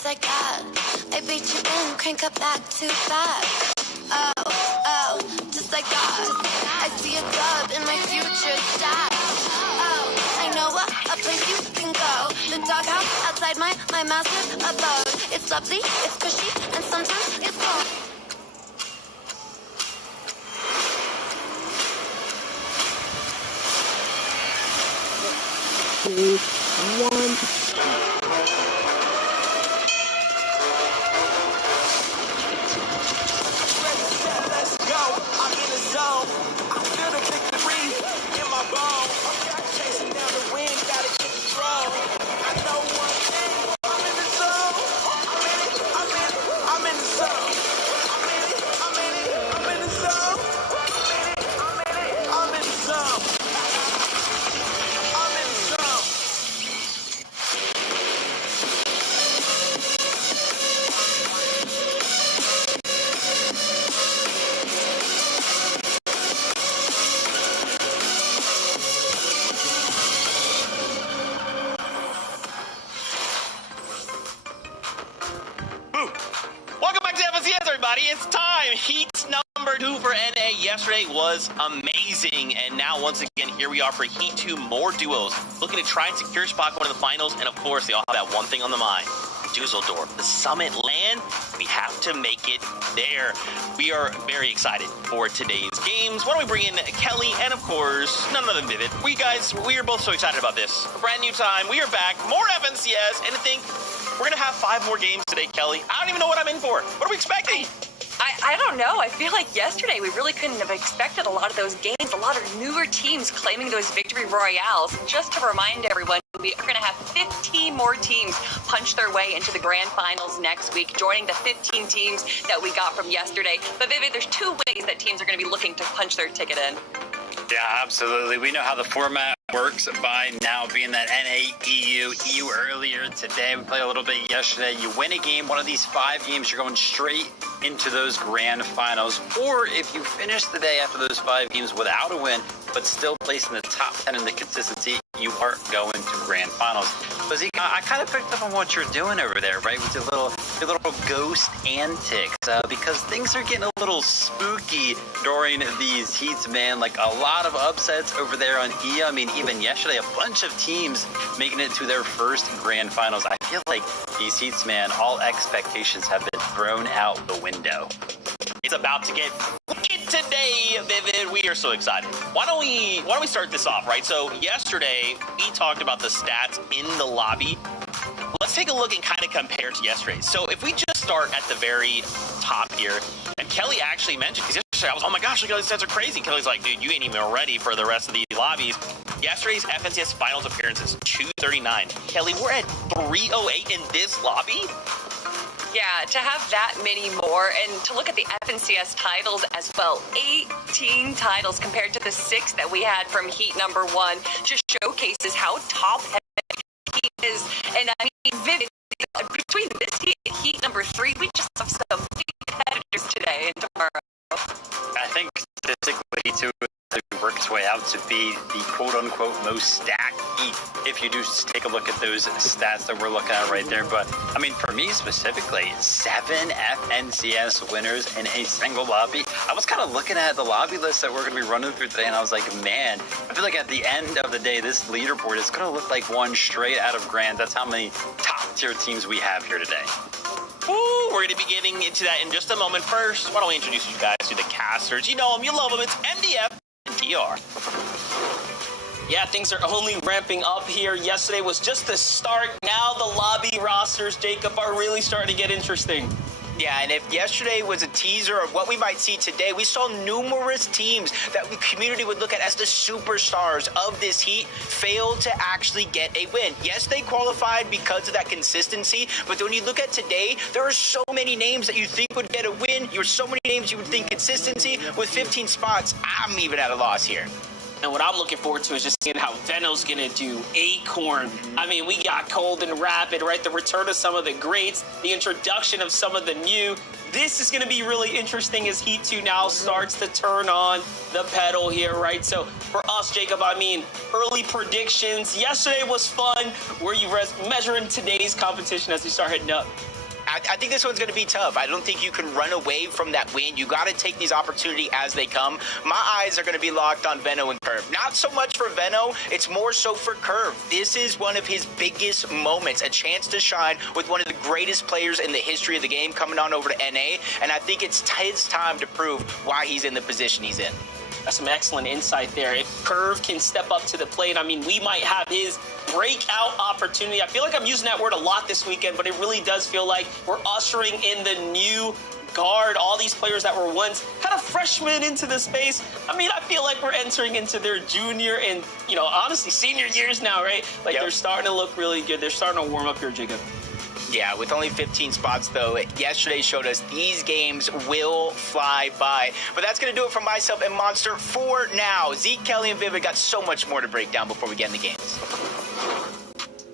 just like that. I beat you in, crank up back too fast. Oh, just like that. I see a dub in my future stack. Oh, I know a place you can go. The doghouse outside my massive abode. It's lovely, it's cushy, and sometimes it's cold. Two, one. Let's go. I'm in the zone. I feel the victory in my bones. I'm chasing down the wind, gotta get the throne. I know one thing. I'm in the zone. I'm in the zone. I'm in the zone. I'm in the zone. I'm in the zone. Welcome back to FNCS, everybody. It's time. Heat number 2 for NA. Yesterday was amazing, and now once again, here we are for Heat 2, more duos, looking to try and secure a spot going to the finals, and of course, they all have that one thing on the mind. Dusseldorf, the Summit land, we have to make it there. We are very excited for today's games. Why don't we bring in Kelly and, of course, none other than Vivid. We are both so excited about this. A brand new time. We are back. More FNCS, and I think we're going to have 5 more games today, Kelly. I don't even know what I'm in for. What are we expecting? I don't know. I feel like yesterday we really couldn't have expected a lot of those games, a lot of newer teams claiming those victory royales. Just to remind everyone, we are going to have 15 more teams punch their way into the grand finals next week, joining the 15 teams that we got from yesterday. But Vivid, there's 2 ways that teams are going to be looking to punch their ticket in. Yeah, absolutely. We know how the format works by now, being that NA, EU earlier today. We played a little bit yesterday. You win a game, one of these 5 games, you're going straight into those grand finals. Or if you finish the day after those 5 games without a win, but still placed in the top 10 in the consistency, you are going to grand finals. So Zeke, I kind of picked up on what you're doing over there, right? With your little ghost antics, because things are getting a little spooky during these heats, man. Like a lot of upsets over there on EA. I mean, even yesterday, a bunch of teams making it to their first grand finals. I feel like these heats, man, all expectations have been thrown out the window. It's about to get wicked today, Vivid. We are so excited. Why don't we start this off, right? So yesterday we talked about the stats in the lobby. Let's take a look and kind of compare to yesterday. So if we just start at the very top here, and Kelly actually mentioned, because yesterday I was, oh my gosh, look at these stats are crazy. Kelly's like, dude, you ain't even ready for the rest of these lobbies. Yesterday's FNCS finals appearances, 239. Kelly, we're at 308 in this lobby. Yeah, to have that many more, and to look at the FNCS titles as well, 18 titles compared to the 6 that we had from Heat number 1, just showcases how top-heavy Heat is. And I mean, Vivid, between this Heat and Heat number 3, we just have some big competitors today and tomorrow. I think statistically, too, it works its way out to be the quote-unquote most stacked heat, if you do take a look at those stats that we're looking at right there. But, I mean, for me specifically, 7 FNCS winners in a single lobby. I was kind of looking at the lobby list that we're going to be running through today, and I was like, man, I feel like at the end of the day, this leaderboard is going to look like one straight out of Grand. That's how many top-tier teams we have here today. Ooh, we're going to be getting into that in just a moment. First, why don't we introduce you guys to the casters? You know them, you love them. It's MDF and TR. Yeah, things are only ramping up here. Yesterday was just the start. Now the lobby rosters, Jacob, are really starting to get interesting. Yeah, and if yesterday was a teaser of what we might see today, we saw numerous teams that the community would look at as the superstars of this heat fail to actually get a win. Yes, they qualified because of that consistency, but when you look at today, there are so many names that you think would get a win. There are so many names you would think consistency. With 15 spots, I'm even at a loss here. And what I'm looking forward to is just seeing how Veno's going to do. Acorn. I mean, we got Cold and Rapid, right? The return of some of the greats, the introduction of some of the new. This is going to be really interesting as Heat 2 now starts to turn on the pedal here, right? So for us, Jacob, I mean, early predictions. Yesterday was fun. Where you measuring today's competition as we start heading up? I think this one's going to be tough. I don't think you can run away from that win. You got to take these opportunities as they come. My eyes are going to be locked on Veno and Curve. Not so much for Veno, it's more so for Curve. This is one of his biggest moments, a chance to shine with one of the greatest players in the history of the game coming on over to NA, and I think it's his time to prove why he's in the position he's in. That's some excellent insight there. If Curve can step up to the plate, I mean, we might have his breakout opportunity. I feel like I'm using that word a lot this weekend, but it really does feel like we're ushering in the new guard, all these players that were once kind of freshmen into the space. I mean, I feel like we're entering into their junior and, you know, honestly, senior years now, right? Like, They're starting to look really good. They're starting to warm up here, Jacob. Yeah, with only 15 spots, though, yesterday showed us these games will fly by. But that's going to do it for myself and Monster for now. Zeke, Kelly, and Vivid got so much more to break down before we get in the games.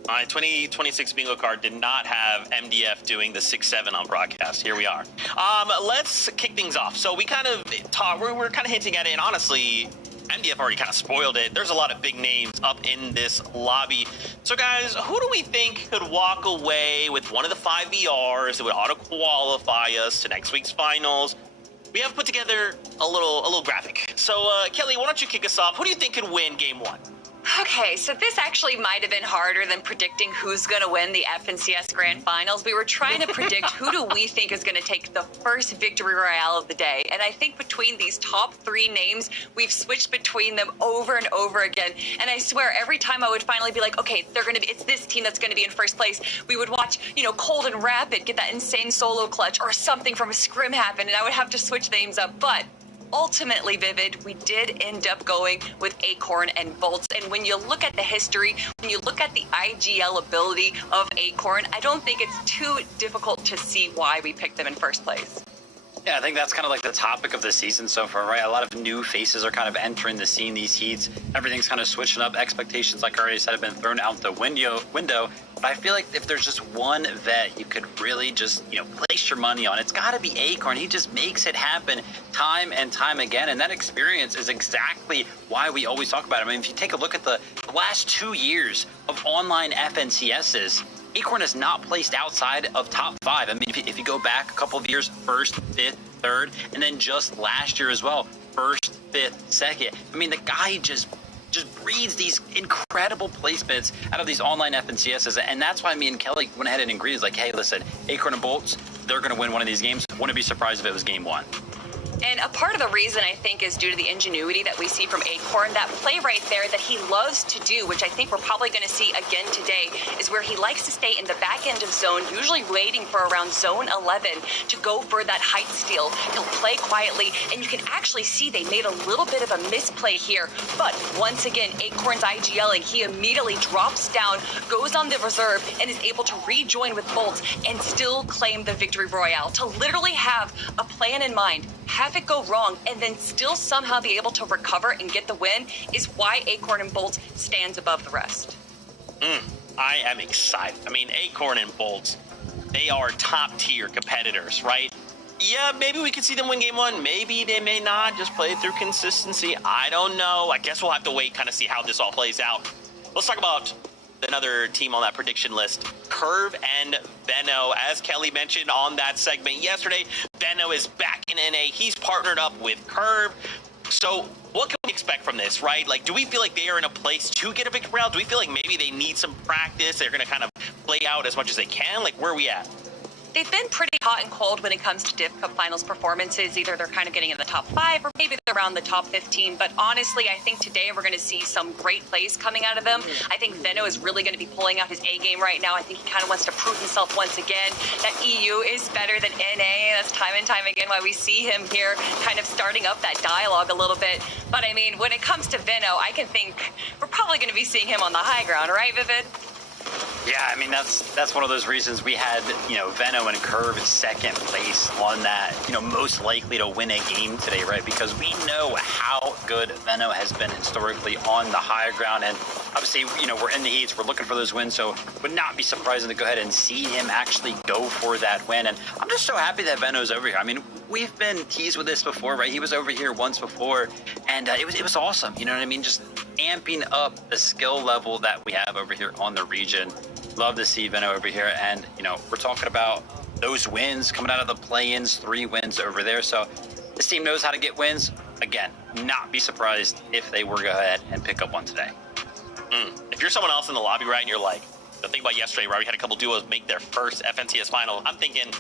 My 2026 bingo card did not have MDF doing the 6-7 on broadcast. Here we are. Let's kick things off. So we kind of talked, we're kind of hinting at it, and honestly, MDF already kind of spoiled it. There's a lot of big names up in this lobby. So guys, who do we think could walk away with one of the 5 VRs that would auto-qualify us to next week's finals? We have put together a little graphic. So Kelly, why don't you kick us off? Who do you think could win game 1? Okay, so this actually might have been harder than predicting who's going to win the FNCS Grand Finals. We were trying to predict who do we think is going to take the first victory royale of the day. And I think between these top 3 names, we've switched between them over and over again. And I swear, every time I would finally be like, okay, it's this team that's going to be in first place, we would watch, Cold and Rapid get that insane solo clutch or something from a scrim happen, and I would have to switch names up. But ultimately, Vivid, we did end up going with Acorn and Bolts. And when you look at the history, when you look at the IGL ability of Acorn, I don't think it's too difficult to see why we picked them in first place. Yeah, I think that's kind of like the topic of the season so far, right? A lot of new faces are kind of entering the scene, these heats. Everything's kind of switching up. Expectations, like I already said, have been thrown out the window. But I feel like if there's just one vet you could really just, place your money on, it's got to be Acorn. He just makes it happen time and time again. And that experience is exactly why we always talk about it. I mean, if you take a look at the last 2 years of online FNCSs, Acorn has not placed outside of top 5. I mean, if you go back a couple of years, 1st, 5th, 3rd, and then just last year as well, 1st, 5th, 2nd. I mean, the guy just breeds these incredible placements out of these online FNCSs, and that's why me and Kelly went ahead and agreed. It's like, hey, listen, Acorn and Bolts, they're going to win one of these games. Wouldn't be surprised if it was game 1. And a part of the reason, I think, is due to the ingenuity that we see from Acorn. That play right there that he loves to do, which I think we're probably going to see again today, is where he likes to stay in the back end of zone, usually waiting for around zone 11 to go for that height steal. He'll play quietly, and you can actually see they made a little bit of a misplay here. But once again, Acorn's IGLing. He immediately drops down, goes on the reserve, and is able to rejoin with Bolts and still claim the victory royale. To literally have a plan in mind, have it go wrong, and then still somehow be able to recover and get the win is why Acorn and Bolts stands above the rest. I am excited. I mean, Acorn and Bolts, they are top tier competitors, right? Yeah, maybe we could see them win game 1. Maybe they may not. Just play it through consistency. I don't know. I guess we'll have to wait, kind of see how this all plays out. Let's talk about another team on that prediction list, Curve and Veno. As Kelly mentioned on that segment yesterday, Veno is back in NA. He's partnered up with Curve. So what can we expect from this, right? Like, do we feel like they are in a place to get a victory round? Do we feel like maybe they need some practice? They're going to kind of play out as much as they can? Like, where are we at? They've been pretty hot and cold when it comes to Div Cup Finals performances. Either they're kind of getting in the top 5 or maybe they're around the top 15. But honestly, I think today we're going to see some great plays coming out of them. I think Veno is really going to be pulling out his A game right now. I think he kind of wants to prove himself once again that EU is better than NA. That's time and time again why we see him here kind of starting up that dialogue a little bit. But I mean, when it comes to Veno, I can think we're probably going to be seeing him on the high ground, right, Vivid? Yeah, I mean, that's one of those reasons we had, Veno and Curve second place on that, most likely to win a game today, right? Because we know how good Veno has been historically on the higher ground. And obviously, we're in the heats, we're looking for those wins. So would not be surprising to go ahead and see him actually go for that win. And I'm just so happy that Veno's over here. I mean, we've been teased with this before, right? He was over here once before, and it was awesome. You know what I mean? Just amping up the skill level that we have over here on the region. Love to see Veno over here, and we're talking about those wins coming out of the play-ins, 3 wins over there. So this team knows how to get wins. Again, not be surprised if they were to go ahead and pick up one today. If you're someone else in the lobby, right, and you're like, the thing about yesterday, right, we had a couple duos make their first FNCS final. I'm thinking,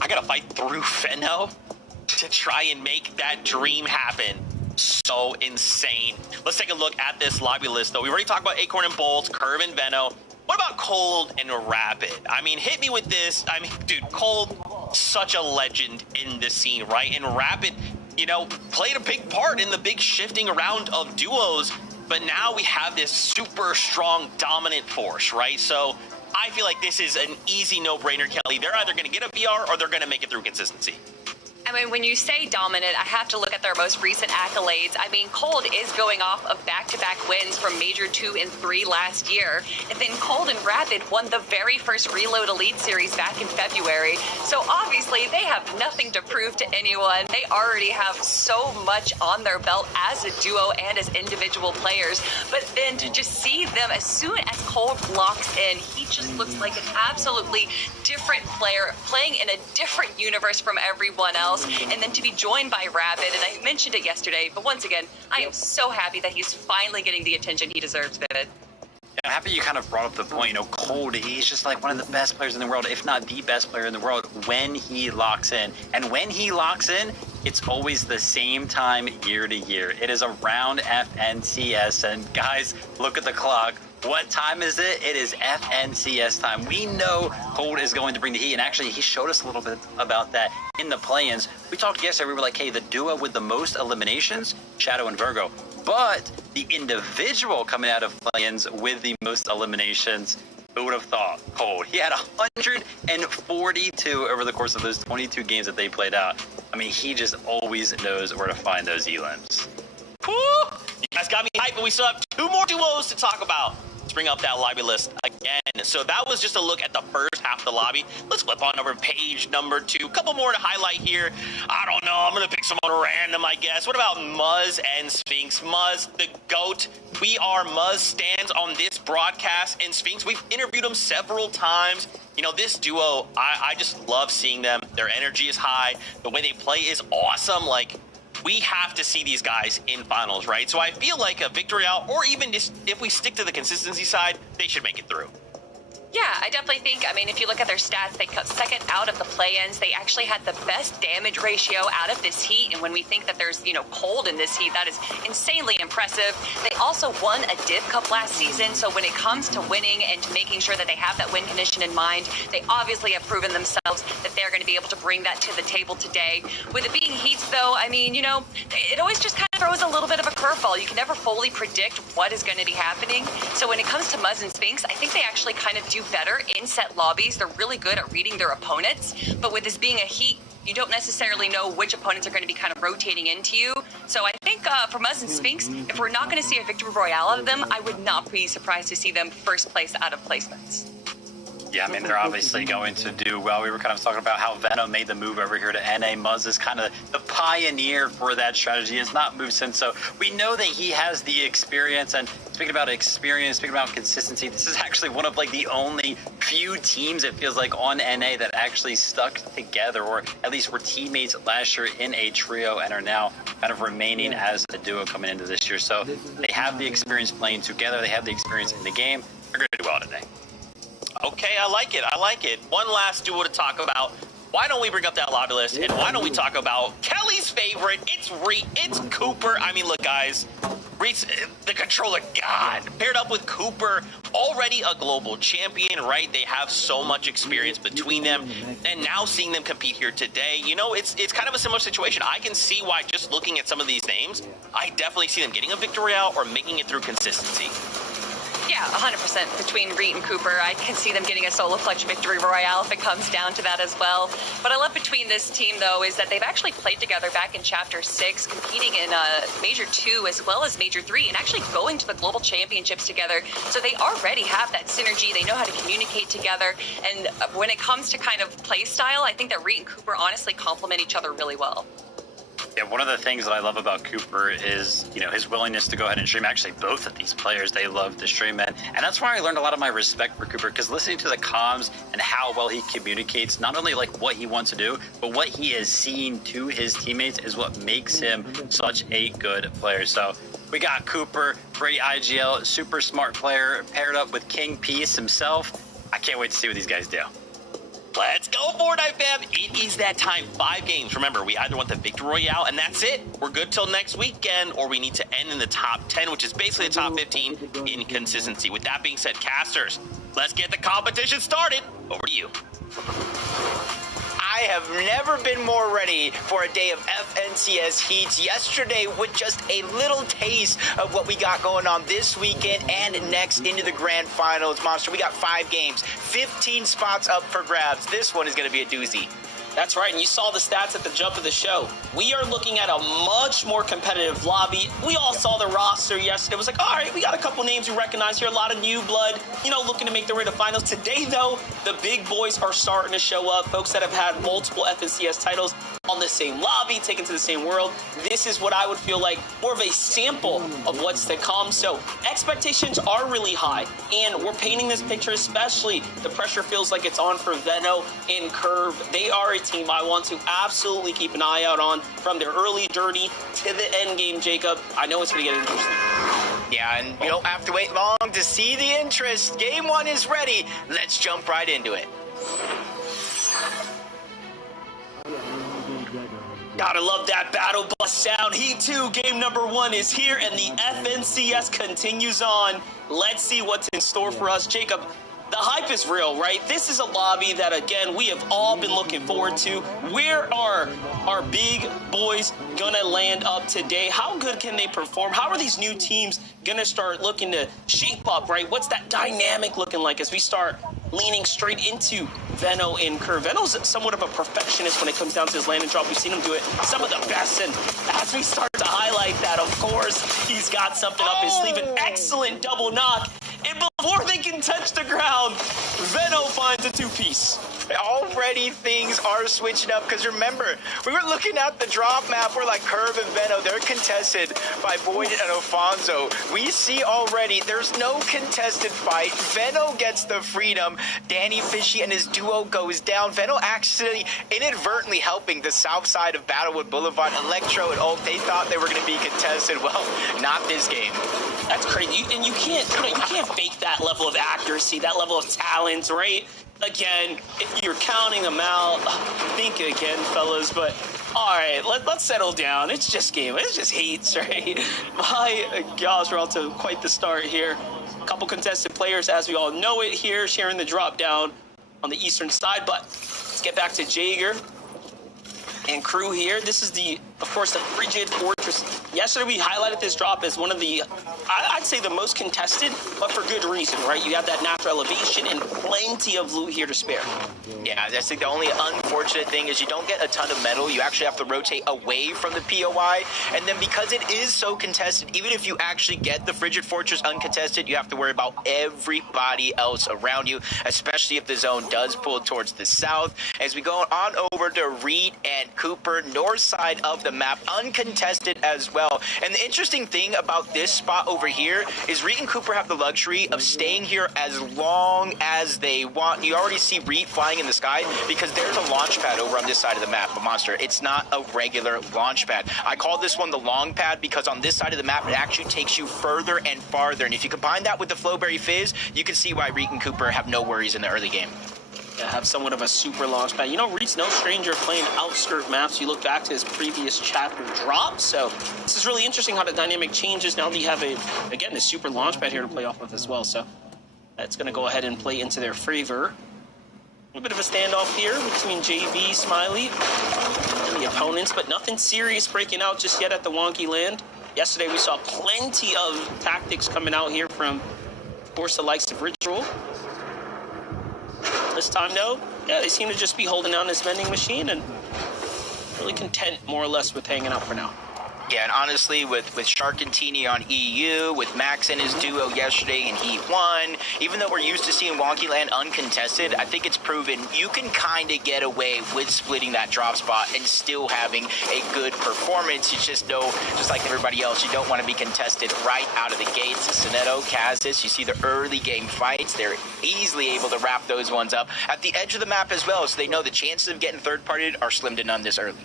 I gotta fight through Veno to try and make that dream happen. So insane. Let's take a look at this lobby list, though. We already talked about Acorn and Bolts, Curve and Veno. What about Cold and Rapid? I mean, hit me with this. I mean, dude, Cold, such a legend in the scene, right? And Rapid, played a big part in the big shifting around of duos. But now we have this super strong, dominant force, right? So I feel like this is an easy no-brainer, Kelly. They're either going to get a VR or they're going to make it through consistency. I mean, when you say dominant, I have to look at their most recent accolades. I mean, Cold is going off of back-to-back wins from Major 2 and 3 last year. And then Cold and Rapid won the very first Reload Elite Series back in February. So obviously, they have nothing to prove to anyone. They already have so much on their belt as a duo and as individual players. But then to just see them, as soon as Cold locks in, he just looks like an absolutely different player, playing in a different universe from everyone else. And then to be joined by Rapid, and I mentioned it yesterday, but once again, I am so happy that he's finally getting the attention he deserves, Vivid. I'm happy you kind of brought up the point, Cold, he's just like one of the best players in the world, if not the best player in the world, when he locks in. And when he locks in, it's always the same time year to year. It is around FNCS, and guys, look at the clock. What time is it? It is FNCS time. We know Cold is going to bring the heat, and actually he showed us a little bit about that in the play-ins. We talked yesterday, we were like, hey, the duo with the most eliminations, Shadow and Virgo. But the individual coming out of play-ins with the most eliminations, who would have thought? Cold. He had 142 over the course of those 22 games that they played out. I mean, he just always knows where to find those elims. Woo! You guys got me hyped, but we still have 2 more duos to talk about. Let's bring up that lobby list again. So that was just a look at the first half of the lobby. Let's flip on over to page number 2. A couple more to highlight here. I don't know. I'm going to pick someone random, I guess. What about Muzz and Sphinx? Muzz, the GOAT. We are Muzz stands on this broadcast. And Sphinx, we've interviewed him several times. This duo, I just love seeing them. Their energy is high. The way they play is awesome. Like, we have to see these guys in finals, right? So I feel like a victory out, or even just if we stick to the consistency side, they should make it through. Yeah, I definitely think, if you look at their stats, they cut second out of the play-ins. They actually had the best damage ratio out of this heat. And when we think that there's, Cold in this heat, that is insanely impressive. They also won a Div Cup last season. So when it comes to winning and to making sure that they have that win condition in mind, they obviously have proven themselves that they're going to be able to bring that to the table today. With it being heats, though, it always just kind of throws a little bit of a curveball. You can never fully predict what is going to be happening. So when it comes to Muzz and Sphinx, I think they actually kind of do better in set lobbies. They're really good at reading their opponents, but with this being a heat, you don't necessarily know which opponents are going to be kind of rotating into you. So I think for Muzz and Sphinx, if we're not going to see a victory royale out of them, I would not be surprised to see them first place out of placements. Yeah, they're obviously going to do well. We were kind of talking about how Veno made the move over here to NA. Muzz is kind of the pioneer for that strategy. It's not moved since, so we know that he has the experience. And speaking about experience, speaking about consistency, this is actually one of the only few teams, it feels like, on NA that actually stuck together, or at least were teammates last year in a trio and are now kind of remaining as a duo coming into this year. So they have the experience playing together. They have the experience in the game. They're going to do well today. Okay, I like it. One last duo to talk about. Why don't we bring up that lobby list, and why don't we talk about Kelly's favorite? It's Cooper. Look, guys, Reed's the controller god, paired up with Cooper, already a global champion, right? They have so much experience between them, and now seeing them compete here today, it's kind of a similar situation. I can see why, just looking at some of these names, I definitely see them getting a victory out or making it through consistency. Yeah, Yeah, 100% between Reet and Cooper. I can see them getting a solo clutch victory royale if it comes down to that as well. But I love between this team, though, is that they've actually played together back in Chapter 6, competing in Major 2 as well as Major 3, and actually going to the Global Championships together. So they already have that synergy. They know how to communicate together. And when it comes to kind of play style, I think that Reet and Cooper honestly complement each other really well. Yeah, one of the things that I love about Cooper is, his willingness to go ahead and stream. Actually, both of these players, they love to stream, and that's why I learned a lot of my respect for Cooper, because listening to the comms and how well he communicates, not only like what he wants to do, but what he has seen to his teammates is what makes him such a good player. So we got Cooper, Brady IGL, super smart player, paired up with King Peace himself. I can't wait to see what these guys do. Let's go, Fortnite fam. It is that time. 5 games. Remember, we either want the Victory Royale, and that's it. We're good till next weekend, or we need to end in the top 10, which is basically the top 15 in consistency. With that being said, casters, let's get the competition started. Over to you. I have never been more ready for a day of FNCS Heats. Yesterday, with just a little taste of what we got going on this weekend and next into the grand finals. Monster, we got 5 games, 15 spots up for grabs. This one is going to be a doozy. That's right, and you saw the stats at the jump of the show. We are looking at a much more competitive lobby. We all saw the roster yesterday. It was like, all right, we got a couple names we recognize here, a lot of new blood, looking to make their way to finals. Today, though, the big boys are starting to show up. Folks that have had multiple FNCS titles on the same lobby, taken to the same world. This is what I would feel like more of a sample of what's to come. So expectations are really high, and we're painting this picture, especially the pressure feels like it's on for Veno and Curve. They are a team I want to absolutely keep an eye out on from their early journey to the end game, Jacob. I know it's going to get interesting. Yeah, and you don't have to wait long to see the interest. Game 1 is ready. Let's jump right into it. Gotta love that battle bus sound. Heat 2, game number 1 is here, and the FNCS continues on. Let's see what's in store for us. Jacob, the hype is real, right? This is a lobby that, again, we have all been looking forward to. Where are our big boys gonna land up today? How good can they perform? How are these new teams gonna start looking to shape up, right? What's that dynamic looking like as we start leaning straight into Veno and Curve? Veno's somewhat of a perfectionist when it comes down to his landing drop. We've seen him do it some of the best, and as we start to highlight that, of course, he's got something up his sleeve. An excellent double knock, and before they can touch the ground, Veno finds a 2-piece. Already things are switching up, because remember, we were looking at the drop map where like Curve and Veno, they're contested by Boyd and Alfonso. We see already there's no contested fight. Veno gets the freedom. Danny Fishy and his duo goes down. Veno actually inadvertently helping the south side of Battlewood Boulevard. Electro and Oak, they thought they were going to be contested. Well, not this game. That's crazy. And you can't fake that level of accuracy, that level of talent, right? Again, if you're counting them out, think again, fellas, but all right, let's settle down. It's just game. It's just Heats, right? My gosh, we're off to quite the start here. A couple contested players, as we all know it here, sharing the drop down on the eastern side, but let's get back to Jaeger and crew here. This is of course, the Frigid Fortress. Yesterday, we highlighted this drop as one of the, I'd say the most contested, but for good reason, right? You have that natural elevation and plenty of loot here to spare. Yeah, that's the only unfortunate thing is you don't get a ton of metal. You actually have to rotate away from the POI. And then because it is so contested, even if you actually get the Frigid Fortress uncontested, you have to worry about everybody else around you, especially if the zone does pull towards the south. As we go on over to Reed and Cooper, north side of the map, uncontested as well. And the interesting thing about this spot over here is Reed and Cooper have the luxury of staying here as long as they want. You already see Reed flying in the sky because there's a launch pad over on this side of the map, but Monster, it's not a regular launch pad. I call this one the long pad because on this side of the map, it actually takes you further and farther. And if you combine that with the Flowberry Fizz, you can see why Reed and Cooper have no worries in the early game. Have somewhat of a super launch pad. You know, Reed's no stranger playing outskirt maps. You look back to his previous chapter drop, so this is really interesting how the dynamic changes now that you have again, this super launch pad here to play off of as well, so that's going to go ahead and play into their favor. A little bit of a standoff here between JV, Smiley, and the opponents, but nothing serious breaking out just yet at the Wonky Land. Yesterday we saw plenty of tactics coming out here from course, the likes of Ritual. This time, though, yeah, they seem to just be holding down this vending machine and really content, more or less, with hanging out for now. Yeah, and honestly, with Sharkantini on EU, with Max and his duo yesterday in Heat 1, even though we're used to seeing Wonky Land uncontested, I think it's proven you can kind of get away with splitting that drop spot and still having a good performance. You just know, just like everybody else, you don't want to be contested right out of the gates. Soneto, Kazis, you see the early game fights. They're easily able to wrap those ones up at the edge of the map as well, so they know the chances of getting third-partied are slim to none this early.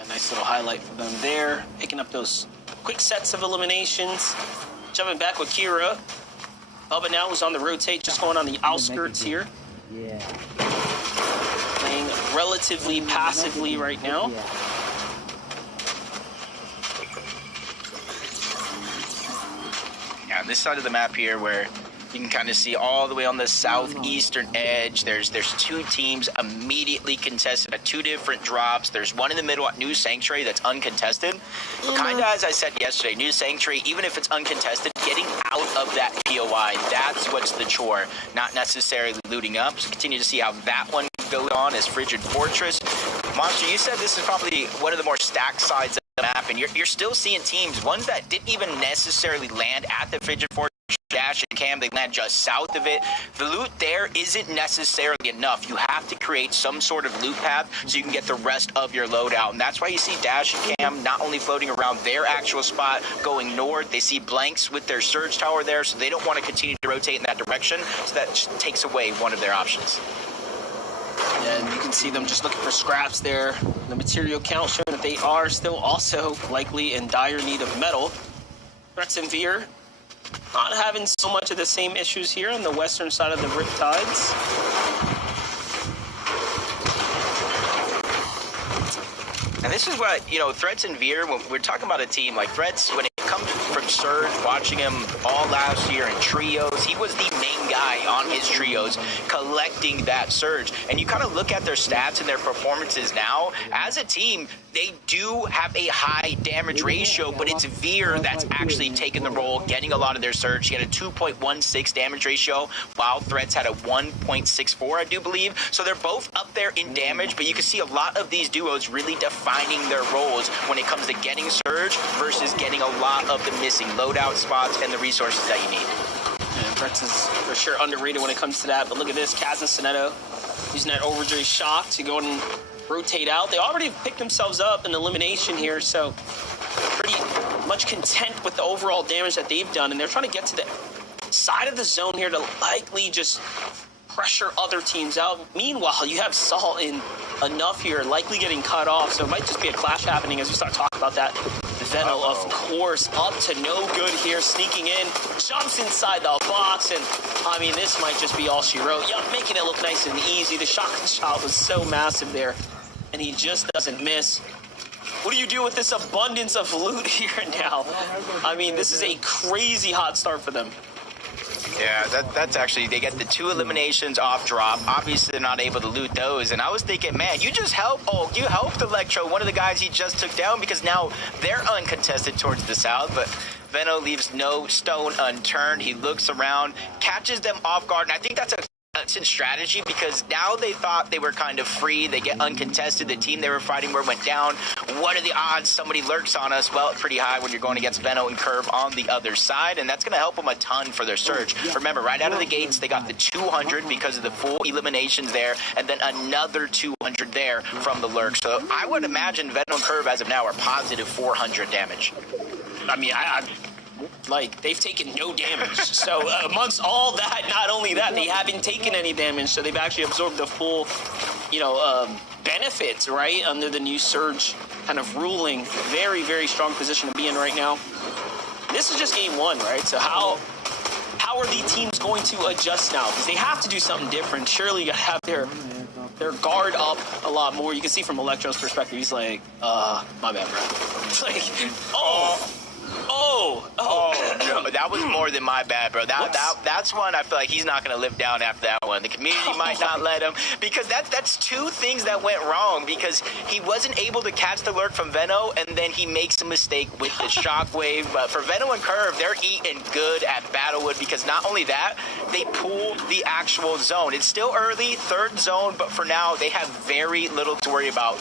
A nice little highlight for them there, picking up those quick sets of eliminations. Jumping back with Kira. Bubba now is on the rotate, just going on the outskirts here. Yeah. Playing relatively passively right now. Yeah, on this side of the map here where you can kind of see all the way on the southeastern edge. There's two teams immediately contested at two different drops. There's one in the middle at New Sanctuary that's uncontested. But kind of as I said yesterday, New Sanctuary, even if it's uncontested, getting out of that POI, that's what's the chore, not necessarily looting up. So continue to see how that one goes on as Frigid Fortress. Monster, you said this is probably one of the more stacked sides of the map, and you're still seeing teams, ones that didn't even necessarily land at the Frigid Fortress. Dash and Cam, they land just south of it. The loot there isn't necessarily enough. You have to create some sort of loot path so you can get the rest of your loadout. And that's why you see Dash and Cam not only floating around their actual spot, going north, they see Blanks with their Surge Tower there, so they don't want to continue to rotate in that direction. So that just takes away one of their options. And you can see them just looking for scraps there. The material count showing that they are still also likely in dire need of metal. Threats and Veer not having so much of the same issues here on the western side of the Riptides. And this is what, you know, Threats and Veer, when we're talking about a team like Threats, when it comes from Surge, watching him all last year in trios, he was the main guy on his trios collecting that Surge. And you kind of look at their stats and their performances now, as a team, they do have a high damage ratio, but it's Veer that's actually taking the role, getting a lot of their Surge. He had a 2.16 damage ratio, while Threats had a 1.64, I do believe. So they're both up there in damage, but you can see a lot of these duos really defining their roles when it comes to getting Surge versus getting a lot of the missing loadout spots and the resources that you need. And Threats is for sure underrated when it comes to that, but look at this, Kaz and Soneto using that Overjoy Shock to go and rotate out. They already picked themselves up in elimination here, so pretty much content with the overall damage that they've done, and they're trying to get to the side of the zone here to likely just pressure other teams out. Meanwhile, you have Salt in enough here, likely getting cut off, so it might just be a clash happening as we start talking about that. Veno, of course, up to no good here, sneaking in, jumps inside the box, and I mean, this might just be all she wrote. Yeah, making it look nice and easy. The shotgun shot was so massive there, and he just doesn't miss. What do you do with this abundance of loot here now? I mean, this is a crazy hot start for them. Yeah, that's actually, they get the 2 eliminations off drop. Obviously, they're not able to loot those. And I was thinking, man, you helped Electro, one of the guys he just took down, because now they're uncontested towards the south. But Veno leaves no stone unturned. He looks around, catches them off guard. And I think that's a strategy, because now they thought they were kind of free. They get uncontested. The team they were fighting went down. What are the odds somebody lurks on us? Well, it's pretty high when you're going against Veno and Curve on the other side, and that's going to help them a ton for their Surge. Remember, right out of the gates, they got the 200 because of the full eliminations there, and then another 200 there from the lurk. So I would imagine Veno and Curve as of now are positive 400 damage. I mean, like, they've taken no damage. So amongst all that, not only that, they haven't taken any damage, so they've actually absorbed the full, benefits, right, under the new Surge kind of ruling. Very, very strong position to be in right now. This is just game 1, right? So how are the teams going to adjust now? Because they have to do something different. Surely you gotta have their guard up a lot more. You can see from Electro's perspective, he's like, my bad, bro. It's like, oh, No, that was more than my bad, bro. That's one I feel like he's not going to live down after that one. The community might not let him, because that's two things that went wrong, because he wasn't able to catch the lurk from Veno, and then he makes a mistake with the shockwave. But for Veno and Curve, they're eating good at Battlewood, because not only that, they pull the actual zone. It's still early, third zone, but for now, they have very little to worry about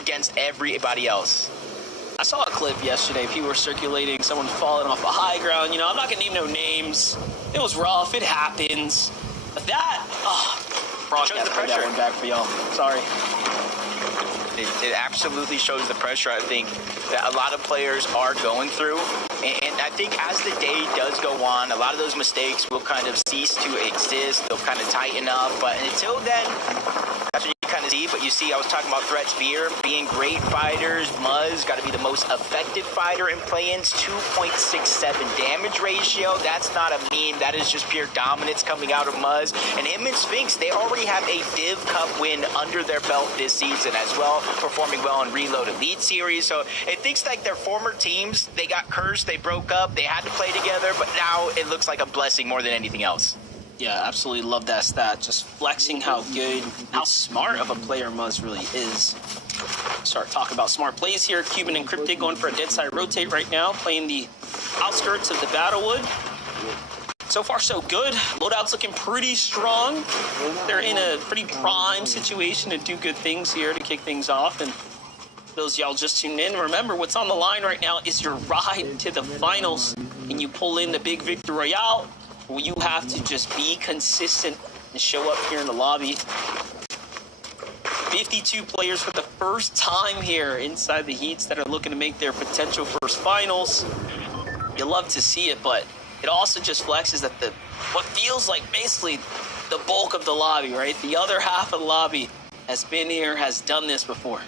against everybody else. I saw a clip yesterday. People were circulating, someone falling off a high ground. You know, I'm not going to name no names. It was rough. It happens. But that, broadcast put that one back for y'all. Sorry. It absolutely shows the pressure, I think, that a lot of players are going through. And I think as the day does go on, a lot of those mistakes will kind of cease to exist. They'll kind of tighten up. But until then, that's what you kind of see. But you see, I was talking about Threat Spear being great fighters. Muzz got to be the most effective fighter in play-ins. 2.67 damage ratio. That's not a meme. That is just pure dominance coming out of Muzz. And him and Sphinx, they already have a Div Cup win under their belt this season as well, performing well in Reload Elite Series. So it thinks like their former teams, they got cursed, they broke up, they had to play together, but now it looks like a blessing more than anything else. Yeah, absolutely love that stat. Just flexing how good, how smart of a player Muzz really is. Start talking about smart plays here. Cuban and Cryptic going for a dead side rotate right now, playing the outskirts of the Battlewood. So far, so good. Loadout's looking pretty strong. They're in a pretty prime situation to do good things here to kick things off. And those y'all just tuned in, remember what's on the line right now is your ride to the finals. And you pull in the big Victory Royale, where you have to just be consistent and show up here in the lobby. 52 players for the first time here inside the heats that are looking to make their potential first finals. You love to see it, but it also just flexes that what feels like basically the bulk of the lobby, right? The other half of the lobby has been here, has done this before.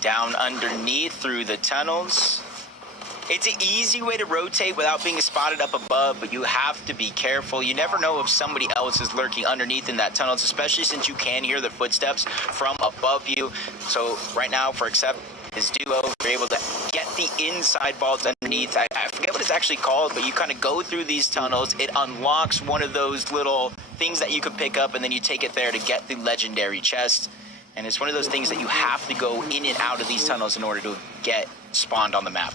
Down underneath through the tunnels. It's an easy way to rotate without being spotted up above, but you have to be careful. You never know if somebody else is lurking underneath in that tunnels, especially since you can hear the footsteps from above you. So right now for Accept, his duo, you're able to get the inside vaults underneath. I forget what it's actually called, but you kind of go through these tunnels. It unlocks one of those little things that you could pick up, and then you take it there to get the legendary chest. And it's one of those things that you have to go in and out of these tunnels in order to get spawned on the map.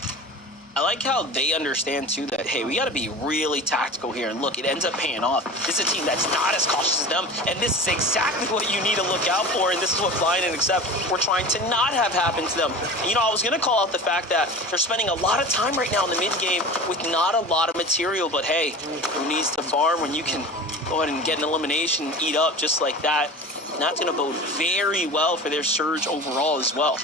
I like how they understand, too, that, hey, we got to be really tactical here. And look, it ends up paying off. This is a team that's not as cautious as them, and this is exactly what you need to look out for, and this is what Blind and Accept we're trying to not have happen to them. You know, I was going to call out the fact that they're spending a lot of time right now in the mid-game with not a lot of material, but, hey, who needs to farm when you can go ahead and get an elimination, eat up just like that? And that's going to bode very well for their surge overall as well.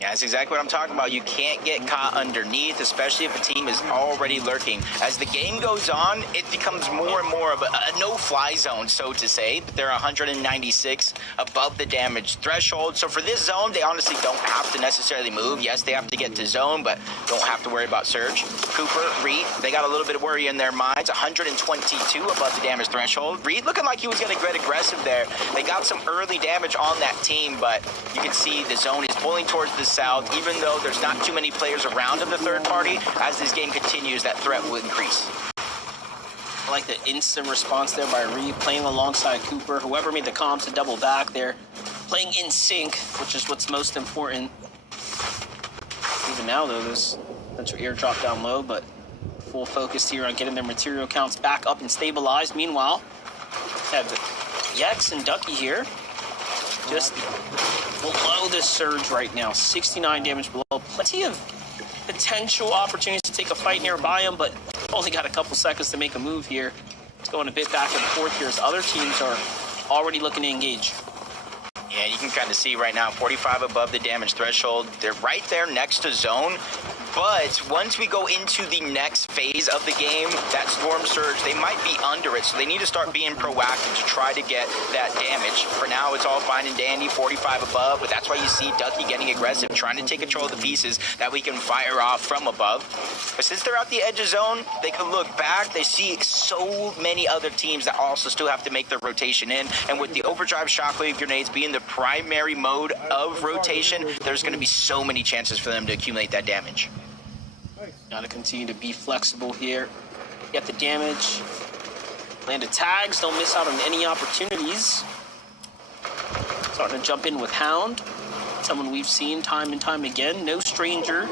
Yeah, that's exactly what I'm talking about. You can't get caught underneath, especially if a team is already lurking. As the game goes on, it becomes more and more of a no-fly zone, so to say. But they're 196 above the damage threshold. So for this zone, they honestly don't have to necessarily move. Yes, they have to get to zone, but don't have to worry about surge. Cooper, Reed, they got a little bit of worry in their minds. 122 above the damage threshold. Reed looking like he was going to get aggressive there. They got some early damage on that team, but you can see the zone is pulling towards the south, even though there's not too many players around in the third party. As this game continues, that threat will increase. I like the instant response there by Reed, playing alongside Cooper. Whoever made the comms to double back there, playing in sync, which is what's most important. Even now, though, there's potential airdrop down low, but full focus here on getting their material counts back up and stabilized. Meanwhile, have Yex and Ducky here, just below this surge right now. 69 damage below. Plenty of potential opportunities to take a fight nearby him, but only got a couple seconds to make a move here. It's going a bit back and forth here as other teams are already looking to engage. Yeah, you can kind of see right now, 45 above the damage threshold. They're right there next to zone. But once we go into the next phase of the game, that Storm Surge, they might be under it. So they need to start being proactive to try to get that damage. For now, it's all fine and dandy, 45 above. But that's why you see Ducky getting aggressive, trying to take control of the pieces that we can fire off from above. But since they're at the edge of zone, they can look back. They see so many other teams that also still have to make their rotation in. And with the Overdrive Shockwave Grenades being the primary mode of rotation, there's going to be so many chances for them to accumulate that damage. Gotta continue to be flexible here. Get the damage. Land of tags. Don't miss out on any opportunities. Starting to jump in with Hound. Someone we've seen time and time again. No stranger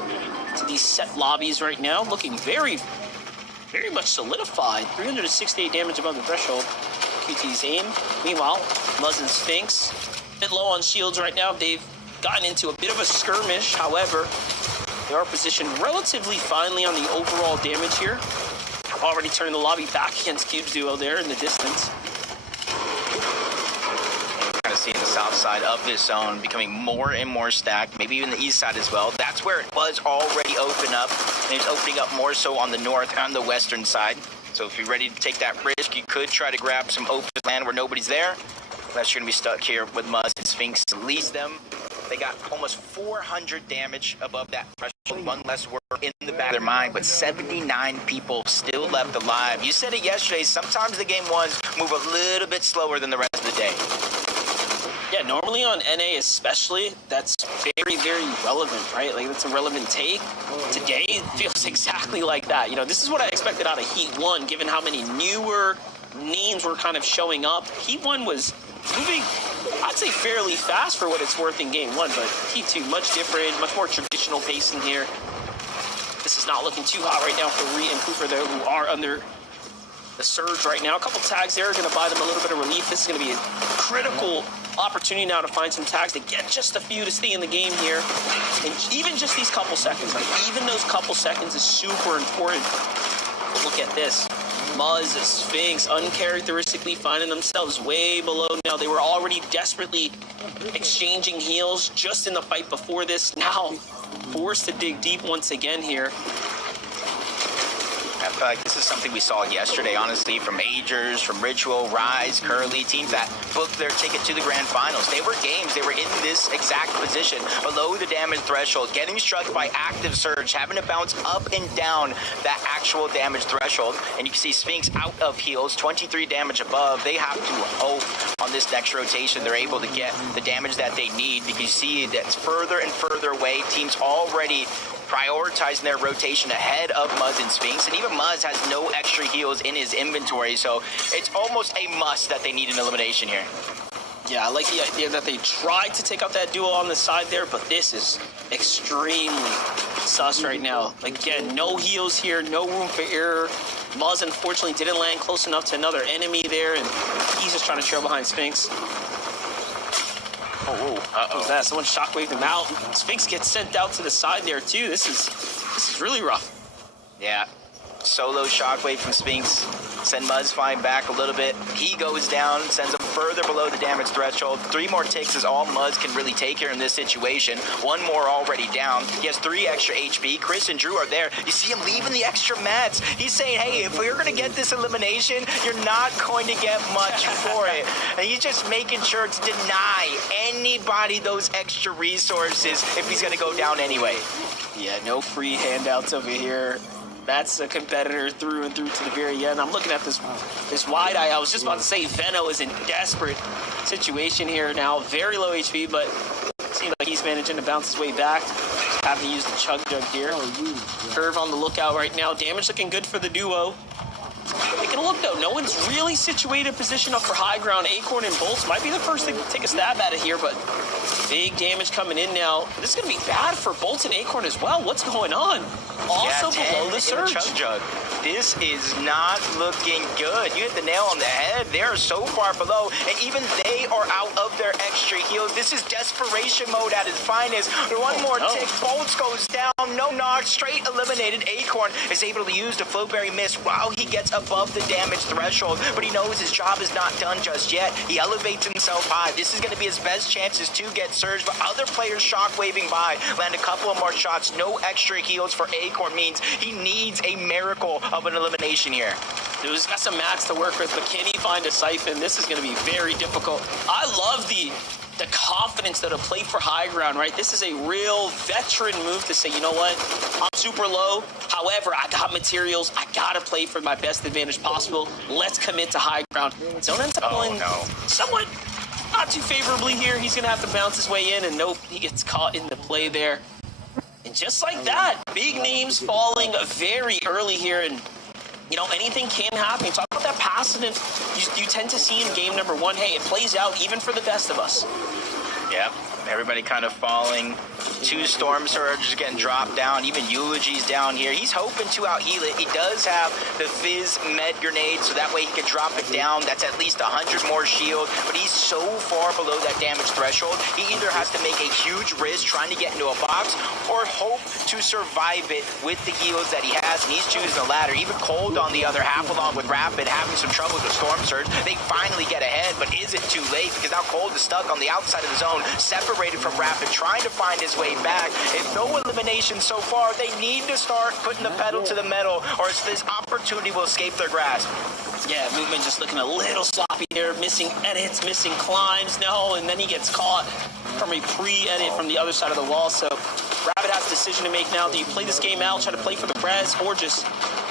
to these set lobbies right now. Looking very, very much solidified. 368 damage above the threshold. QT's aim. Meanwhile, Muzz and Sphinx a bit low on shields right now. They've gotten into a bit of a skirmish. However, they are positioned relatively finely on the overall damage here. Already turned the lobby back against Cube's duo there in the distance. Kind of seeing the south side of this zone becoming more and more stacked, maybe even the east side as well. That's where it was already open up, and it's opening up more so on the north and the western side. So if you're ready to take that risk, you could try to grab some open land where nobody's there. Unless you're going to be stuck here with Muzz and Sphinx to lease them. They got almost 400 damage above that threshold. One less word in the back of their mind, but 79 people still left alive. You said it yesterday, sometimes the game ones move a little bit slower than the rest of the day. Yeah, normally on NA especially, that's very, very relevant, right? Like, that's a relevant take. Today, it feels exactly like that. You know, this is what I expected out of Heat 1, given how many newer names were kind of showing up. Heat 1 was moving, I'd say, fairly fast for what it's worth in Game 1, but Heat 2, much different, much more traditional pacing here. This is not looking too hot right now for Rhea and Cooper, though, who are under the surge right now. A couple tags there are going to buy them a little bit of relief. This is going to be a critical opportunity now to find some tags to get just a few to stay in the game here. And even just these couple seconds, like even those couple seconds is super important. Look at this. Muzz, Sphinx, uncharacteristically finding themselves way below now. They were already desperately exchanging heals just in the fight before this. Now forced to dig deep once again here. I feel like this is something we saw yesterday, honestly, from Majors, from Ritual, Rise, Curly, teams that booked their ticket to the grand finals. They were games. They were in this exact position, below the damage threshold, getting struck by active surge, having to bounce up and down that actual damage threshold. And you can see Sphinx out of heals, 23 damage above. They have to hope on this next rotation they're able to get the damage that they need, because you see that's further and further away. Teams already prioritizing their rotation ahead of Muzz and Sphinx, and even Muzz has no extra heals in his inventory, so it's almost a must that they need an elimination here. Yeah, I like the idea that they tried to take out that duo on the side there, but this is extremely sus right now. Again, no heals here, no room for error. Muzz, unfortunately, didn't land close enough to another enemy there, and he's just trying to trail behind Sphinx. What was that? Someone shockwaved him out. Sphinx gets sent out to the side there, too. This is really rough. Yeah. Solo shockwave from Sphinx. Send Muzz flying back a little bit. He goes down, sends him further below the damage threshold. 3 more ticks is all Muzz can really take here in this situation. 1 more already down. He has 3 extra HP. Chris and Drew are there. You see him leaving the extra mats. He's saying, hey, if we're going to get this elimination, you're not going to get much for it. And he's just making sure to deny anybody those extra resources if he's going to go down anyway. Yeah, no free handouts over here. That's a competitor through and through to the very end. I'm looking at this wide eye. I was just about to say Veno is in desperate situation here now. Very low HP, but seems like he's managing to bounce his way back. Just having to use the chug jug here. Curve on the lookout right now. Damage looking good for the duo. Taking a look, though. No one's really situated position up for high ground. Acorn and Bolts might be the first to take a stab at it here, but big damage coming in now. This is going to be bad for Bolts and Acorn as well. What's going on? Also below the surge. Chug jug. This is not looking good. You hit the nail on the head. They are so far below, and even they are out of their extra heals. This is desperation mode at its finest. One more tick. Bolts goes down. No knock. Straight eliminated. Acorn is able to use the Flowberry Mist while he gets above the damage threshold, but he knows his job is not done just yet. He elevates himself high. This is going to be his best chances to get surged, but other players shockwaving by. Land a couple of more shots. No extra heals for Acorn means he needs a miracle of an elimination here. Dude, he's got some mats to work with, but can he find a siphon? This is going to be very difficult. I love the confidence that a play for high ground, right? This is a real veteran move to say, you know what? I'm super low. However, I got materials. I got to play for my best advantage possible. Let's commit to high ground. Zone ends up going somewhat not too favorably here. He's going to have to bounce his way in, and nope, he gets caught in the play there. just like that, big names falling very early here, and you know, anything can happen. You talk about that passive you tend to see in game number 1. Hey, it plays out even for the best of us. Yeah, everybody kind of falling. 2 Storm Surges getting dropped down, even Eulogy's down here. He's hoping to out-heal it. He does have the Fizz Med Grenade, so that way he can drop it down. That's at least 100 more shield, but he's so far below that damage threshold, he either has to make a huge risk trying to get into a box or hope to survive it with the heals that he has, and he's choosing the latter. Even Cold on the other half, along with Rapid, having some trouble with Storm Surge. They finally get ahead, but is it too late? Because now Cold is stuck on the outside of the zone, separated from Rapid, trying to find his way back. If no elimination so far, they need to start putting the pedal to the metal, or this opportunity will escape their grasp. Yeah, movement just looking a little sloppy here, missing edits, missing climbs, no, and then he gets caught from a pre-edit from the other side of the wall. So Rapid has a decision to make now. Do you play this game out, try to play for the res, or just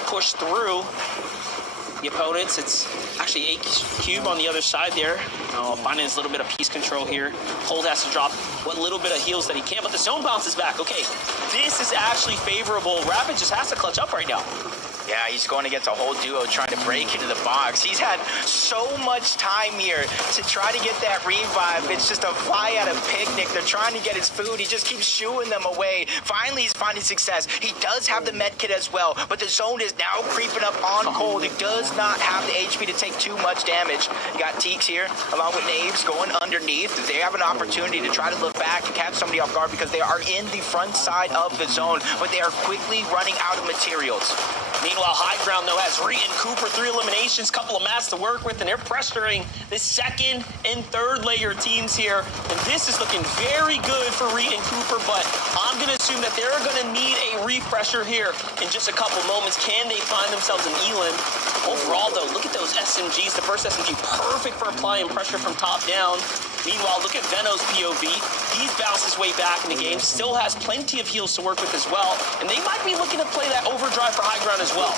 push through the opponents? It's actually A-Cube on the other side there. Finding his little bit of piece control here. Cold has to drop what little bit of heals that he can, but the zone bounces back. Okay, this is actually favorable. Rapid just has to clutch up right now. Yeah, he's going against a whole duo trying to break into the box. He's had so much time here to try to get that revive. It's just a fly at a picnic. They're trying to get his food. He just keeps shooing them away. Finally, he's finding success. He does have the med kit as well, but the zone is now creeping up on Cold. He does not have the HP to take too much damage. You got Teeks here, along with Naves, going underneath. They have an opportunity to try to look back and catch somebody off guard because they are in the front side of the zone, but they are quickly running out of materials. Meanwhile, High Ground, though, has Reet and Cooper 3 eliminations, couple of mats to work with, and they're pressuring the second and third layer teams here. And this is looking very good for Reet and Cooper, but I'm going to assume that they're going to need a refresher here in just a couple moments. Can they find themselves an Elim? Overall, though, look at those SMGs. The first SMG, perfect for applying pressure from top down. Meanwhile, look at Veno's POV. He's bounced his way back in the game, still has plenty of heals to work with as well, and they might be looking to play that overdrive for High Ground as well.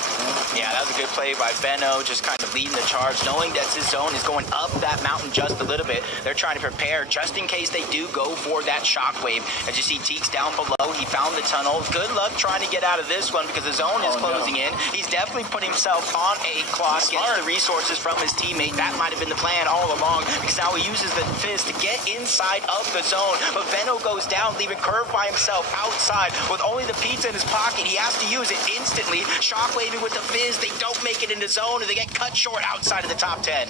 Yeah, that was a good play by Veno, just kind of leading the charge, knowing that his zone is going up that mountain just a little bit. They're trying to prepare just in case they do go for that shockwave. As you see Teeks down below, he found the tunnel. Good luck trying to get out of this one because the zone is closing in. He's definitely put himself on a clock, gets the resources from his teammate. That might have been the plan all along because now he uses the Fizz to get inside of the zone. But Veno goes down, leaving Curve by himself outside with only the pizza in his pocket. He has to use it instantly. Shockwaving with the Fizz. They don't make it in the zone, and they get cut short outside of the top 10.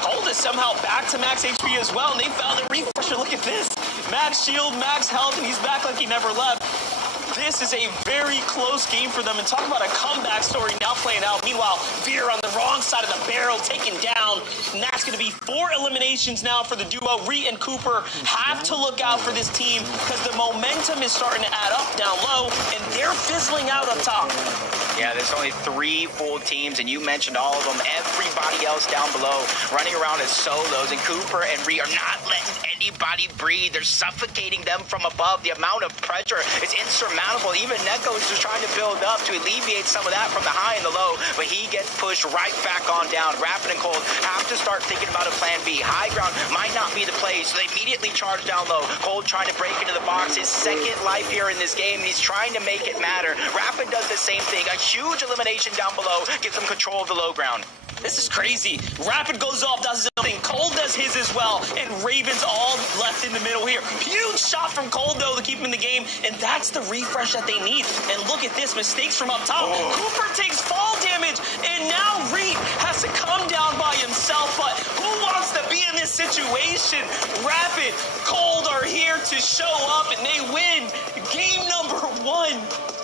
Cold is somehow back to max HP as well, and they found a refresher. Look at this. Max shield, max health, and he's back like he never left. This is a very close game for them, and talk about a comeback story now playing out. Meanwhile, Veer on the wrong side of the barrel taken down, and that's going to be 4 eliminations now for the duo. Reet and Cooper have to look out for this team because the momentum is starting to add up down low, and they're fizzling out up top. Yeah, there's only 3 full teams, and you mentioned all of them. Everybody else down below running around as solos, and Cooper and Reet are not letting anybody breathe. They're suffocating them from above. The amount of pressure is insurmountable. Even Neko is just trying to build up to alleviate some of that from the high and the low, but he gets pushed right back on down. Rapid and Cold have to start thinking about a plan B. High Ground might not be the play, so they immediately charge down low. Cold trying to break into the box. His second life here in this game, and he's trying to make it matter. Rapid does the same thing. A huge elimination down below gives them control of the low ground. This is crazy. Rapid goes off, does his own thing. Cold does his as well, and Raven's all left in the middle here. Huge shot from Cold, though, to keep him in the game, and that's the refresh that they need. And look at this, mistakes from up top. Cooper takes fall damage, and now Reet has to come down by himself, but who wants to be in this situation? Rapid, Cold are here to show up, and they win game number 1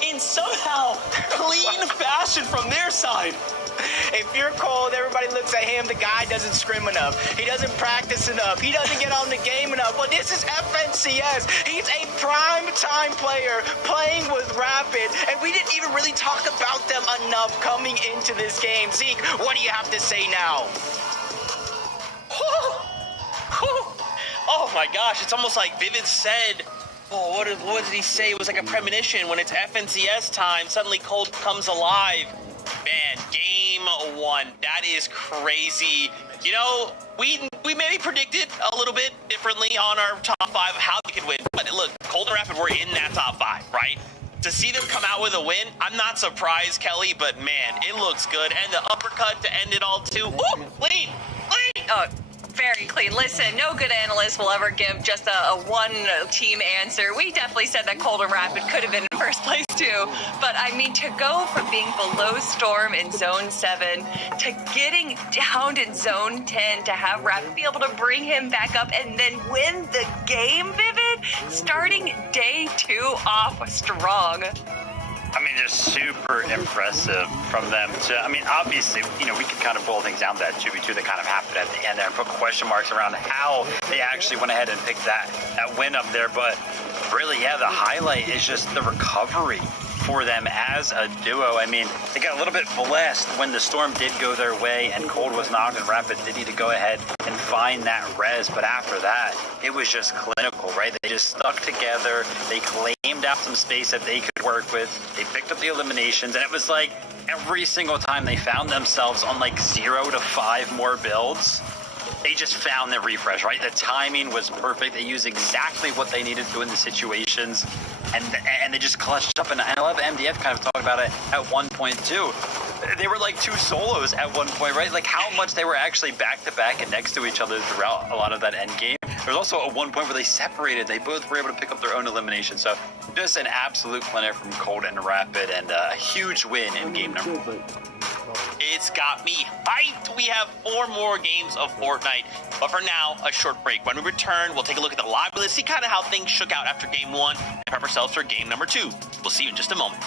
in somehow clean fashion from their side. If you're Cold, everybody looks at him. The guy doesn't scrim enough. He doesn't practice enough. He doesn't get on the game enough. Well, this is FNCS. He's a prime time player playing with Rapid, and we didn't even really talk about them enough coming into this game. Zeke, what do you have to say now? Oh my gosh, it's almost like Vivid said, what did he say? It was like a premonition. When it's FNCS time, suddenly Cold comes alive. Man, game 1, that is crazy. You know, we maybe predicted a little bit differently on our top 5 how they could win. But look, Cold and Rapid were in that top 5, right? to see them come out with a win, I'm not surprised, Kelly, but man, it looks good. And the uppercut to end it all too. Ooh, clean. Oh, very clean. Listen, no good analyst will ever give just a one-team answer. We definitely said that Cold and Rapid could have been in first place too. But I mean, to go from being below Storm in Zone 7 to getting downed in Zone 10, to have Rapid be able to bring him back up and then win the game, Vivid, starting day 2 off strong. I mean, just super impressive from them. I mean, obviously, you know, we could kind of boil things down to that 2v2 that kind of happened at the end there and put question marks around how they actually went ahead and picked that win up there. But really, yeah, the highlight is just the recovery for them as a duo. I mean, they got a little bit blessed when the Storm did go their way and Cold was knocked and Rapid did need to go ahead and find that res. But after that, it was just clinical, right? They just stuck together. They claimed out some space that they could work with. They picked up the eliminations, and it was like every single time they found themselves on like 0 to 5 more builds, they just found their refresh, right? The timing was perfect. They used exactly what they needed to in the situations, and they just clutched up. And I love MDF kind of talked about it at one point too. They were like 2 solos at one point, right? Like how much they were actually back to back and next to each other throughout a lot of that end game. There's also a one point where they separated. They both were able to pick up their own elimination. So just an absolute clinic from Cold and Rapid, and a huge win in game number 1. It's got me hyped. We have 4 more games of Fortnite, but for now, a short break. When we return, we'll take a look at the live list, see kind of how things shook out after game 1, and prep ourselves for game number 2. We'll see you in just a moment.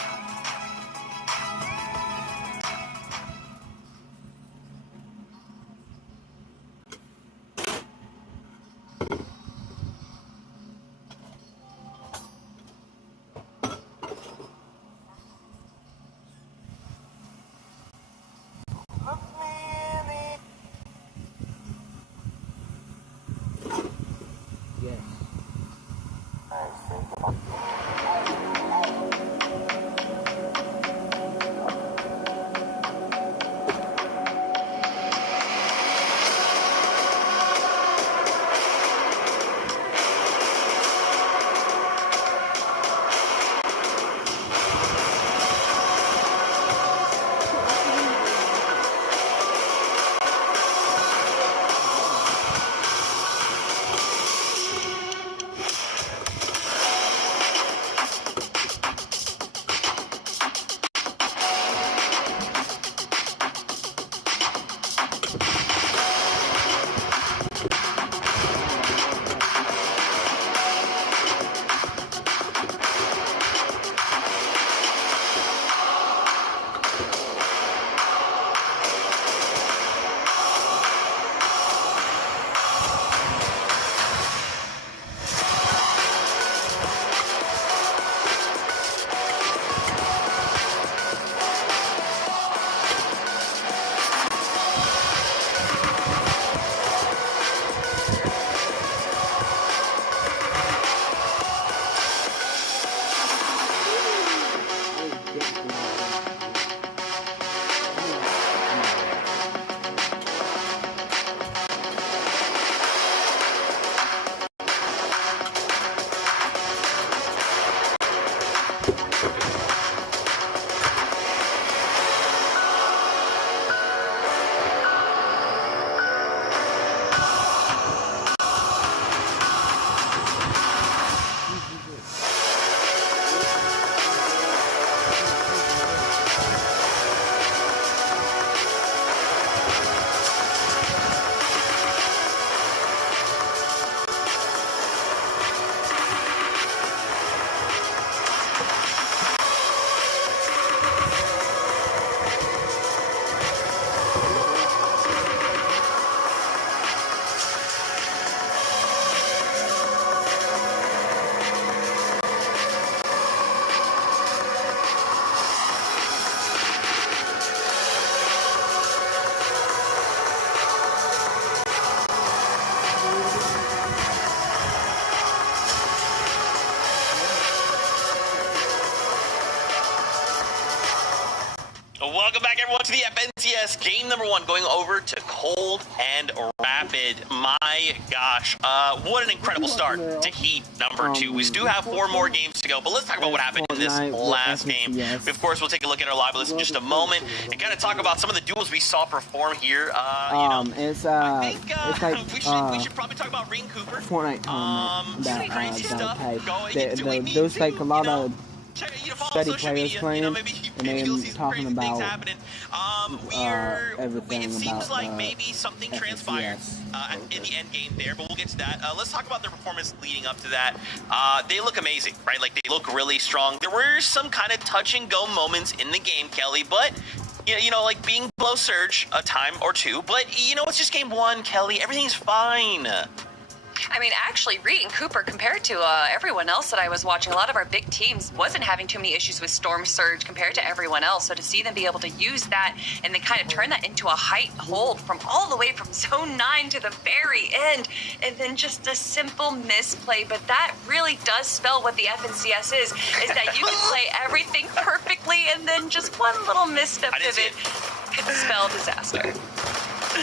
Welcome back, everyone, to the FNCS game number 1, going over to Cold and Rapid. My my gosh. What an incredible start to Heat number 2. We do have 4 more games to go, but let's talk about what happened in this last game. We, of course, we'll take a look at our live list in just a moment and kind of talk about some of the duels we saw perform here. I think it's like we should probably talk about Reed Cooper. Fortnite tournament some crazy stuff going. Those like a lot of follow steady social players media, playing, maybe and you'll then see some talking crazy things about happening. everything It seems about like maybe something transpired FNCS. in the end game there, but we'll get to that. Let's talk about their performance leading up to that. They look amazing, right? Like, they look really strong. There were some kind of touch and go moments in the game, Kelly, but you know, like being below Surge a time or two, but you know, it's just game 1, Kelly. Everything's fine. I mean, actually, Reed and Cooper, compared to everyone else that I was watching, a lot of our big teams wasn't having too many issues with Storm Surge compared to everyone else. So to see them be able to use that and then kind of turn that into a height hold from all the way from Zone 9 to the very end, and then just a simple misplay. But that really does spell what the FNCS is that you can play everything perfectly, and then just one little misstep pivot could spell disaster.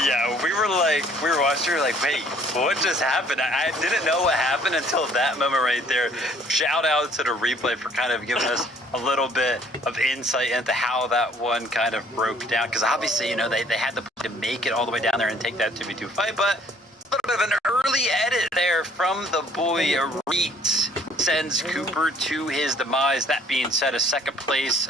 Yeah, we were watching, we were like, wait, what just happened? I didn't know what happened until that moment right there. Shout out to the replay for kind of giving us a little bit of insight into how that one kind of broke down. Because obviously, you know, they had to make it all the way down there and take that 2v2 fight, but a little bit of an early edit there from the boy Reet sends Cooper to his demise. That being said, a second place.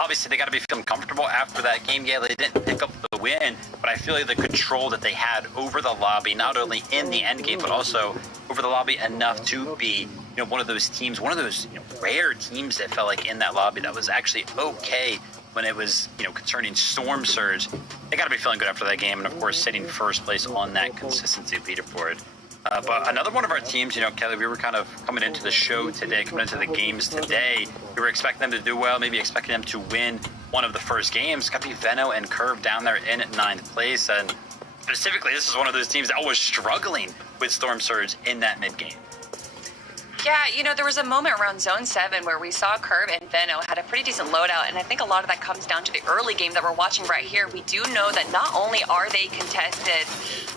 Obviously, they got to be feeling comfortable after that game. Yeah, they didn't pick up the win, but I feel like the control that they had over the lobby, not only in the end game, but also over the lobby enough to be, you know, one of those teams, one of those, you know, rare teams that felt like in that lobby that was actually okay when it was, you know, concerning Storm Surge. They got to be feeling good after that game, and of course, sitting first place on that consistency leaderboard. But another one of our teams, you know, Kelly, we were kind of coming into the show today, coming into the games today. We were expecting them to do well, maybe expecting them to win one of the first games. Got to be Veno and Curve down there in 9th place. And specifically, this is one of those teams that was struggling with Storm Surge in that mid game. Yeah, you know, there was a moment around Zone 7 where we saw Curve and Veno had a pretty decent loadout, and I think a lot of that comes down to the early game that we're watching right here. We do know that not only are they contested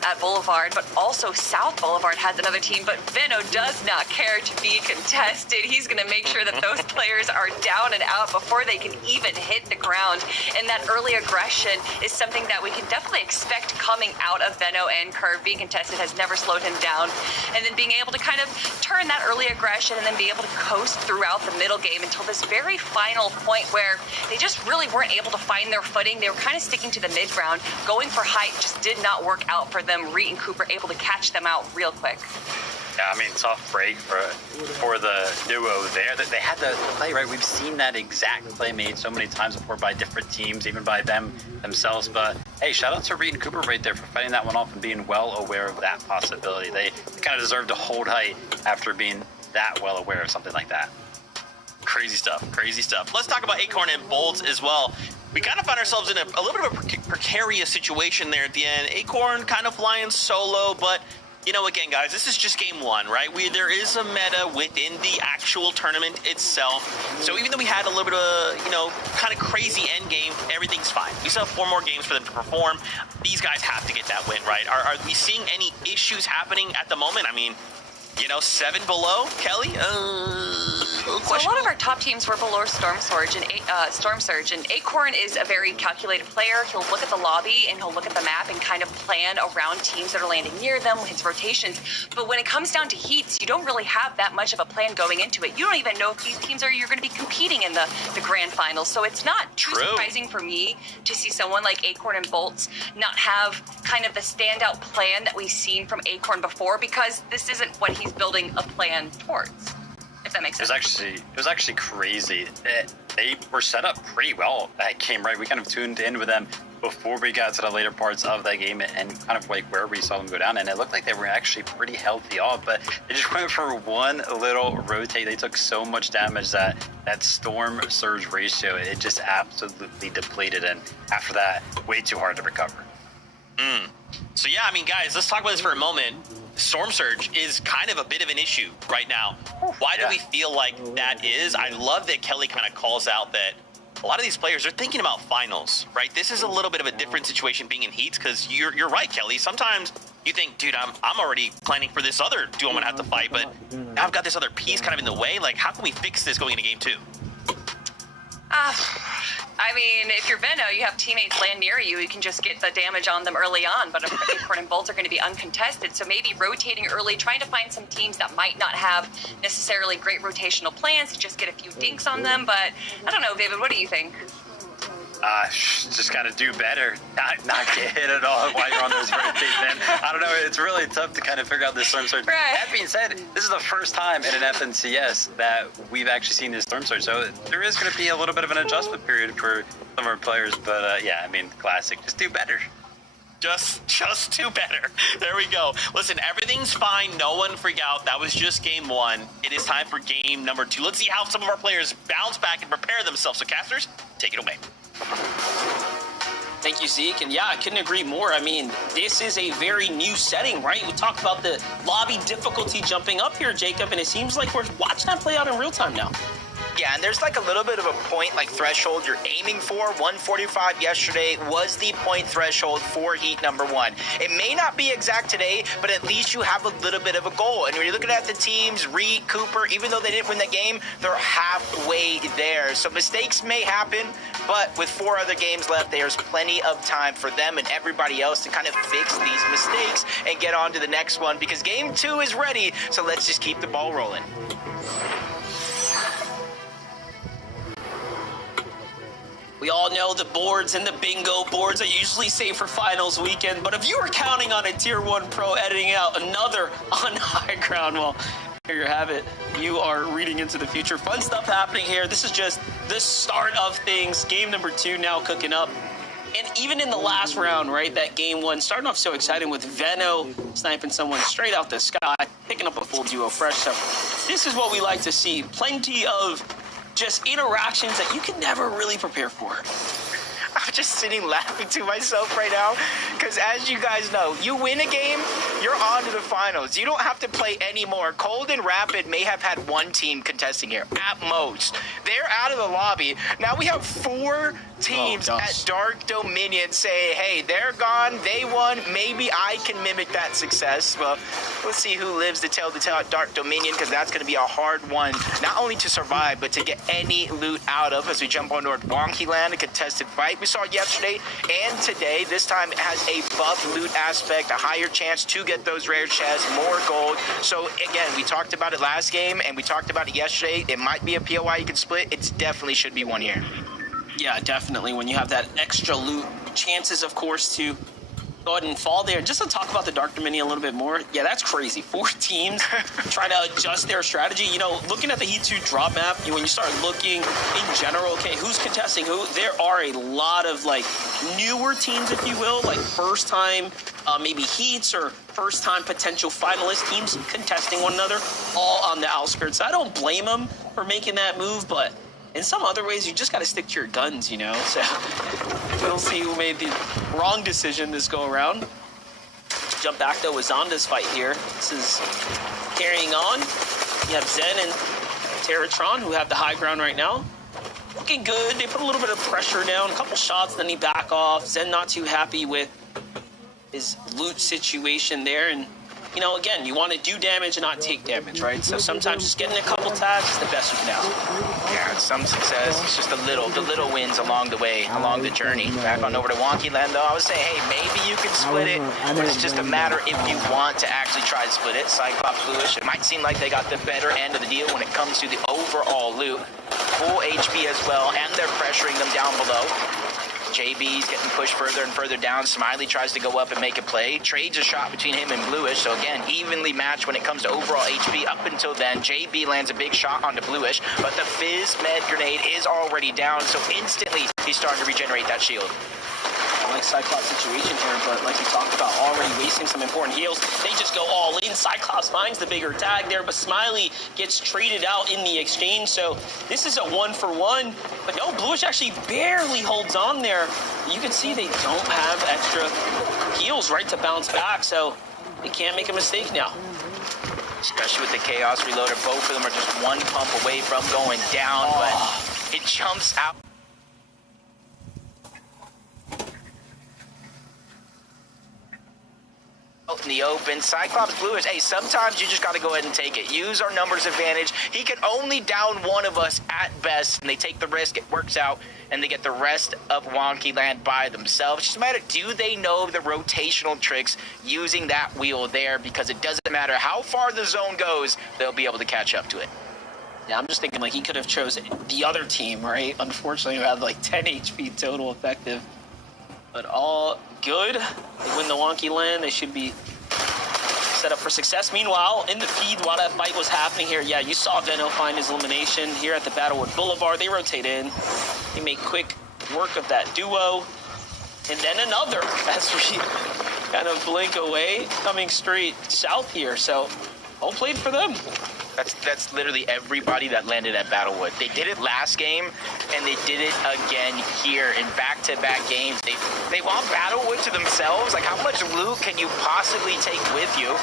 at Boulevard, but also South Boulevard has another team, but Veno does not care to be contested. He's going to make sure that those players are down and out before they can even hit the ground, and that early aggression is something that we can definitely expect coming out of Veno, and Curve being contested has never slowed him down, and then being able to kind of turn that early aggression and then be able to coast throughout the middle game until this very final point where they just really weren't able to find their footing. They were kind of sticking to the mid ground. Going for height just did not work out for them. Reed and Cooper able to catch them out real quick. Yeah, I mean, tough break for the duo there. That they had the play, right? We've seen that exact play made so many times before by different teams, even by them themselves. But hey, shout out to Reed and Cooper right there for fighting that one off and being well aware of that possibility. They kind of deserve to hold height after being that well aware of something like that. Crazy stuff, crazy stuff. Let's talk about Acorn and Bolts as well. We kind of found ourselves in a little bit of a precarious situation there at the end. Acorn kind of flying solo, but you know, again, guys, this is just game 1, right? There is a meta within the actual tournament itself. So even though we had a little bit of, you know, kind of crazy end game, everything's fine. We still have 4 more games for them to perform. These guys have to get that win, right? Are we seeing any issues happening at the moment? I mean, you know, 7 below, Kelly? So a lot of our top teams were below Storm Surge, and Acorn is a very calculated player. He'll look at the lobby and he'll look at the map and kind of plan around teams that are landing near them, his rotations. But when it comes down to heats, you don't really have that much of a plan going into it. You don't even know if these teams you're going to be competing in the grand finals. So it's not too surprising for me to see someone like Acorn and Bolts not have kind of the standout plan that we've seen from Acorn before, because this isn't what he's building a plan towards. If that makes sense. It was actually crazy. They were set up pretty well that game, right? We kind of tuned in with them before we got to the later parts of that game and kind of like where we saw them go down, and it looked like they were actually pretty healthy off, but they just went for one little rotate. They took so much damage that Storm Surge ratio, it just absolutely depleted, and after that, way too hard to recover. So yeah, I mean, guys, let's talk about this for a moment. Storm Surge is kind of a bit of an issue right now. Why do we feel like that is? I love that Kelly kind of calls out that a lot of these players are thinking about finals, right? This is a little bit of a different situation being in heats, because you're right, Kelly. Sometimes you think, dude, I'm already planning for this other duo I'm gonna have to fight, but now I've got this other piece kind of in the way. Like, how can we fix this going into game 2? I mean, if you're Veno, you have teammates land near you. You can just get the damage on them early on, but Import and Bolt are going to be uncontested. So maybe rotating early, trying to find some teams that might not have necessarily great rotational plans to just get a few dinks on them. But I don't know, David, what do you think? Just gotta do better. Not get hit at all while you're on those rotates, man. I don't know. It's really tough to kind of figure out this Storm Surge. Right. That being said, this is the first time in an FNCS that we've actually seen this Storm Surge. So there is going to be a little bit of an adjustment period for some of our players. But yeah, I mean, classic. Just do better. Just do better. There we go. Listen, everything's fine. No one freak out. That was just game 1. It is time for game number 2. Let's see how some of our players bounce back and prepare themselves. So, casters, take it away. Thank you, Zeke. And yeah, I couldn't agree more. I mean, this is a very new setting, right? We talked about the lobby difficulty jumping up here, Jacob, and it seems like we're watching that play out in real time now. Yeah, and there's like a little bit of a point, like threshold you're aiming for. 145 yesterday was the point threshold for heat number 1. It may not be exact today, but at least you have a little bit of a goal. And when you're looking at the teams, Reed, Cooper, even though they didn't win the game, they're halfway there. So mistakes may happen, but with 4 other games left, there's plenty of time for them and everybody else to kind of fix these mistakes and get on to the next one, because game 2 is ready. So let's just keep the ball rolling. We all know the boards and the bingo boards I usually save for finals weekend, but if you were counting on a Tier 1 pro editing out another on high ground, well, here you have it. You are reading into the future. Fun stuff happening here. This is just the start of things. Game number 2 now cooking up. And even in the last round, right, that game 1, starting off so exciting with Veno sniping someone straight out the sky, picking up a full duo fresh. So this is what we like to see. Plenty of just interactions that you can never really prepare for. I'm just sitting laughing to myself right now, because as you guys know, you win a game, you're on to the finals. You don't have to play anymore. Cold and Rapid may have had 1 team contesting here, at most. They're out of the lobby. Now we have 4 teams at Dark Dominion say, hey, they're gone, they won, maybe I can mimic that success. Well, let's see who lives to tell the tale at Dark Dominion, because that's going to be a hard one, not only to survive, but to get any loot out of as we jump on North Wonky Land, a contested fight we saw yesterday and today. This time it has a buff loot aspect, a higher chance to get those rare chests, more gold. So again, we talked about it last game and we talked about it yesterday. It might be a POI you can split. It definitely should be one here. Yeah, definitely. When you have that extra loot, chances, of course, to go ahead and fall there. Just to talk about the Dark Dominion a little bit more, yeah, that's crazy. 4 teams trying to adjust their strategy. You know, looking at the Heat 2 drop map, when you start looking in general, okay, who's contesting who, there are a lot of, like, newer teams, if you will, like first-time maybe Heats or first-time potential finalist teams contesting one another, all on the outskirts. I don't blame them for making that move, but in some other ways, you just got to stick to your guns, you know? So we'll see who made the wrong decision this go around. Jump back, though, with Zonda's fight here. This is carrying on. You have Zen and Terratron, who have the high ground right now. Looking good. They put a little bit of pressure down, a couple shots, then he back off. Zen not too happy with his loot situation there, and you know, again, you want to do damage and not take damage, right? So sometimes just getting a couple tags is the best you can ask. Yeah, some success. It's just the little wins along the way, along the journey. Back on over to Wonky Land, though, I would say, hey, maybe you can split it, but it's just a matter if you want to actually try to split it. Cyclops, Bluish, it might seem like they got the better end of the deal when it comes to the overall loot. Full HP as well, and they're pressuring them down below. JB's getting pushed further and further down. Smiley tries to go up and make a play. Trades a shot between him and Bluish. So again, evenly matched when it comes to overall HP up until then. JB lands a big shot onto Bluish, but the Fizz Med grenade is already down. So instantly he's starting to regenerate that shield. I like Cyclops' situation here, but like we talked about, already wasting some important heals. They just go all in. Cyclops finds the bigger tag there, but Smiley gets traded out in the exchange. So this is a 1-for-1. But no, Bluish actually barely holds on there. You can see they don't have extra heals, right, to bounce back. So they can't make a mistake now. Especially with the Chaos Reloader. Both of them are just one pump away from going down, but it jumps out. in the open. Cyclops Blue is, hey, sometimes you just got to go ahead and take it. Use our numbers advantage. He can only down one of us at best, and they take the risk. It works out, and they get the rest of Wonky Land by themselves. Just a matter, do they know the rotational tricks using that wheel there? Because it doesn't matter how far the zone goes, they'll be able to catch up to it. Yeah, I'm just thinking like he could have chosen the other team, right? Unfortunately, who had like 10 HP total effective. But all good. They win the Wonky Land. They should be set up for success. Meanwhile, in the feed, while that fight was happening here, yeah, you saw Venno find his elimination here at the Battlewood Boulevard. They rotate in. They make quick work of that duo. And then another as we kind of blink away, coming straight south here. So, all played for them. That's literally everybody that landed at Battlewood. They did it last game, and they did it again here in back-to-back games. They want Battlewood to themselves. Like, how much loot can you possibly take with you?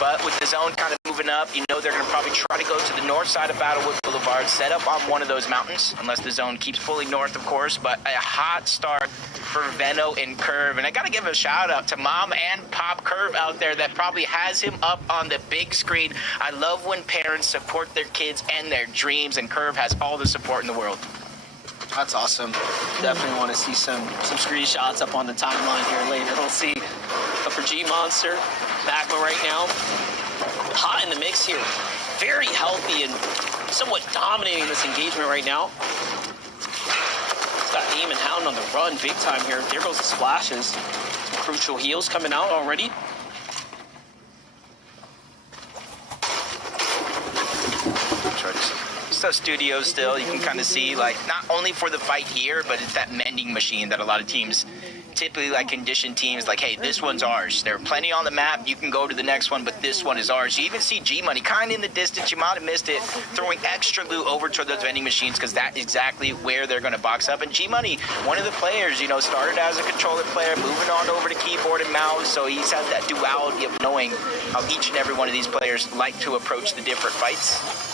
But with the zone kind of moving up, you know they're going to probably try to go to the north side of Battlewood Boulevard, set up on one of those mountains, unless the zone keeps pulling north, of course. But a hot start for Venno and Curve. And I got to give a shout-out to Mom and Pop Curve out there that probably has him up on the big screen. I love when parents support their kids and their dreams, and Curve has all the support in the world. That's awesome. Definitely want to see some screenshots up on the timeline here later. We'll see. But for G-Monster, Magma right now, hot in the mix here. Very healthy and somewhat dominating this engagement right now. He's got Aim and Hound on the run big time here. There goes the splashes. Some crucial heals coming out already. So studios still, you can kind of see, like, not only for the fight here, but it's that mending machine that a lot of teams typically, like, condition teams, like, hey, this one's ours. There are plenty on the map. You can go to the next one, but this one is ours. You even see G-Money kind of in the distance. You might have missed it, throwing extra loot over to those vending machines because that's exactly where they're going to box up. And G-Money, one of the players, you know, started as a controller player, moving on over to keyboard and mouse, so he's had that duality of knowing how each and every one of these players like to approach the different fights.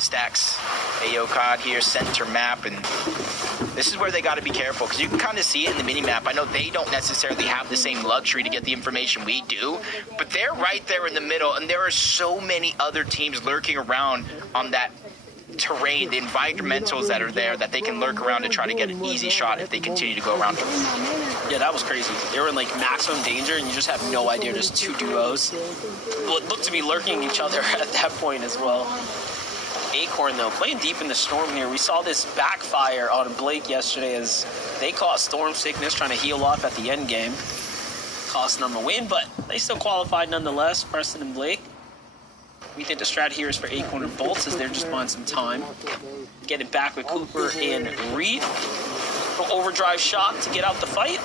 Stacks AOCOD here, center map, and this is where they got to be careful because you can kind of see it in the mini-map. I know they don't necessarily have the same luxury to get the information we do, but they're right there in the middle, and there are so many other teams lurking around on that terrain, the environmentals that are there, that they can lurk around to try to get an easy shot if they continue to go around them. Yeah, that was crazy. They were in like maximum danger, and you just have no idea. Just two duos. Well, it looked to be lurking each other at that point as well. Acorn, though, playing deep in the storm here. We saw this backfire on Blake yesterday as they caught storm sickness, trying to heal up at the end game. Cost them a win, but they still qualified nonetheless, Preston and Blake. We think the strat here is for Acorn and Bolts as they're just buying some time. Get it back with Cooper and Reed. Little overdrive shot to get out the fight.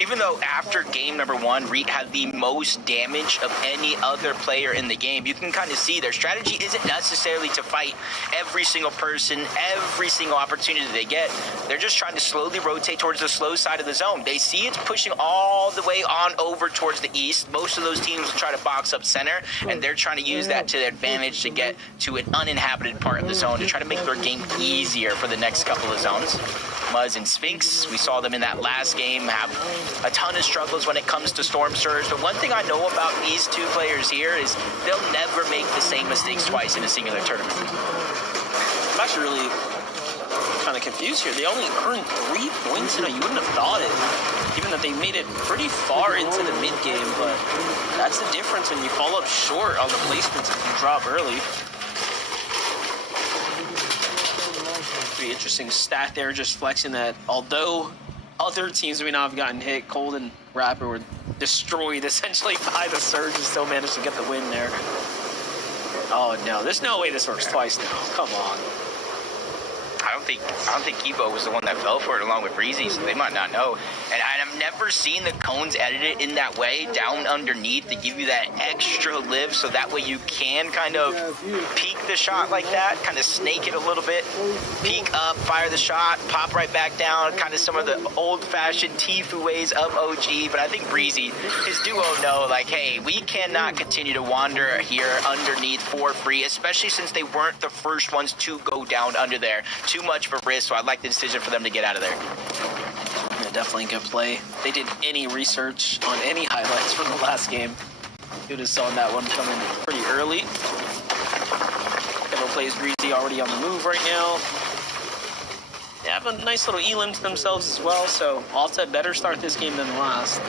Even though after game number one, Reed had the most damage of any other player in the game, you can kind of see their strategy isn't necessarily to fight every single person, every single opportunity they get. They're just trying to slowly rotate towards the slow side of the zone. They see it's pushing all the way on over towards the east. Most of those teams will try to box up center, and they're trying to use that to their advantage to get to an uninhabited part of the zone to try to make their game easier for the next couple of zones. Muzz and Sphinx, we saw them in that last game have a ton of struggles when it comes to Storm Surge, but one thing I know about these two players here is they'll never make the same mistakes twice in a singular tournament. I'm actually really kind of confused here. They only earned 3 points, and you wouldn't have thought it, given that they made it pretty far into the mid-game, but that's the difference when you fall up short on the placements if you drop early. Pretty interesting stat there, just flexing that although other teams may not have gotten hit, Cold and Rapper were destroyed essentially by the Surge and still managed to get the win there. Oh no, there's no way this works twice now. Come on. I don't think Evo was the one that fell for it along with Breezy, so they might not know. And I've never seen the cones edited in that way, down underneath, to give you that extra lift, so that way you can kind of peek the shot like that, kind of snake it a little bit, peek up, fire the shot, pop right back down, kind of some of the old-fashioned Tfue ways of OG. But I think Breezy, his duo know, like, hey, we cannot continue to wander here underneath for free, especially since they weren't the first ones to go down under there. Too much for risk, so I like the decision for them to get out of there. Yeah, definitely good play. If they did any research on any highlights from the last game, you would have saw that one coming pretty early. Evo plays Greasy already on the move right now. They have a nice little elim to themselves as well, so Alta better start this game than the last.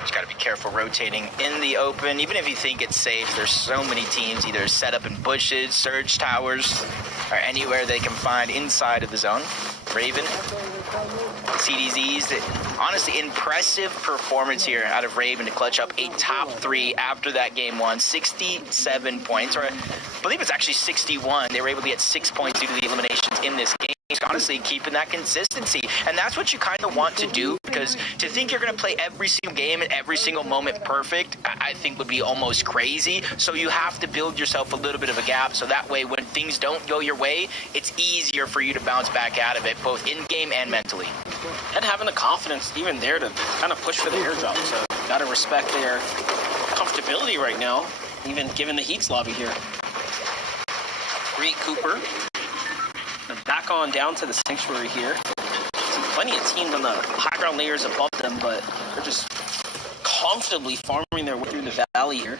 Just got to be careful rotating in the open. Even if you think it's safe, there's so many teams either set up in bushes, surge towers, or anywhere they can find inside of the zone. Raven, CDZs, honestly, impressive performance here out of Raven to clutch up a top 3 after that game 1. 67 points, or I believe it's actually 61. They were able to get 6 points due to the eliminations in this game. Honestly, keeping that consistency, and that's what you kind of want to do, because to think you're going to play every single game and every single moment perfect, I think would be almost crazy. So you have to build yourself a little bit of a gap, so that way when things don't go your way, it's easier for you to bounce back out of it, both in game and mentally. And having the confidence even there to kind of push for the airdrop, so gotta respect their comfortability right now, even given the Heat's lobby here. Reed Cooper. And back on down to the Sanctuary here. See plenty of teams on the high ground layers above them, but they're just comfortably farming their way through the valley here.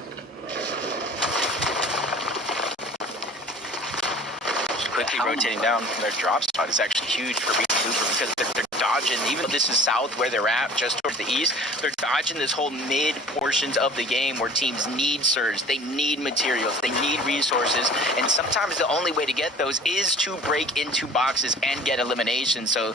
Just quickly rotating down their drop spot is actually huge for Reed Cooper, because they're dodging, even though this is south where they're at, just towards the east, they're dodging this whole mid portions of the game where teams need surge, they need materials, they need resources, and sometimes the only way to get those is to break into boxes and get elimination. So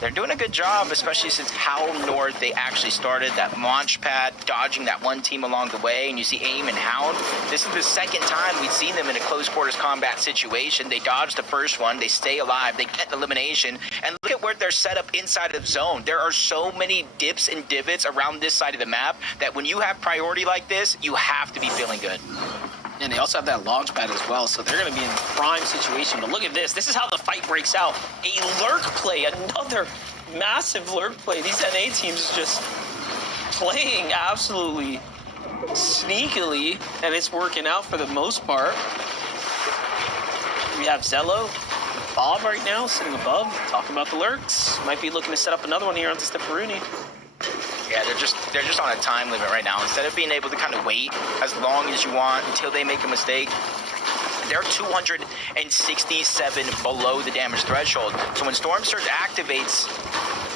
they're doing a good job, especially since how north they actually started, that launch pad, dodging that one team along the way, and you see AIM and Hound. This is the second time we've seen them in a close quarters combat situation. They dodged the first one, they stay alive, they get elimination, and look at where they're set up inside of zone. There are so many dips and divots around this side of the map that when you have priority like this, you have to be feeling good. And they also have that launch pad as well, so they're going to be in prime situation. But look at this. This is how the fight breaks out. A lurk play, another massive lurk play. These NA teams just playing absolutely sneakily, and it's working out for the most part. We have Zello, Bob right now sitting above, talking about the lurks. Might be looking to set up another one here onto Steparuni. Yeah, they're just on a time limit right now. Instead of being able to kind of wait as long as you want until they make a mistake, they're 267 below the damage threshold. So when Storm Surge activates,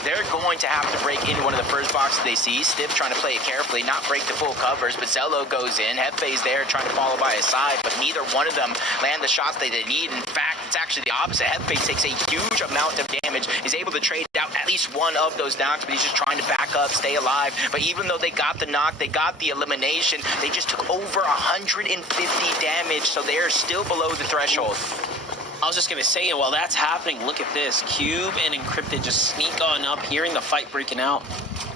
they're going to have to break into one of the first boxes they see. Stiff trying to play it carefully, not break the full covers, but Zello goes in. Hefe's there trying to follow by his side, but neither one of them land the shots they need. In fact, it's actually the opposite. Hefe takes a huge amount of damage. He's able to trade out at least one of those knocks, but he's just trying to back up, stay alive. But even though they got the knock, they got the elimination, they just took over 150 damage, so they are still below the threshold. I was just going to say, while that's happening, look at this. Cube and Encrypted just sneak on up, hearing the fight breaking out.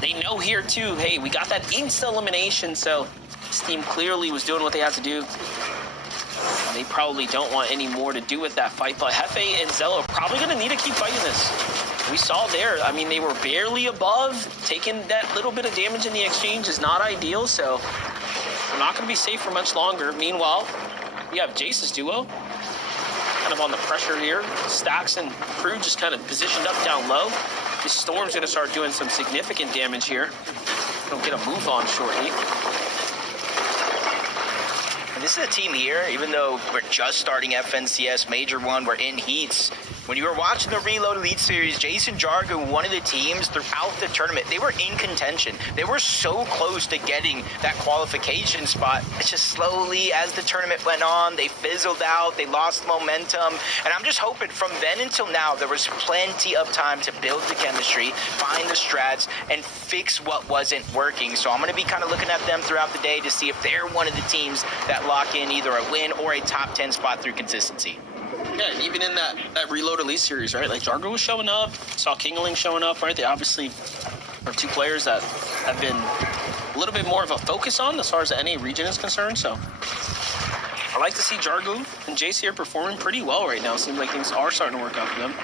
They know here, too, hey, we got that insta-elimination, so this team clearly was doing what they had to do. They probably don't want any more to do with that fight, but Hefe and Zello are probably going to need to keep fighting this. We saw there, I mean, they were barely above. Taking that little bit of damage in the exchange is not ideal, so we're not going to be safe for much longer. Meanwhile, we have Jace's duo kind of on the pressure here. Stacks and Crew just kind of positioned up down low. This Storm's going to start doing some significant damage here. Don't get a move on shortly. And this is a team here, even though we're just starting FNCS Major 1, we're in heats. When you were watching the Reload Elite Series, Jason Jargo, one of the teams throughout the tournament, they were in contention. They were so close to getting that qualification spot. It's just slowly, as the tournament went on, they fizzled out, they lost momentum. And I'm just hoping from then until now, there was plenty of time to build the chemistry, find the strats, and fix what wasn't working. So I'm going to be kind of looking at them throughout the day to see if they're one of the teams that lock in either a win or a top 10 spot through consistency. Yeah, and even in that Reload Elite Series, right? Like, Jargo was showing up, saw Kingling showing up, right? They obviously are two players that have been a little bit more of a focus on as far as the NA region is concerned, so I like to see Jargo and Jace here performing pretty well right now. Seems like things are starting to work out for them.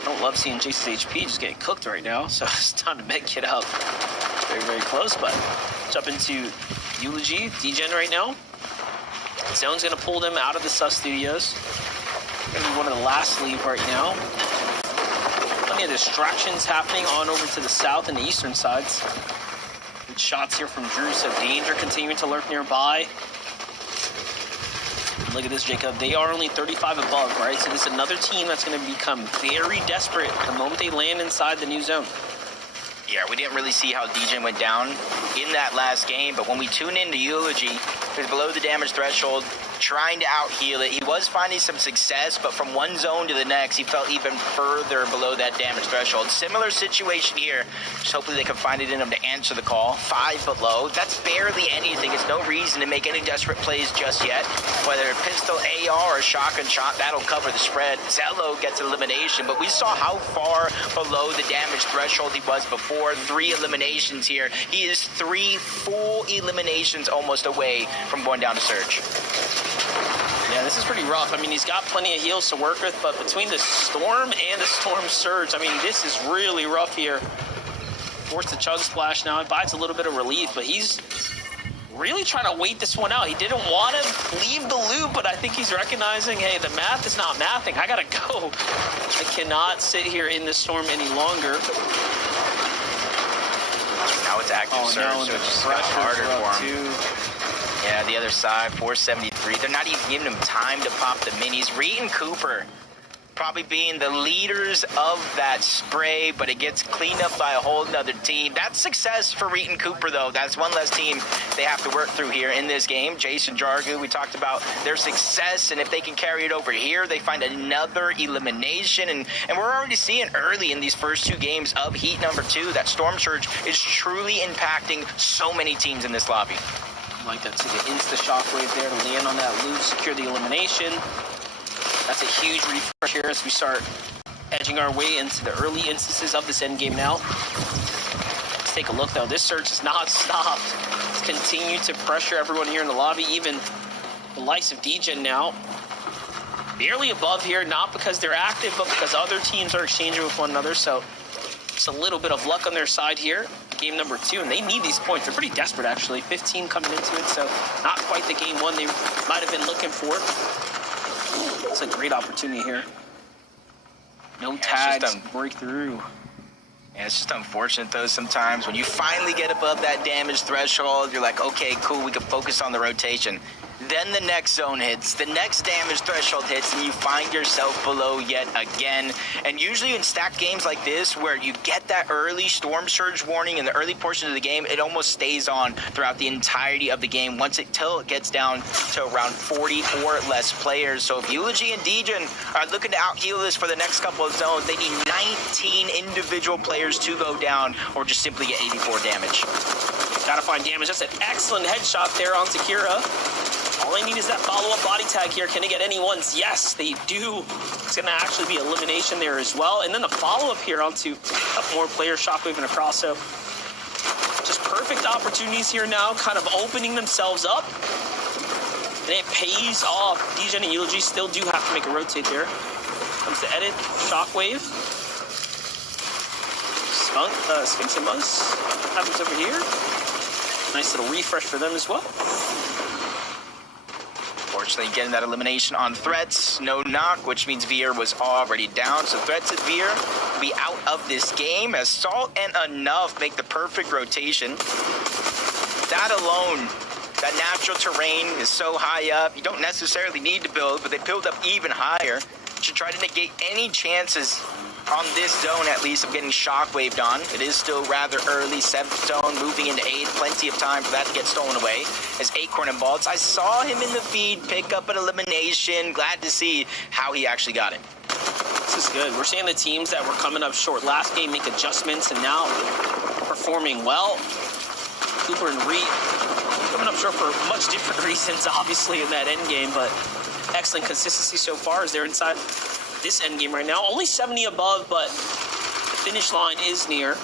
I don't love seeing Jace's HP just getting cooked right now, so it's time to make it up. Very, very close, but jump into Eulogy, Degen right now. Zone's going to pull them out of the Sus Studios. Going to be one of the last to leave right now. Plenty of distractions happening on over to the south and the eastern sides. Good shots here from Drew, so danger continuing to lurk nearby. Look at this, Jacob. They are only 35 above, right? So this is another team that's going to become very desperate the moment they land inside the new zone. Yeah, we didn't really see how DJ went down in that last game, but when we tune into Eulogy, he was below the damage threshold, trying to out-heal it. He was finding some success, but from one zone to the next, he fell even further below that damage threshold. Similar situation here. Just hopefully they can find it in him to answer the call. 5 below. That's barely anything. It's no reason to make any desperate plays just yet. Whether pistol, AR, or shotgun shot, that'll cover the spread. Zello gets elimination, but we saw how far below the damage threshold he was before. 3 eliminations here. He is 3 full eliminations almost away from going down to Surge. Yeah, this is pretty rough. I mean, he's got plenty of heals to work with, but between the Storm and the Storm Surge, I mean, this is really rough here. Forced the Chug Splash now. It buys a little bit of relief, but he's really trying to wait this one out. He didn't want to leave the loop, but I think he's recognizing, hey, the math is not mathing. I got to go. I cannot sit here in the Storm any longer. Now it's active Surge, no, so it's just got harder for him. too. Yeah, the other side, 473. They're not even giving him time to pop the minis. Reed and Cooper probably being the leaders of that spray, but it gets cleaned up by a whole nother team. That's success for Reed and Cooper, though. That's one less team they have to work through here in this game. Jason Jargu, we talked about their success, and if they can carry it over here, they find another elimination. And we're already seeing early in these first 2 games of Heat number 2 that Storm Surge is truly impacting so many teams in this lobby. I like that too. The insta shockwave there to land on that loop, secure the elimination. That's a huge refresh here as we start edging our way into the early instances of this endgame now. Let's take a look though. This Surge has not stopped. It's continued to pressure everyone here in the lobby, even the likes of DJ now. Barely above here, not because they're active, but because other teams are exchanging with one another. So just a little bit of luck on their side here. Game number 2, and they need these points. They're pretty desperate, actually. 15 coming into it, so not quite the game 1 they might have been looking for. It's a great opportunity here. No tags, break through. Yeah, it's just unfortunate, though, sometimes when you finally get above that damage threshold, you're like, okay, cool, we can focus on the rotation. Then the next zone hits, the next damage threshold hits, and you find yourself below yet again. And usually in stacked games like this, where you get that early Storm Surge warning in the early portion of the game, it almost stays on throughout the entirety of the game till it gets down to around 40 or less players. So if Eulogy and Degen are looking to out-heal this for the next couple of zones, they need 19 individual players to go down or just simply get 84 damage. Gotta find damage. That's an excellent headshot there on Takira. All they need is that follow-up body tag here. Can they get any ones? Yes, they do. It's going to actually be elimination there as well. And then the follow-up here onto a more players shockwaving across. So just perfect opportunities here now, kind of opening themselves up. And it pays off. DJ and Eulogy still do have to make a rotate there. Comes to edit, shockwave. Sphinx and Muzz happens over here. Nice little refresh for them as well. Unfortunately, getting that elimination on Threats, no knock, which means Veer was already down. So Threats and Veer will be out of this game as Salt and Enough make the perfect rotation. That alone, that natural terrain is so high up, you don't necessarily need to build, but they build up even higher to try to negate any chances on this zone, at least, of getting shockwaved on. It is still rather early. 7th zone, moving into 8th. Plenty of time for that to get stolen away. As Acorn and Baltz, I saw him in the feed pick up an elimination. Glad to see how he actually got it. This is good. We're seeing the teams that were coming up short last game make adjustments and now performing well. Cooper and Reed coming up short for much different reasons, obviously, in that end game, but excellent consistency so far as they're inside this end game right now. Only 70 above, but the finish line is near.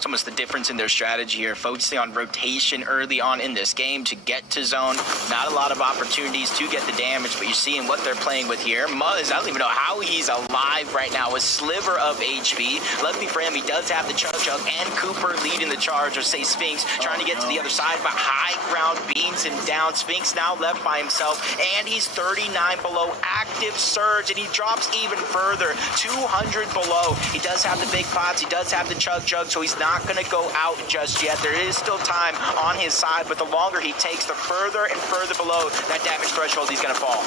So almost the difference in their strategy here, focusing on rotation early on in this game to get to zone. Not a lot of opportunities to get the damage, but you're seeing what they're playing with here. Muzz, I don't even know how he's alive right now. A sliver of HP. Luckily for him, he does have the Chug Chug and Cooper leading the charge, or say Sphinx, trying to get to the other side, but high ground beams him down. Sphinx now left by himself, and he's 39 below. Active surge, and he drops even further, 200 below. He does have the big pots, he does have the Chug Chug, so he's not going to go out just yet. There is still time on his side, but the longer he takes, the further and further below that damage threshold he's going to fall.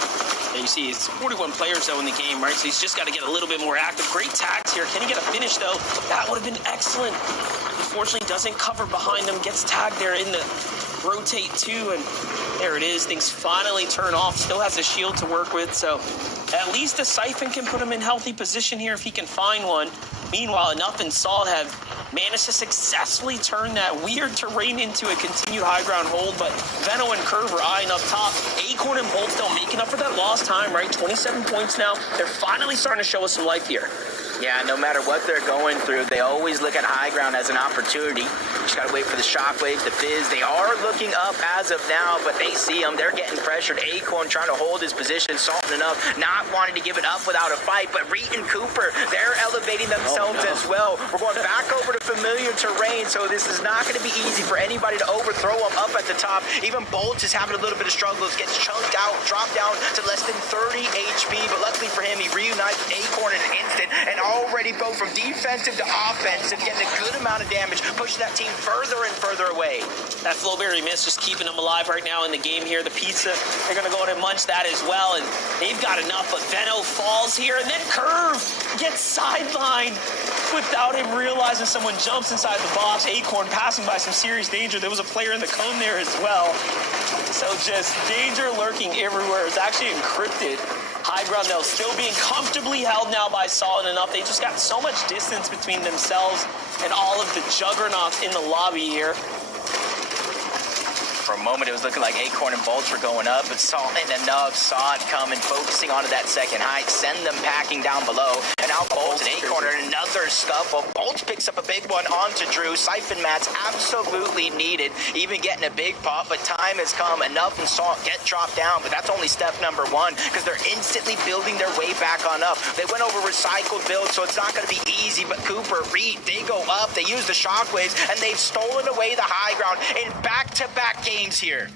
And you see, it's 41 players, though, in the game, right? So he's just got to get a little bit more active. Great tags here. Can he get a finish, though? That would have been excellent. Unfortunately, doesn't cover behind him. Gets tagged there in the rotate, too, and there it is. Things finally turn off. Still has a shield to work with, so at least the Siphon can put him in healthy position here if he can find one. Meanwhile, Enough and Salt have managed to successfully turn that weird terrain into a continued high ground hold, but Veno and Curve are eyeing up top. Acorn and Bolt still making up for that lost time, right? 27 points now. They're finally starting to show us some life here. Yeah, no matter what they're going through, they always look at high ground as an opportunity. Just got to wait for the shockwaves, the fizz. They are looking up as of now, but they see him. They're getting pressured. Acorn trying to hold his position. Salt and Enough not wanting to give it up without a fight, but Reet and Cooper, they're elevating themselves as well. We're going back over to familiar terrain, so this is not going to be easy for anybody to overthrow him up at the top. Even Bolt is having a little bit of struggles, gets chunked out, dropped down to less than 30 HP, but luckily for him, he reunites with Acorn in an instant, and already go from defensive to offensive, getting a good amount of damage, pushing that team further and further away. That Flowberry miss just keeping them alive right now in the game here. The pizza, they're going to go in and munch that as well, and they've got enough, but Veno falls here, and then Curve gets sidelined without him realizing someone jumps inside the box. Acorn passing by some serious danger. There was a player in the cone there as well. So just danger lurking everywhere. It's actually encrypted. High ground, though, still being comfortably held now by Salt and Enough. They just got so much distance between themselves and all of the juggernauts in the lobby here. For a moment, it was looking like Acorn and Bolts were going up, but Salt and Enough saw it coming, focusing onto that second height, send them packing down below, and now Bolts and Acorn are in another scuffle. Bolts picks up a big one onto Drew. Siphon mats absolutely needed, even getting a big pop, but time has come. Enough and Salt get dropped down, but that's only step number one, because they're instantly building their way back on up. They went over recycled builds, so it's not going to be easy, but Cooper, Reed, they go up, they use the shockwaves, and they've stolen away the high ground in back-to-back games here.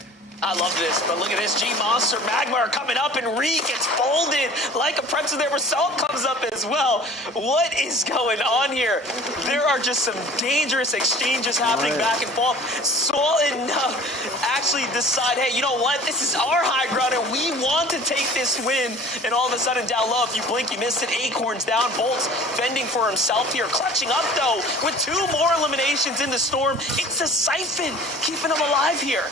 I love this, but look at this. G-Monster, Magma are coming up, and Reek gets folded like a pretzel there, where Salt comes up as well. What is going on here? There are just some dangerous exchanges happening back and forth. Salt and Enough actually decide, hey, you know what? This is our high ground, and we want to take this win. And all of a sudden, down low, if you blink, you missed it. Acorn's down. Bolt's fending for himself here. Clutching up, though, with 2 more eliminations in the Storm. It's the Siphon keeping him alive here.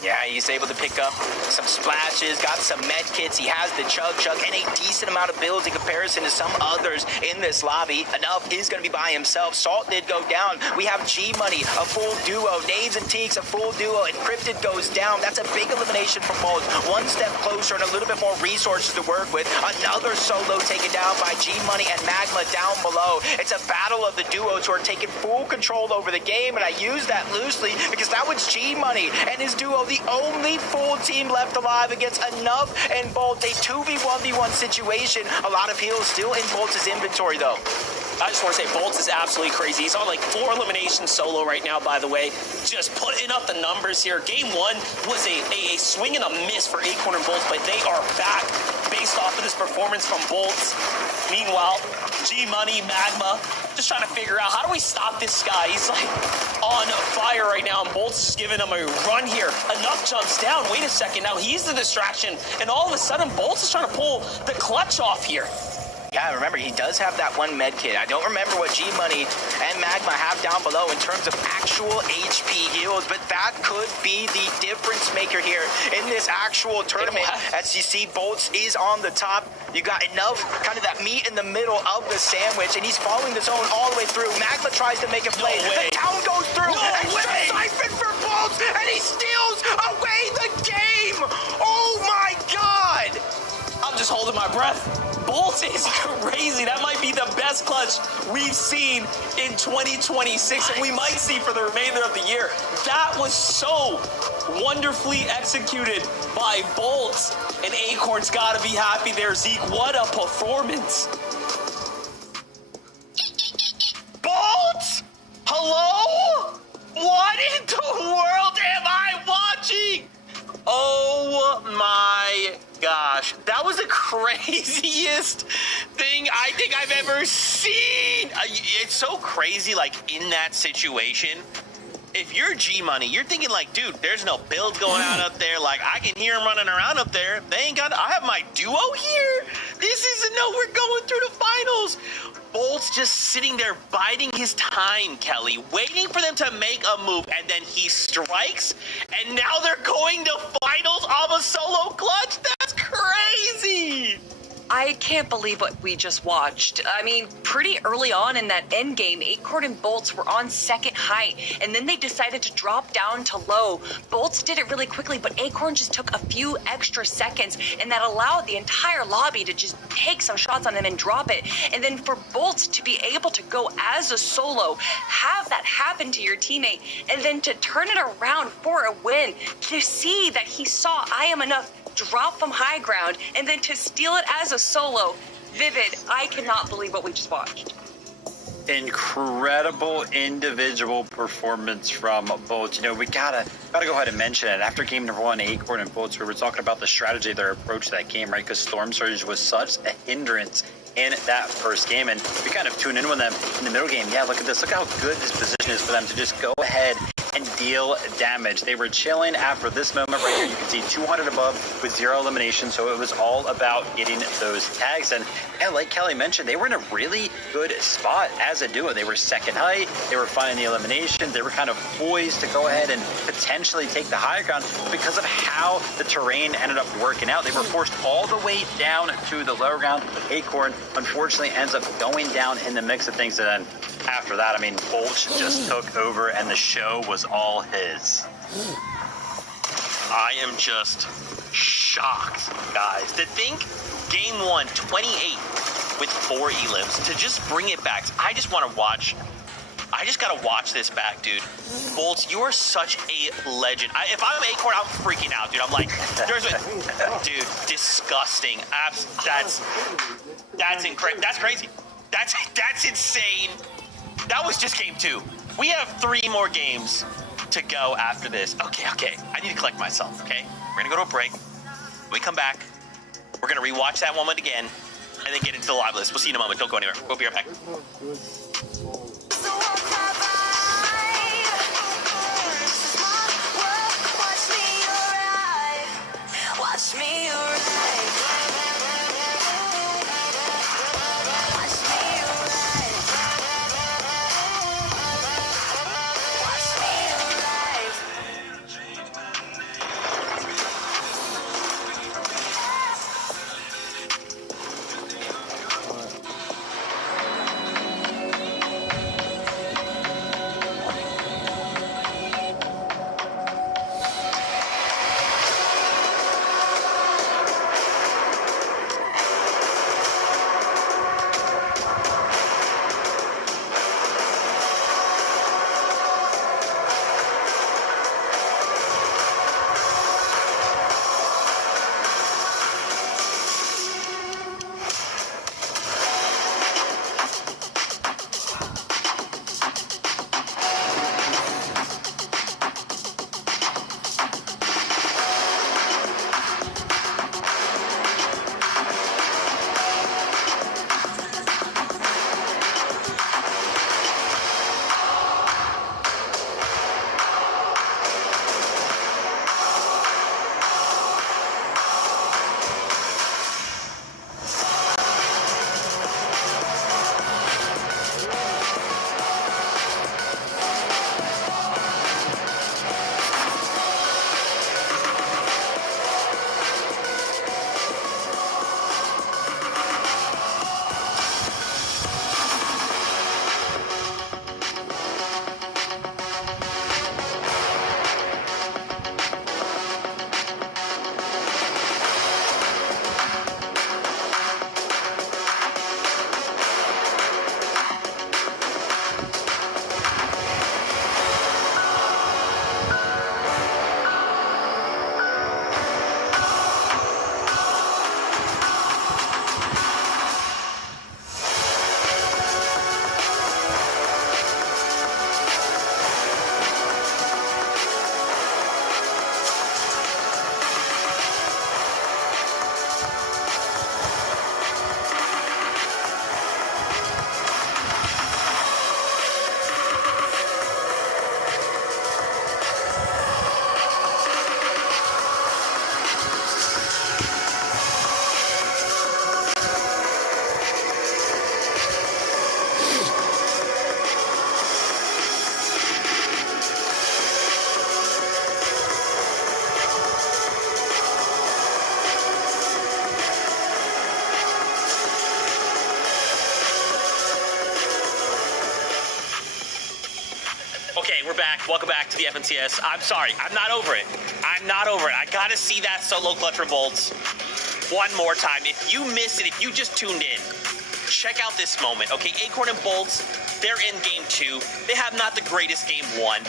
Yeah, he's able to pick up some splashes, got some med kits. He has the Chug Chug and a decent amount of builds in comparison to some others in this lobby. Enough is going to be by himself. Salt did go down. We have G-Money, a full duo. Naves and Teeks, a full duo. Encrypted goes down. That's a big elimination for both. One step closer and a little bit more resources to work with. Another solo taken down by G-Money and Magma down below. It's a battle of the duos who are taking full control over the game, and I use that loosely because that was G-Money and his duo, the only full team left alive against Enough and Bolt. A 2v1v1 situation. A lot of heals still in Bolt's inventory, though. I just want to say Bolts is absolutely crazy. He's on like 4 eliminations solo right now, by the way. Just putting up the numbers here. Game 1 was a swing and a miss for Acorn and Bolts, but they are back based off of this performance from Bolts. Meanwhile, G-Money, Magma, just trying to figure out how do we stop this guy. He's like on fire right now, and Bolts is giving him a run here. Enough jumps down. Wait a second. Now he's the distraction, and all of a sudden, Bolts is trying to pull the clutch off here. Yeah, remember, he does have that one med kit. I don't remember what G-Money and Magma have down below in terms of actual HP heals, but that could be the difference maker here in this actual tournament. As you see, Bolts is on the top. You got Enough, kind of that meat in the middle of the sandwich, and he's following the zone all the way through. Magma tries to make a play. The town goes through. Extra siphon for Bolts, and he steals away the game. Oh my God! I'm just holding my breath. Bolts is crazy. That might be the best clutch we've seen in 2026, and we might see for the remainder of the year. That was so wonderfully executed by Bolts, and Acorn's got to be happy there. Zeke, what a performance. Bolts? Hello? What in the world am I watching? Oh my gosh. That was the craziest thing I think I've ever seen. It's so crazy, like, in that situation. If you're G-Money, you're thinking like, dude, there's no builds going on up there. Like, I can hear them running around up there. They ain't got, I have my duo here. This isn't, no, we're going through the finals. Bolt's just sitting there biding his time, Kelly, waiting for them to make a move, and then he strikes, and now they're going to finals off a solo clutch? That's crazy! I can't believe what we just watched. I mean, pretty early on in that end game, Acorn and Bolts were on second height, and then they decided to drop down to low. Bolts did it really quickly, but Acorn just took a few extra seconds, and that allowed the entire lobby to just take some shots on them and drop it. And then for Bolts to be able to go as a solo, have that happen to your teammate, and then to turn it around for a win, to see that he saw I am enough, drop from high ground, and then to steal it as a solo. Vivid, I cannot believe what we just watched. Incredible individual performance from Bolts. You know, we gotta go ahead and mention it. After game number one, Acorn and Bolts, we were talking about the strategy, their approach to that game, right? Because Storm Surge was such a hindrance in that first game, and we kind of tuned in with them in the middle game. Yeah, look at this. Look how good this position is for them to just go ahead and deal damage. They were chilling after this moment right here. You can see 200 above with 0 elimination, so it was all about getting those tags. And like Kelly mentioned, they were in a really good spot as a duo. They were second height, they were finding the elimination, they were kind of poised to go ahead and potentially take the high ground. Because of how the terrain ended up working out, they were forced all the way down to the lower ground. Acorn, unfortunately, ends up going down in the mix of things, and then after that, I mean, Bolts just took over and the show was all his. I am just shocked, guys. To think game one, 28 with 4 elims, to just bring it back. I just want to watch. I just got to watch this back, dude. Bolts, you are such a legend. If I'm Acorn, I'm freaking out, dude. I'm like, dude, disgusting. That's incredible. That's crazy. That's insane. That was just game 2. We have 3 more games to go after this. Okay. I need to collect myself, okay? We're going to go to a break. When we come back, we're going to rewatch that moment again and then get into the live list. We'll see you in a moment. Don't go anywhere. We'll be right back. Watch me arrive. Welcome back to the FNCS. I'm sorry. I'm not over it. I'm not over it. I got to see that solo clutch from Bolts one more time. If you missed it, if you just tuned in, check out this moment. Okay, Acorn and Bolts, they're in game 2. They have not the greatest game 1.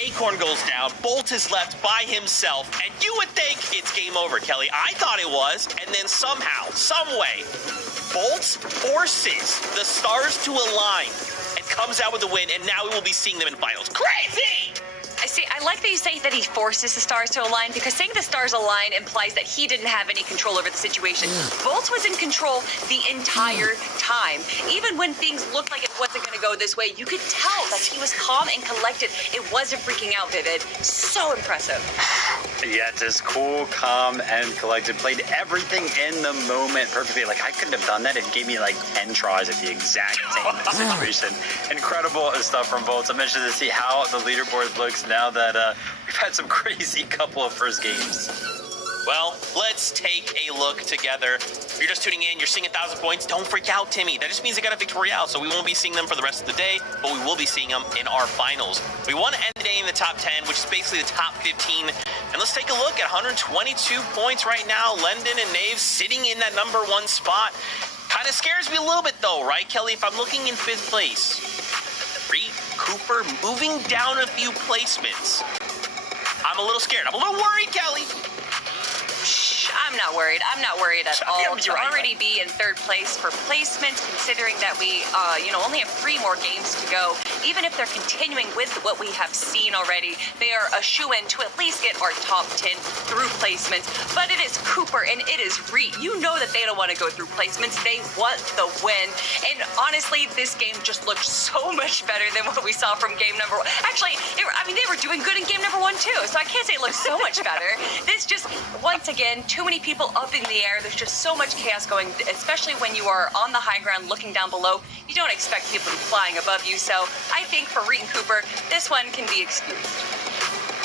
Acorn goes down. Bolt is left by himself, and you would think it's game over, Kelly. I thought it was, and then somehow, some way, Bolt forces the stars to align and comes out with a win, and now we will be seeing them in finals. Crazy! I like that you say that he forces the stars to align, because saying the stars align implies that he didn't have any control over the situation. Bolt was in control the entire time. Even when things looked like it wasn't going to go this way, you could tell that he was calm and collected. It wasn't freaking out, Vivid. So impressive. Yeah, just cool, calm, and collected. Played everything in the moment perfectly. Like, I couldn't have done that. It gave me like 10 tries at the exact same situation. Incredible stuff from Bolts. I'm interested to see how the leaderboard looks now that we've had some crazy couple of first games. Well, let's take a look together. If you're just tuning in, you're seeing 1,000 points. Don't freak out, Timmy. That just means they got a Victorial, so we won't be seeing them for the rest of the day, but we will be seeing them in our finals. We want to end the day in the top 10, which is basically the top 15. And let's take a look at 122 points right now. Lendon and Nave sitting in that number 1 spot. Kind of scares me a little bit, though, right, Kelly? If I'm looking in 5th place, Reed Cooper moving down a few placements. I'm a little scared. I'm a little worried, Kelly. I'm not worried. I'm not worried at all. Yeah, To you're right. already be in 3rd place for placement, considering that we, only have 3 more games to go. Even if they're continuing with what we have seen already, they are a shoo-in to at least get our top 10 through placements. But it is Cooper and it is Reed. You know that they don't want to go through placements. They want the win. And honestly, this game just looked so much better than what we saw from game number 1. Actually, they were doing good in game number 1 too. So I can't say it looked so much better. This just, once again, too many people up in the air. There's just so much chaos going, especially when you are on the high ground looking down below. You don't expect people to be flying above you. So I think for Reed and Cooper, this one can be excused.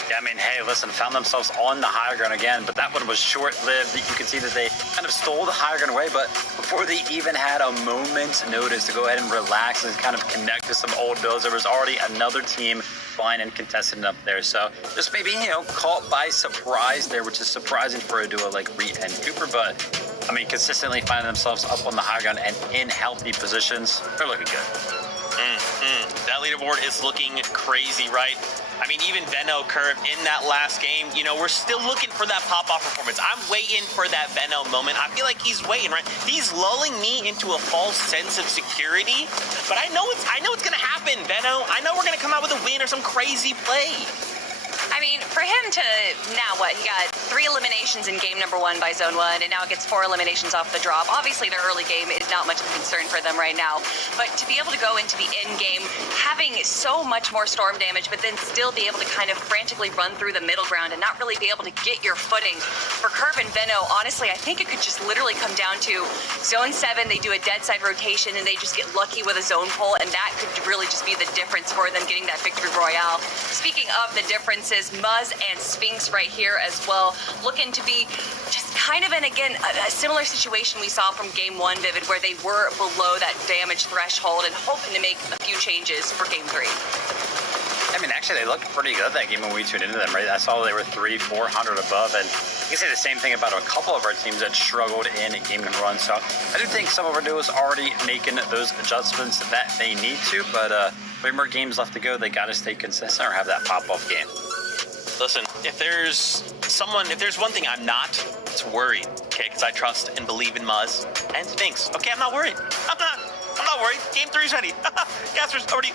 Yeah, I mean, hey, listen, found themselves on the higher ground again, but that one was short-lived. You can see that they kind of stole the higher ground away, but before they even had a moment's notice to go ahead and relax and kind of connect to some old builds, there was already another team flying and contesting up there. So just maybe, caught by surprise there, which is surprising for a duo like Reed and Cooper, but I mean, consistently finding themselves up on the high ground and in healthy positions. They're looking good. That leaderboard is looking crazy, right? I mean, even Venno Curve in that last game, we're still looking for that pop-off performance. I'm waiting for that Venno moment. I feel like he's waiting, right? He's lulling me into a false sense of security, but I know it's gonna happen, Venno. I know we're gonna come out with a win or some crazy play. I mean, for him to, now what, he got 3 eliminations in game number 1 by Zone 1, and now it gets 4 eliminations off the drop. Obviously, their early game is not much of a concern for them right now, but to be able to go into the end game, having so much more storm damage, but then still be able to kind of frantically run through the middle ground and not really be able to get your footing. For Curve and Venno, honestly, I think it could just literally come down to Zone 7, they do a dead side rotation, and they just get lucky with a zone pull, and that could really just be the difference for them getting that victory royale. Speaking of the differences, Muzz and Sphinx right here as well, looking to be just kind of in, again, a similar situation we saw from game 1, Vivid, where they were below that damage threshold and hoping to make a few changes for game 3. I mean, actually, they looked pretty good that game when we tuned into them, right? I saw they were 300-400 above, and you can say the same thing about a couple of our teams that struggled in game number 1. So I do think some of our duos already making those adjustments that they need to, but 3 more games left to go. They got to stay consistent or have that pop-off game. Listen, if there's one thing I'm not, it's worried, okay? Because I trust and believe in Muzz and Sphinx. Okay, I'm not worried. I'm not worried. Game 3's ready. Gasper's already.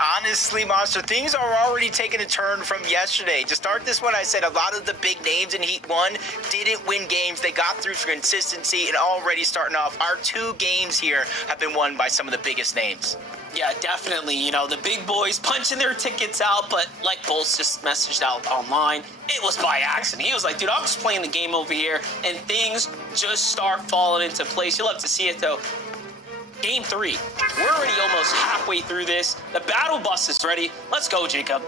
Honestly, Monster, things are already taking a turn from yesterday. To start this one, I said a lot of the big names in Heat 1 didn't win games. They got through for consistency, and already starting off, our 2 games here have been won by some of the biggest names. Yeah, definitely. The big boys punching their tickets out, but like Bolts just messaged out online, it was by accident. He was like, dude, I'm just playing the game over here, and things just start falling into place. You'll have to see it, though. Game 3. We're already almost halfway through this. The battle bus is ready. Let's go, Jacob.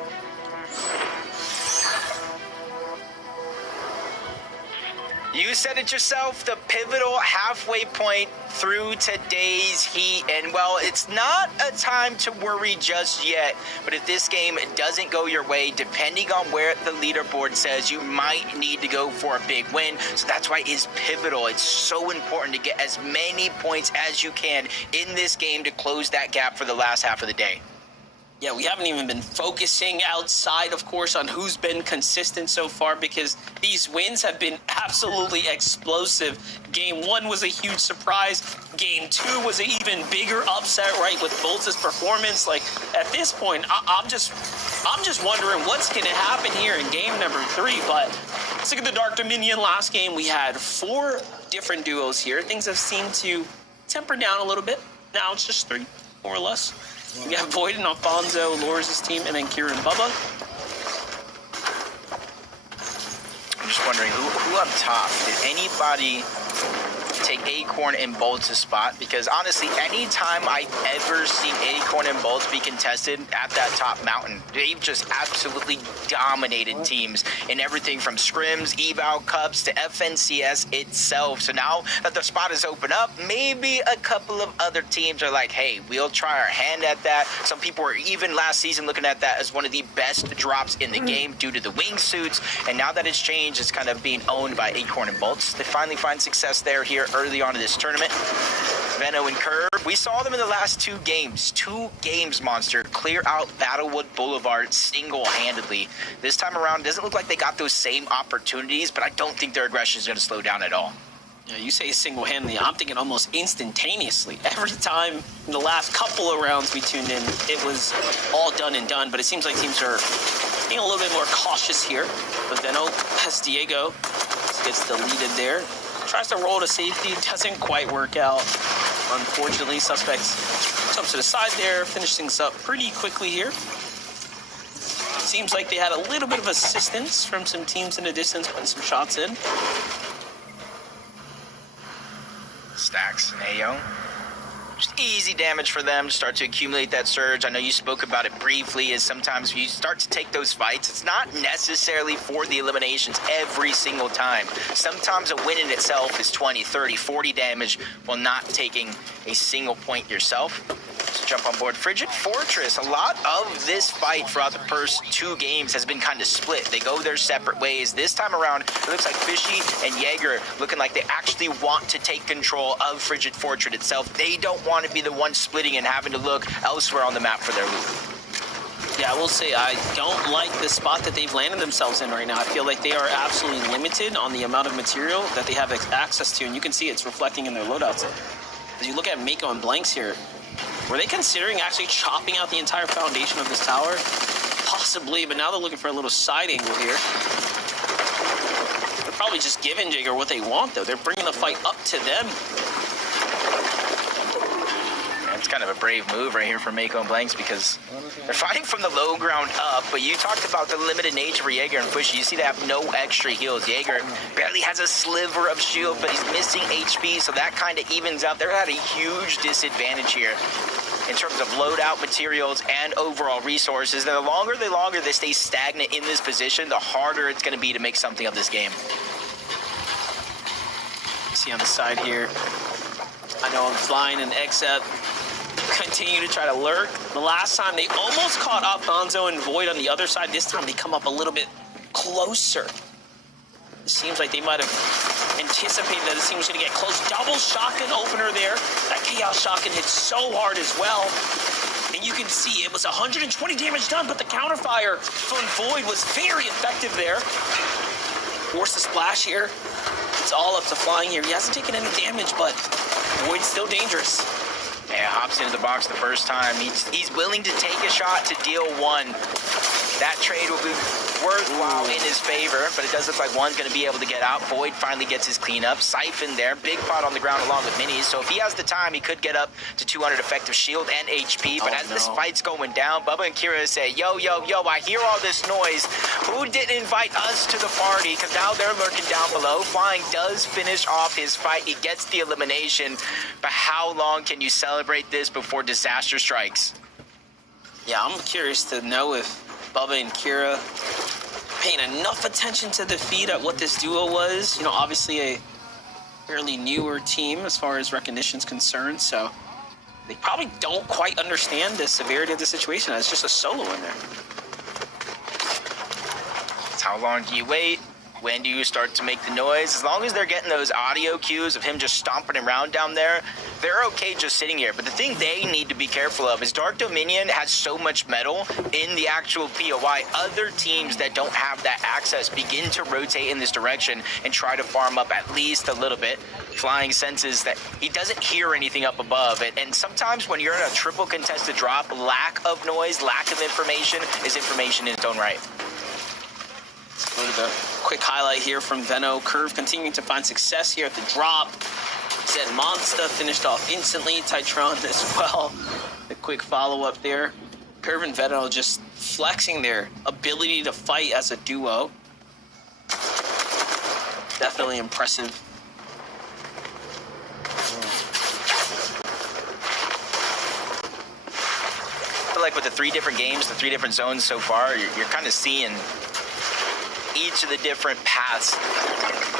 You said it yourself, the pivotal halfway point through today's heat. And well, it's not a time to worry just yet. But if this game doesn't go your way, depending on where the leaderboard says, you might need to go for a big win. So that's why it's pivotal. It's so important to get as many points as you can in this game to close that gap for the last half of the day. Yeah, we haven't even been focusing outside, of course, on who's been consistent so far because these wins have been absolutely explosive. Game 1 was a huge surprise. Game 2 was an even bigger upset, right, with Bolts' performance. Like, at this point, I'm just wondering what's going to happen here in game number 3. But let's look at the Dark Dominion. Last game, we had 4 different duos here. Things have seemed to temper down a little bit. Now it's just 3, more or less. We have Void and Alfonso, Loris' team, and then Kira and Bubba. I'm just wondering, who up top? Did anybody take Acorn and Bolts' spot? Because honestly, anytime I've ever seen Acorn and Bolts be contested at that top mountain, they've just absolutely dominated teams in everything from scrims, eval cups to FNCS itself. So now that the spot is open up, maybe a couple of other teams are like, hey, we'll try our hand at that. Some people were even last season looking at that as one of the best drops in the game due to the wingsuits. And now that it's changed, it's kind of being owned by Acorn and Bolts. They finally find success there here early on in this tournament. Venno and Curve, we saw them in the last 2 games. 2 games, Monster. Clear out Battlewood Boulevard single-handedly. This time around, it doesn't look like they got those same opportunities, but I don't think their aggression is going to slow down at all. Yeah, you say single-handedly. I'm thinking almost instantaneously. Every time in the last couple of rounds we tuned in, it was all done and done, but it seems like teams are being a little bit more cautious here. But Venno has Diego. Gets deleted there. Tries to roll to safety, doesn't quite work out. Unfortunately, Suspects jumps to the side there, finish things up pretty quickly here. Seems like they had a little bit of assistance from some teams in the distance, putting some shots in. Stacks and Ayo. Just easy damage for them to start to accumulate that surge. I know you spoke about it briefly, as sometimes you start to take those fights, it's not necessarily for the eliminations every single time. Sometimes a win in itself is 20, 30, 40 damage while not taking a single point yourself. So jump on board Frigid Fortress. A lot of this fight throughout the first 2 games has been kind of split. They go their separate ways. This time around, it looks like Fishy and Jaeger looking like they actually want to take control of Frigid Fortress itself. They don't want to be the one splitting and having to look elsewhere on the map for their loot. Yeah, I will say I don't like the spot that they've landed themselves in right now. I feel like they are absolutely limited on the amount of material that they have access to, and you can see it's reflecting in their loadouts. As you look at Mako and Blanks here, were they considering actually chopping out the entire foundation of this tower? Possibly, but now they're looking for a little side angle here. They're probably just giving Jaeger what they want, though. They're bringing the fight up to them. It's kind of a brave move right here for Mako and Blanks because they're fighting from the low ground up, but you talked about the limited nature for Jaeger and Fishy. You see they have no extra heals. Jaeger barely has a sliver of shield, but he's missing HP, so that kind of evens out. They're at a huge disadvantage here in terms of loadout materials and overall resources. The longer they stay stagnant in this position, the harder it's going to be to make something of this game. See on the side here, I know I'm flying an XF. Continue to try to lurk. The last time they almost caught Alfonso and Void on the other side. This time they come up a little bit closer. It seems like they might have anticipated that this team was going to get close. Double shotgun opener there. That Chaos shotgun hit so hard as well. And you can see it was 120 damage done, but the counterfire from Void was very effective there. Force the splash here. It's all up to flying here. He hasn't taken any damage, but Void's still dangerous. Yeah, hops into the box the first time. He's willing to take a shot to deal 1. That trade will be worthwhile in his favor, but it does look like one's going to be able to get out. Void finally gets his cleanup. Siphon there. Big pot on the ground along with Minis. So if he has the time, he could get up to 200 effective shield and HP. But as this fight's going down, Bubba and Kira say, yo, I hear all this noise. Who didn't invite us to the party? Because now they're lurking down below. Flying does finish off his fight. He gets the elimination. But how long can you celebrate this before disaster strikes? Yeah, I'm curious to know if Bubba and Kira paying enough attention to the feed at what this duo was. You know, obviously a fairly newer team as far as recognition is concerned, so they probably don't quite understand the severity of the situation. It's just a solo in there. How long do you wait? When do you start to make the noise? As long as they're getting those audio cues of him just stomping around down there, they're okay just sitting here. But the thing they need to be careful of is Dark Dominion has so much metal in the actual POI. Other teams that don't have that access begin to rotate in this direction and try to farm up at least a little bit. Flying senses that he doesn't hear anything up above. And sometimes when you're in a triple contested drop, lack of noise, lack of information is information in its own right. Go to the quick highlight here from Veno. Curve continuing to find success here at the drop. Zed Monsta finished off instantly. Titron as well. The quick follow-up there. Curve and Veno just flexing their ability to fight as a duo. Definitely impressive. I feel like with the 3 different games, the 3 different zones so far, you're kind of seeing each of the different paths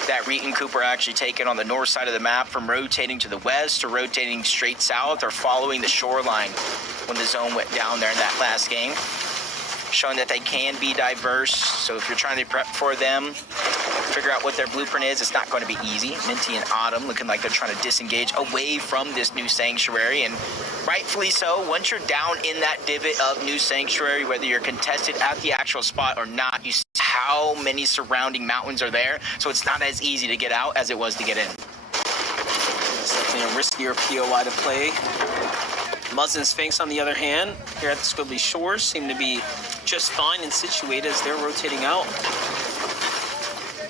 that Reet and Cooper actually taken on the north side of the map, from rotating to the west to rotating straight south or following the shoreline when the zone went down there in that last game. Showing that they can be diverse. So if you're trying to prep for them, figure out what their blueprint is, it's not going to be easy. Minty and Autumn looking like they're trying to disengage away from this new sanctuary, and rightfully so. Once you're down in that divot of new sanctuary, whether you're contested at the actual spot or not, you see how many surrounding mountains are there, so it's not as easy to get out as it was to get in. It's definitely a riskier POI to play. Muzz and Sphinx, on the other hand, here at the Squibbly Shores, seem to be just fine and situated as they're rotating out.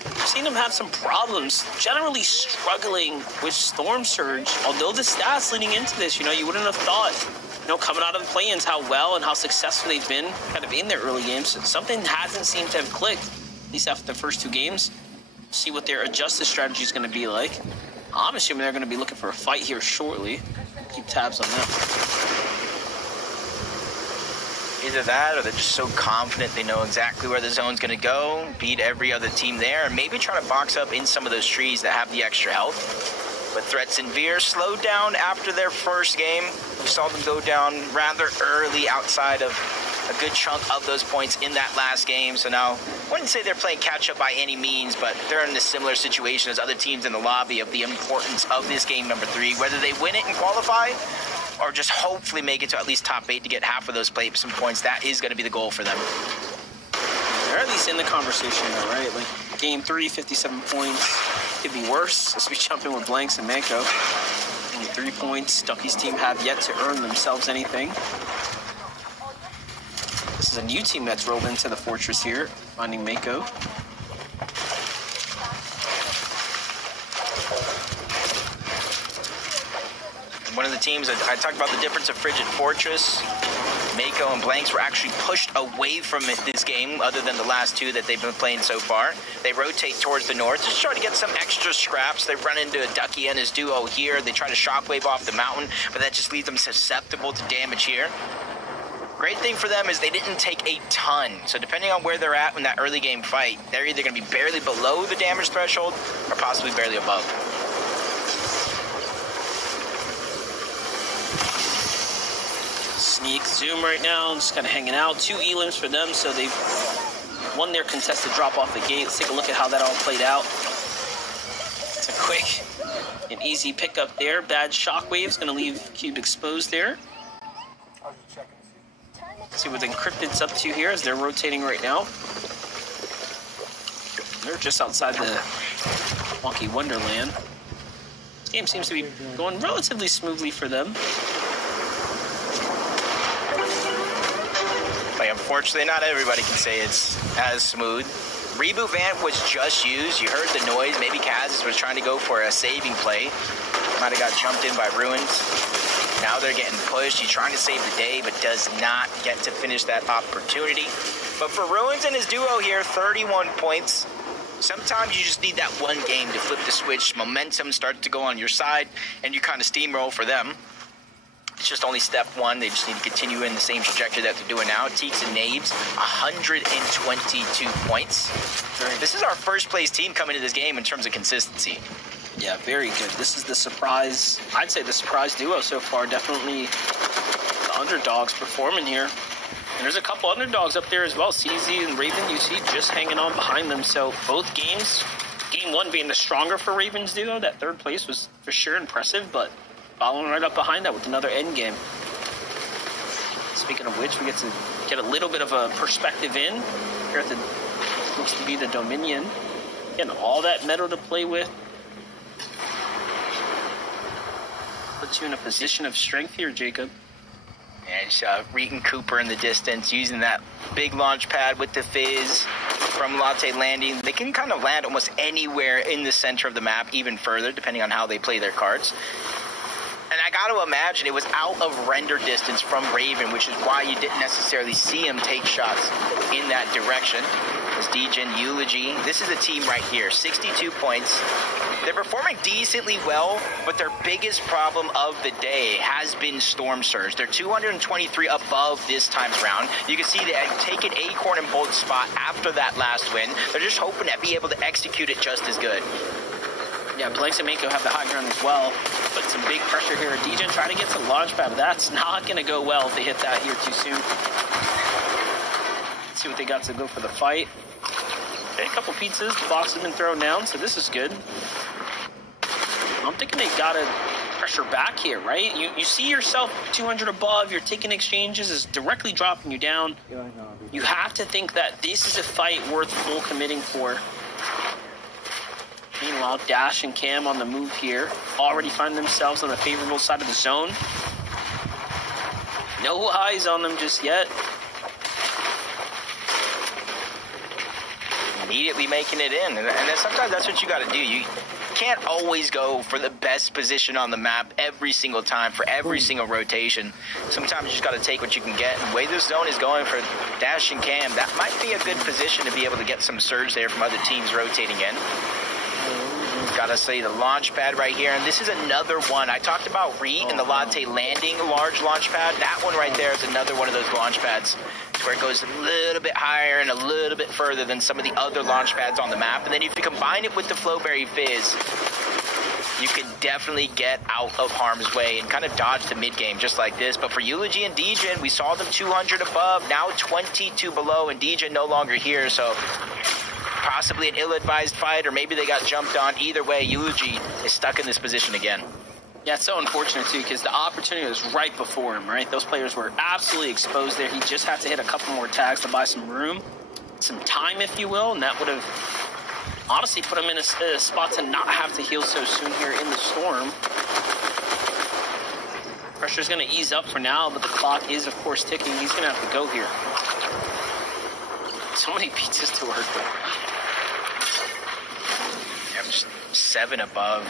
I've seen them have some problems, generally struggling with Storm Surge. Although the stats leading into this, you know, you wouldn't have thought, you know, coming out of the play-ins, how well and how successful they've been kind of in their early games. Something hasn't seemed to have clicked, at least after the first 2 games. See what their adjusted strategy is going to be like. I'm assuming they're going to be looking for a fight here shortly. Keep tabs on them. Either that, or they're just so confident they know exactly where the zone's going to go, beat every other team there, and maybe try to box up in some of those trees that have the extra health. But Threats and Veer slowed down after their first game. We saw them go down rather early outside of a good chunk of those points in that last game. So now, I wouldn't say they're playing catch-up by any means, but they're in a similar situation as other teams in the lobby of the importance of this game number 3, whether they win it and qualify, or just hopefully make it to at least top 8 to get half of those placement points. That is going to be the goal for them. They're at least in the conversation though, right? Like, game 3, 57 points. Could be worse as we jump in with Blanks and Mako. Only 3 points. Ducky's team have yet to earn themselves anything. This is a new team that's rolled into the Fortress here, finding Mako. One of the teams, I talked about the difference of Frigid Fortress. Mako and Blanks were actually pushed away from this game, other than the last 2 that they've been playing so far. They rotate towards the north, just try to get some extra scraps. They run into a Ducky and his duo here. They try to shockwave off the mountain, but that just leaves them susceptible to damage here. Great thing for them is they didn't take a ton. So depending on where they're at in that early game fight, they're either going to be barely below the damage threshold or possibly barely above. Sneak Zoom right now, just kind of hanging out. 2 elims for them, so they've won their contested drop off the gate. Let's take a look at how that all played out. It's a quick and easy pickup there. Bad shockwave's going to leave Cube exposed there. See what Encrypted's up to here as they're rotating right now. They're just outside the Wonky Wonderland. This game seems to be going relatively smoothly for them. Like, unfortunately, not everybody can say it's as smooth. Reboot Vant was just used. You heard the noise. Maybe Kaz was trying to go for a saving play. Might have got jumped in by Ruins. Now they're getting pushed. He's trying to save the day, but does not get to finish that opportunity. But for Ruins and his duo here, 31 points. Sometimes you just need that one game to flip the switch. Momentum starts to go on your side, and you kind of steamroll for them. It's just only step one. They just need to continue in the same trajectory that they're doing now. Teeks and Naves, 122 points. This is our first place team coming to this game in terms of consistency. Yeah, very good. This is the surprise, I'd say the surprise duo so far. Definitely the underdogs performing here. And there's a couple underdogs up there as well. CZ and Raven, you see, just hanging on behind them. So both games, game one being the stronger for Ravens duo. That third place was for sure impressive, but following right up behind that with another end game. Speaking of which, we get to get a little bit of a perspective in here at the, looks to be the Dominion. Getting all that metal to play with. Puts you in a position of strength here, Jacob. And Reeton Cooper in the distance, using that big launch pad with the Fizz from Latte Landing. They can kind of land almost anywhere in the center of the map, even further, depending on how they play their cards. And I got to imagine it was out of render distance from Raven, which is why you didn't necessarily see him take shots in that direction. It's Degen, Eulogy. This is a team right here, 62 points. They're performing decently well, but their biggest problem of the day has been Storm Surge. They're 223 above this time around. You can see they had taken Acorn and Bolt spot after that last win. They're just hoping to be able to execute it just as good. Yeah, Blanks and Mako have the high ground as well. But some big pressure here. Degen trying to get to the launch pad. That's not going to go well if they hit that here too soon. Let's see what they got to go for the fight. Okay, a couple pizzas. The box has been thrown down, so this is good. I'm thinking they got to pressure back here, right? You see yourself 200 above. You're taking exchanges. Is directly dropping you down. You have to think that this is a fight worth full committing for. Meanwhile, Dash and Cam on the move here already find themselves on the favorable side of the zone. No eyes on them just yet. Immediately making it in, and then sometimes that's what you got to do. You can't always go for the best position on the map every single time for every single rotation. Sometimes you just got to take what you can get. And the way this zone is going for Dash and Cam, that might be a good position to be able to get some surge there from other teams rotating in. Gotta say the launch pad right here, and this is another one. I talked about Reet and the Latte Landing large launch pad. That one right there is another one of those launch pads where it goes a little bit higher and a little bit further than some of the other launch pads on the map. And then if you combine it with the Flowberry Fizz, you can definitely get out of harm's way and kind of dodge the mid game just like this. But for Eulogy and Degen, we saw them 200 above, now 22 below, and Degen no longer here, so possibly an ill-advised fight, or maybe they got jumped on. Either way, Eulogy is stuck in this position again. Yeah, it's so unfortunate, too, because the opportunity was right before him, right? Those players were absolutely exposed there. He just had to hit a couple more tags to buy some room, some time, if you will, and that would have honestly put him in a spot to not have to heal so soon here in the storm. Pressure's going to ease up for now, but the clock is, of course, ticking. He's going to have to go here. So many pizzas to work with. Just 7 above.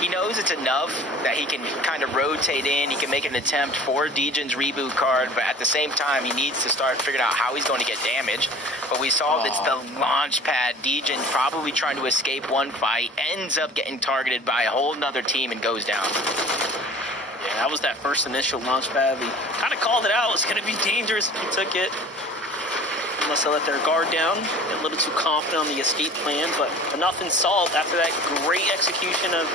He knows it's enough that he can kind of rotate in. He can make an attempt for Degen's reboot card, but at the same time, he needs to start figuring out how he's going to get damage. But we saw it's the launch pad. Degen probably trying to escape one fight, ends up getting targeted by a whole nother team and goes down. Yeah, that was that first initial launch pad. He kind of called it out. It was going to be dangerous if he took it. Unless they let their guard down, a little too confident on the escape plan, but enough in salt after that great execution of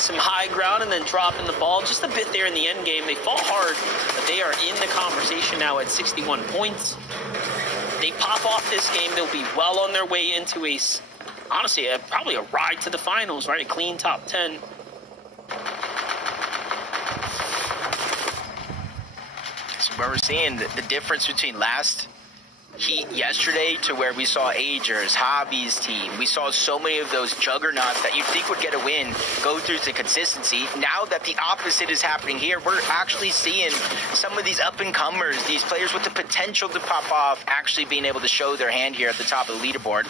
some high ground and then dropping the ball just a bit there in the end game. They fought hard, but they are in the conversation now at 61 points. They pop off this game, they'll be well on their way into honestly, probably a ride to the finals, right? A clean top 10. So where we're seeing the difference between last Heat yesterday to where we saw Agers, Javi's team. We saw so many of those juggernauts that you'd think would get a win go through to consistency. Now that the opposite is happening here, we're actually seeing some of these up-and-comers, these players with the potential to pop off, actually being able to show their hand here at the top of the leaderboard.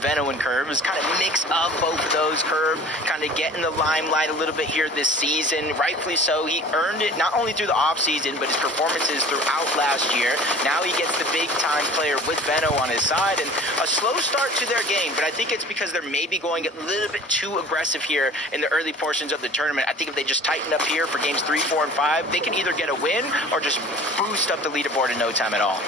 Veno and Curve is kind of mix up both of those. Curve kind of getting the limelight a little bit here this season. Rightfully so. He earned it not only through the offseason, but his performances throughout last year. Now he gets the big-time player here with Venno on his side, and a slow start to their game, but I think it's because they're maybe going a little bit too aggressive here in the early portions of the tournament. I think if they just tighten up here for games 3, 4, and 5, they can either get a win or just boost up the leaderboard in no time at all.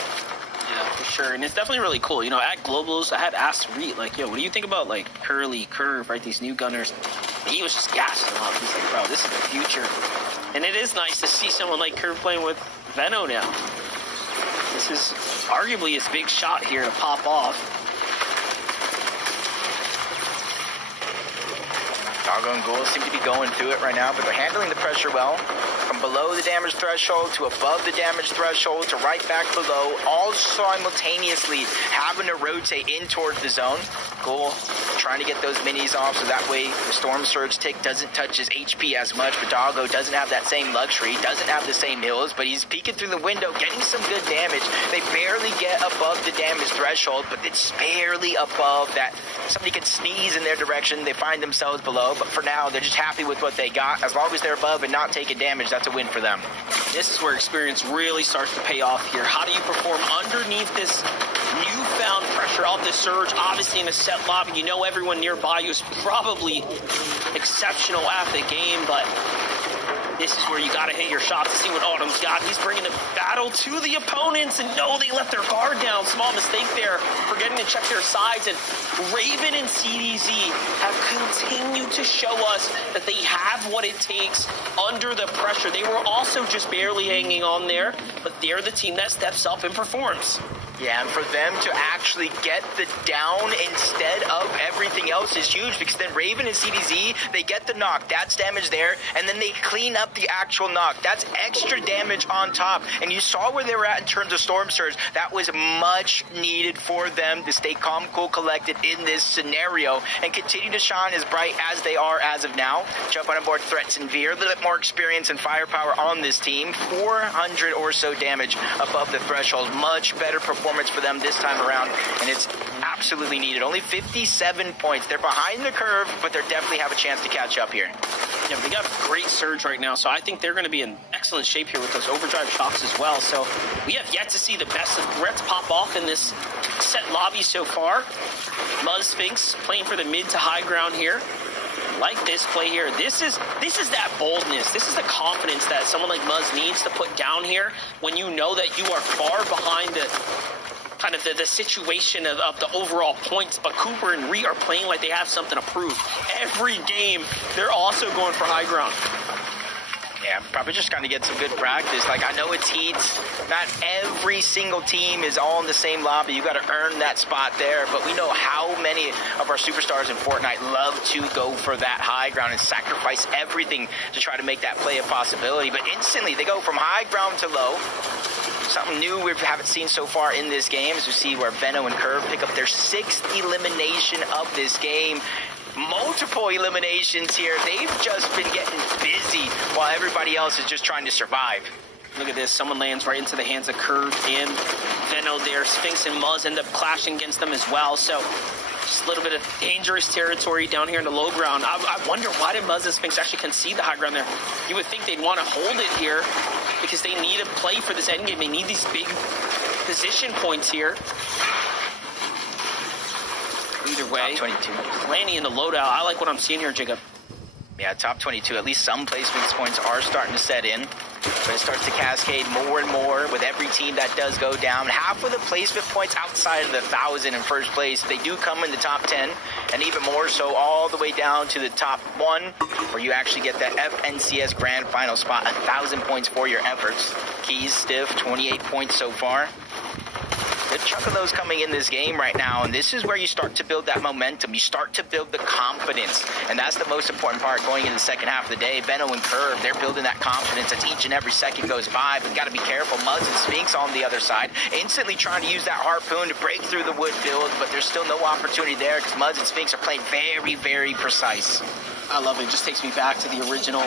Yeah, for sure. And it's definitely really cool. You know, at Globals, I had asked Reed, like, yo, what do you think about, like, Curly, Curve, right, these new gunners? And he was just gassing them up. He's like, bro, this is the future. And it is nice to see someone like Curve playing with Venno now. This is arguably his big shot here to pop off. Doggo and Ghoul seem to be going through it right now, but they're handling the pressure well. From below the damage threshold to above the damage threshold to right back below, all simultaneously having to rotate in towards the zone. Ghoul trying to get those minis off so that way the Storm Surge tick doesn't touch his HP as much, but Doggo doesn't have that same luxury, doesn't have the same hills, but he's peeking through the window, getting some good damage. They barely get above the damage threshold, but it's barely above that. Somebody can sneeze in their direction, they find themselves below, but for now, they're just happy with what they got. As long as they're above and not taking damage, that's a win for them. This is where experience really starts to pay off here. How do you perform underneath this newfound pressure of the Surge? Obviously in a set lobby, you know everyone nearby you is probably exceptional at the game, but this is where you got to hit your shots to see what Autumn's got. He's bringing the battle to the opponents, and no, they left their guard down. Small mistake there, forgetting to check their sides, and Raven and CDZ have continued to show us that they have what it takes under the pressure. They were also just barely hanging on there, but they're the team that steps up and performs. Yeah, and for them to actually get the down instead of everything else is huge, because then Raven and CDZ, they get the knock. That's damage there, and then they clean up the actual knock. That's extra damage on top. And you saw where they were at in terms of Storm Surge. That was much needed for them to stay calm, cool, collected in this scenario and continue to shine as bright as they are as of now. Jump on board Threats and Veer. A little bit more experience and firepower on this team. 400 or so damage above the threshold. Much better performance for them this time around, and it's absolutely needed. Only 57 points. They're behind the curve, but they definitely have a chance to catch up here. Yeah, they got a great Surge right now, so I think they're going to be in excellent shape here with those overdrive shocks as well. So we have yet to see the best of threats pop off in this set lobby so far. Muzz Sphinx playing for the mid to high ground here. Like this play here, this is that boldness, this is the confidence that someone like Muzz needs to put down here when you know that you are far behind the kind of the situation of the overall points, but Cooper and Ree are playing like they have something to prove. Every game, they're also going for high ground. Yeah, probably just going to get some good practice. Like, I know it's heats. Not every single team is all in the same lobby. You got to earn that spot there. But we know how many of our superstars in Fortnite love to go for that high ground and sacrifice everything to try to make that play a possibility. But instantly, they go from high ground to low. Something new we haven't seen so far in this game, as we see where Venno and Curve pick up their 6th elimination of this game. Multiple eliminations here. They've just been getting busy while everybody else is just trying to survive. Look at this. Someone lands right into the hands of Curve and Venno there. Sphinx and Muzz end up clashing against them as well. So just a little bit of dangerous territory down here in the low ground. I wonder why did Muzz and Sphinx actually concede the high ground there? You would think they'd want to hold it here because they need to play for this endgame. They need these big position points here. Either way, top 22. Plenty in the loadout. I like what I'm seeing here, Jacob. Yeah, top 22. At least some placement points are starting to set in. But it starts to cascade more and more with every team that does go down. Half of the placement points outside of the 1,000 in first place, they do come in the top 10. And even more so all the way down to the top 1, where you actually get that FNCS Grand Final spot. 1,000 points for your efforts. Keys, Stiff, 28 points so far. Good chunk of those coming in this game right now, and this is where you start to build that momentum. You start to build the confidence, and that's the most important part going into the second half of the day. Venno and Curve, they're building that confidence as each and every second goes by, but got to be careful. Muzz and Sphinx on the other side, instantly trying to use that harpoon to break through the wood build, but there's still no opportunity there because Muzz and Sphinx are playing very, very precise. I love it. It just takes me back to the original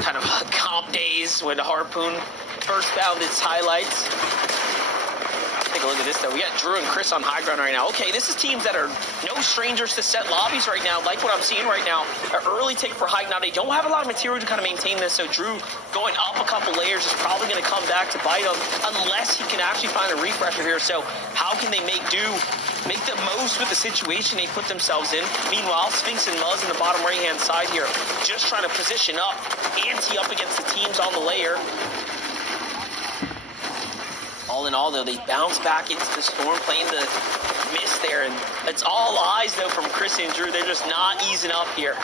kind of comp days when the harpoon first found its highlights. Take a look at this, though. We got Drew and Chris on high ground right now. Okay, this is teams that are no strangers to set lobbies right now, like what I'm seeing right now. An early take for Hike. Now, they don't have a lot of material to kind of maintain this, so Drew going up a couple layers is probably going to come back to bite him unless he can actually find a refresher here. So how can they make the most with the situation they put themselves in? Meanwhile, Sphinx and Muzz in the bottom right-hand side here, just trying to position up, ante up against the teams on the layer. All in all, though, they bounce back into the storm, playing the miss there, and it's all eyes, though, from Chris and Drew. They're just not easing up here.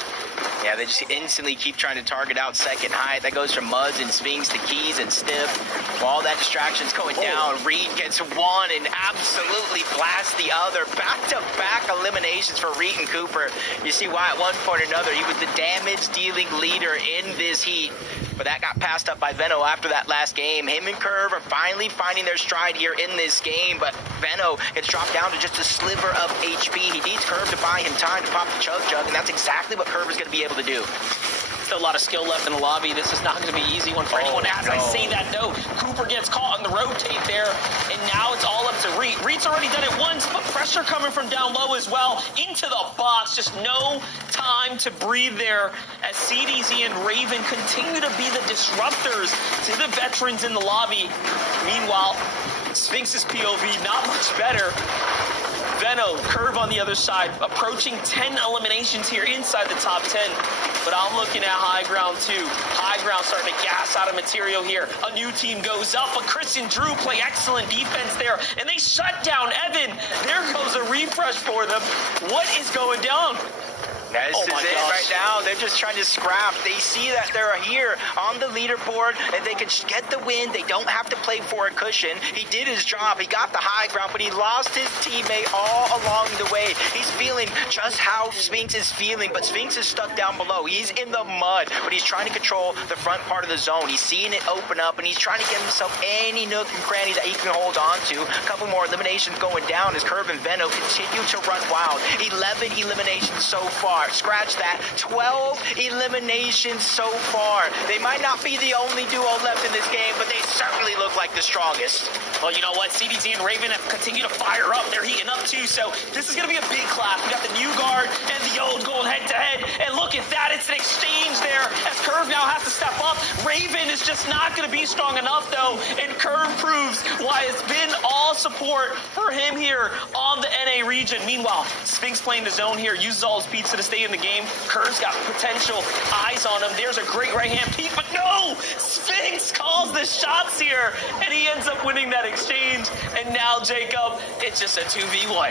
Yeah, they just instantly keep trying to target out second height. That goes from Muzz and Sphinx to Keys and Stiff. While all that distraction's going down, Reed gets one and absolutely blasts the other. Back-to-back eliminations for Reed and Cooper. You see why at one point or another, he was the damage-dealing leader in this heat. But that got passed up by Veno after that last game. Him and Curve are finally finding their stride here in this game, but Veno gets dropped down to just a sliver of HP. He needs Curve to buy him time to pop the Chug Jug, and that's exactly what Curve is going to be able to do. Still a lot of skill left in the lobby. This is not going to be an easy one for anyone. As I say that, though, Cooper gets caught on the rotate there, and now it's all up to Reed. Reed's already done it once, but pressure coming from down low as well. Into the box, just no time to breathe there as CDZ and Raven continue to be the disruptors to the veterans in the lobby. Meanwhile, Sphinx's POV not much better. Veno, Curve on the other side, approaching 10 eliminations here inside the top 10. But I'm looking at High Ground too. High Ground starting to gas out of material here. A new team goes up, but Chris and Drew play excellent defense there, and they shut down Evan. There goes a refresh for them. What is going down? This is it right now. They're just trying to scrap. They see that they're here on the leaderboard and they can get the win. They don't have to play for a cushion. He did his job. He got the high ground, but he lost his teammate all along the way. He's feeling just how Sphinx is feeling, but Sphinx is stuck down below. He's in the mud, but he's trying to control the front part of the zone. He's seeing it open up, and he's trying to get himself any nook and cranny that he can hold on to. A couple more eliminations going down as Curve and Veno continue to run wild. 11 eliminations so far. Scratch that. 12 eliminations so far. They might not be the only duo left in this game, but they certainly look like the strongest. Well, you know what? CDZ and Raven have continued to fire up. They're heating up too, so this is going to be a big clash. We got the new guard and the old going head-to-head, and look at that. It's an exchange there as Curve now has to step up. Raven is just not going to be strong enough, though, and Curve proves why it's been all support for him here on the NA region. Meanwhile, Sphinx playing the zone here, uses all his pizza to stay in the game. Curve's got potential eyes on him. There's a great right-hand peek, but no! Sphinx calls the shots here, and he ends up winning that exchange. And now, Jacob, it's just a 2v1.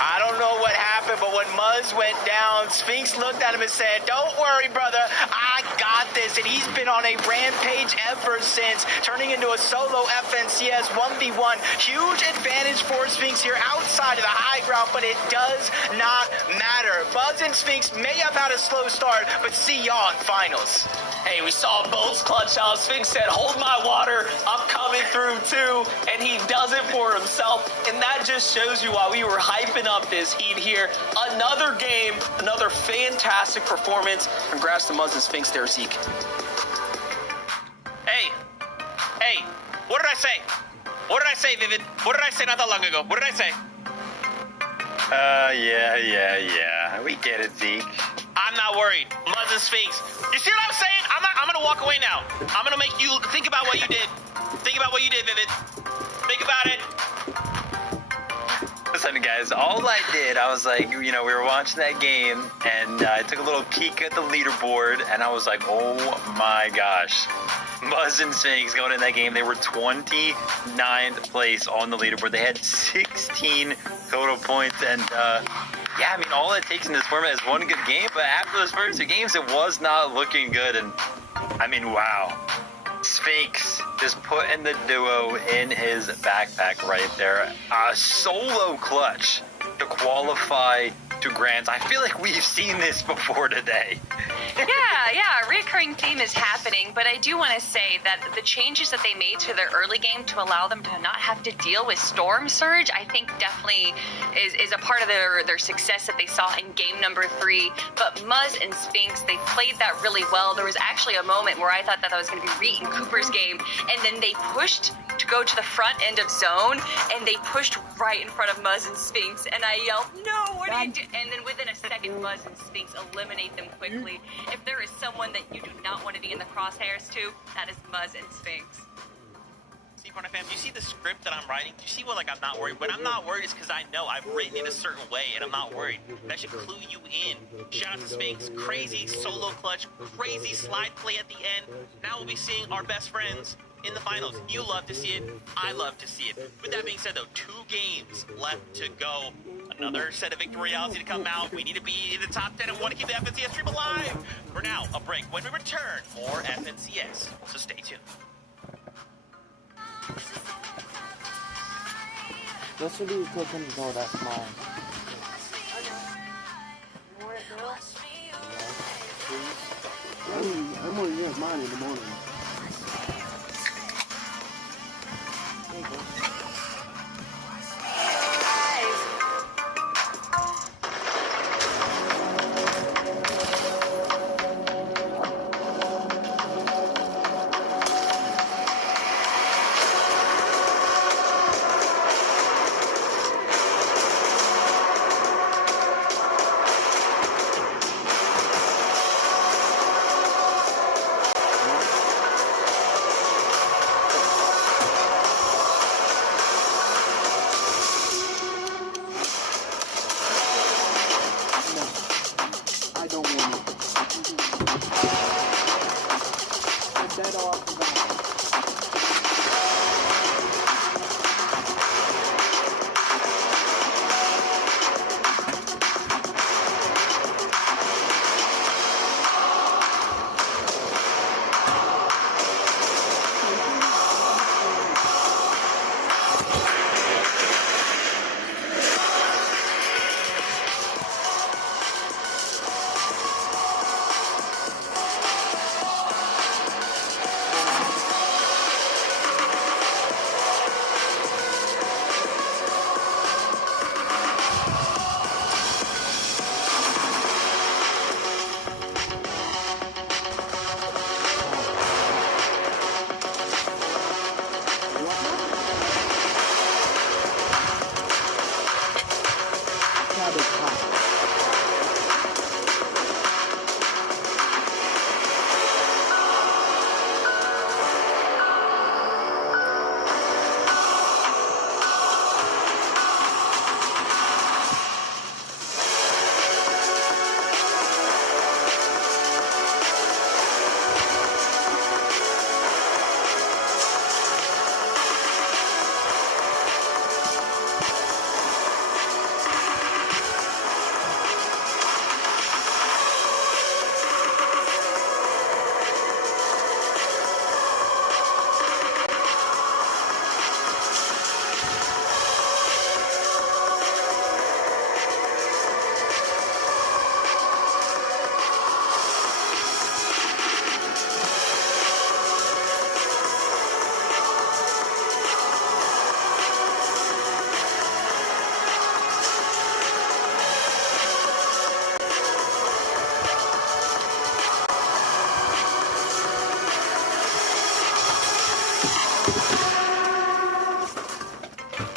I don't know what happened, but when Muzz went down, Sphinx looked at him and said, "Don't worry, brother, I got this." And he's been on a rampage ever since, turning into a solo FNCS 1v1. Huge advantage for Sphinx here outside of the high ground, but it does not matter. Muzz and Sphinx may have had a slow start, but see y'all in finals. Hey, we saw both clutch out. Sphinx said, "Hold my water, I'm coming through too," and he does it for himself, and that just shows you why we were hyping up this heat here. Another game, another fantastic performance. Congrats to Muzz and Sphinx there, Zeke. Hey, what did I say? What did I say, Vivid? What did I say not that long ago? What did I say? Yeah. We get it, Zeke. I'm not worried. Muzz and Sphinx. You see what I'm saying? I'm gonna walk away now. I'm gonna make you think about what you did. Think about what you did, Vivid. Think about it. Listen, guys, all I did, I was like, we were watching that game, and I took a little peek at the leaderboard, and I was like, oh my gosh. Muzz and Sphinx going in that game, they were 29th place on the leaderboard. They had 16 total points, and all it takes in this format is one good game, but after those first two games, it was not looking good, and wow. Sphinx just putting the duo in his backpack right there. A solo clutch to qualify to Grands. I feel like we've seen this before today. Yeah, Reed reoccurring theme is happening, but I do want to say that the changes that they made to their early game to allow them to not have to deal with Storm Surge, I think definitely is a part of their success that they saw in game number 3. But Muzz and Spinx, they played that really well. There was actually a moment where I thought that was going to be Reet and Cooper's game, and then they pushed to go to the front end of zone, and they pushed right in front of Muzz and Spinx, and I yelled, "No, what are you doing?" And then within a second, Muzz and Spinx eliminate them quickly. If there is someone that you do not want to be in the crosshairs to, that is Muzz and Spinx. See, Fortnite fam, do you see the script that I'm writing? Do you see what, like, I'm not worried? When I'm not worried, it's because I know I've written it a certain way, and I'm not worried. That should clue you in. Shout out to Spinx. Crazy solo clutch, crazy slide play at the end. Now we'll be seeing our best friends in the finals. You love to see it. I love to see it. With that being said, though, 2 games left to go. Another set of victory royales to come out. We need to be in the top 10 and want to keep the FNCS stream alive. For now, a break. When we return, more FNCS. So stay tuned. This would be cooking go that small. I'm gonna get mine in the morning.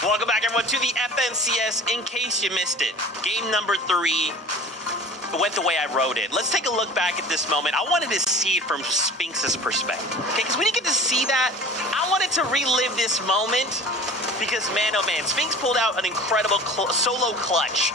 Welcome back, everyone, to the FNCS. In case you missed it, game number 3 went the way I wrote it. Let's take a look back at this moment. I wanted to see it from Spinx's perspective, okay? Because we didn't get to see that. I wanted to relive this moment because, man, oh man, Spinx pulled out an incredible solo clutch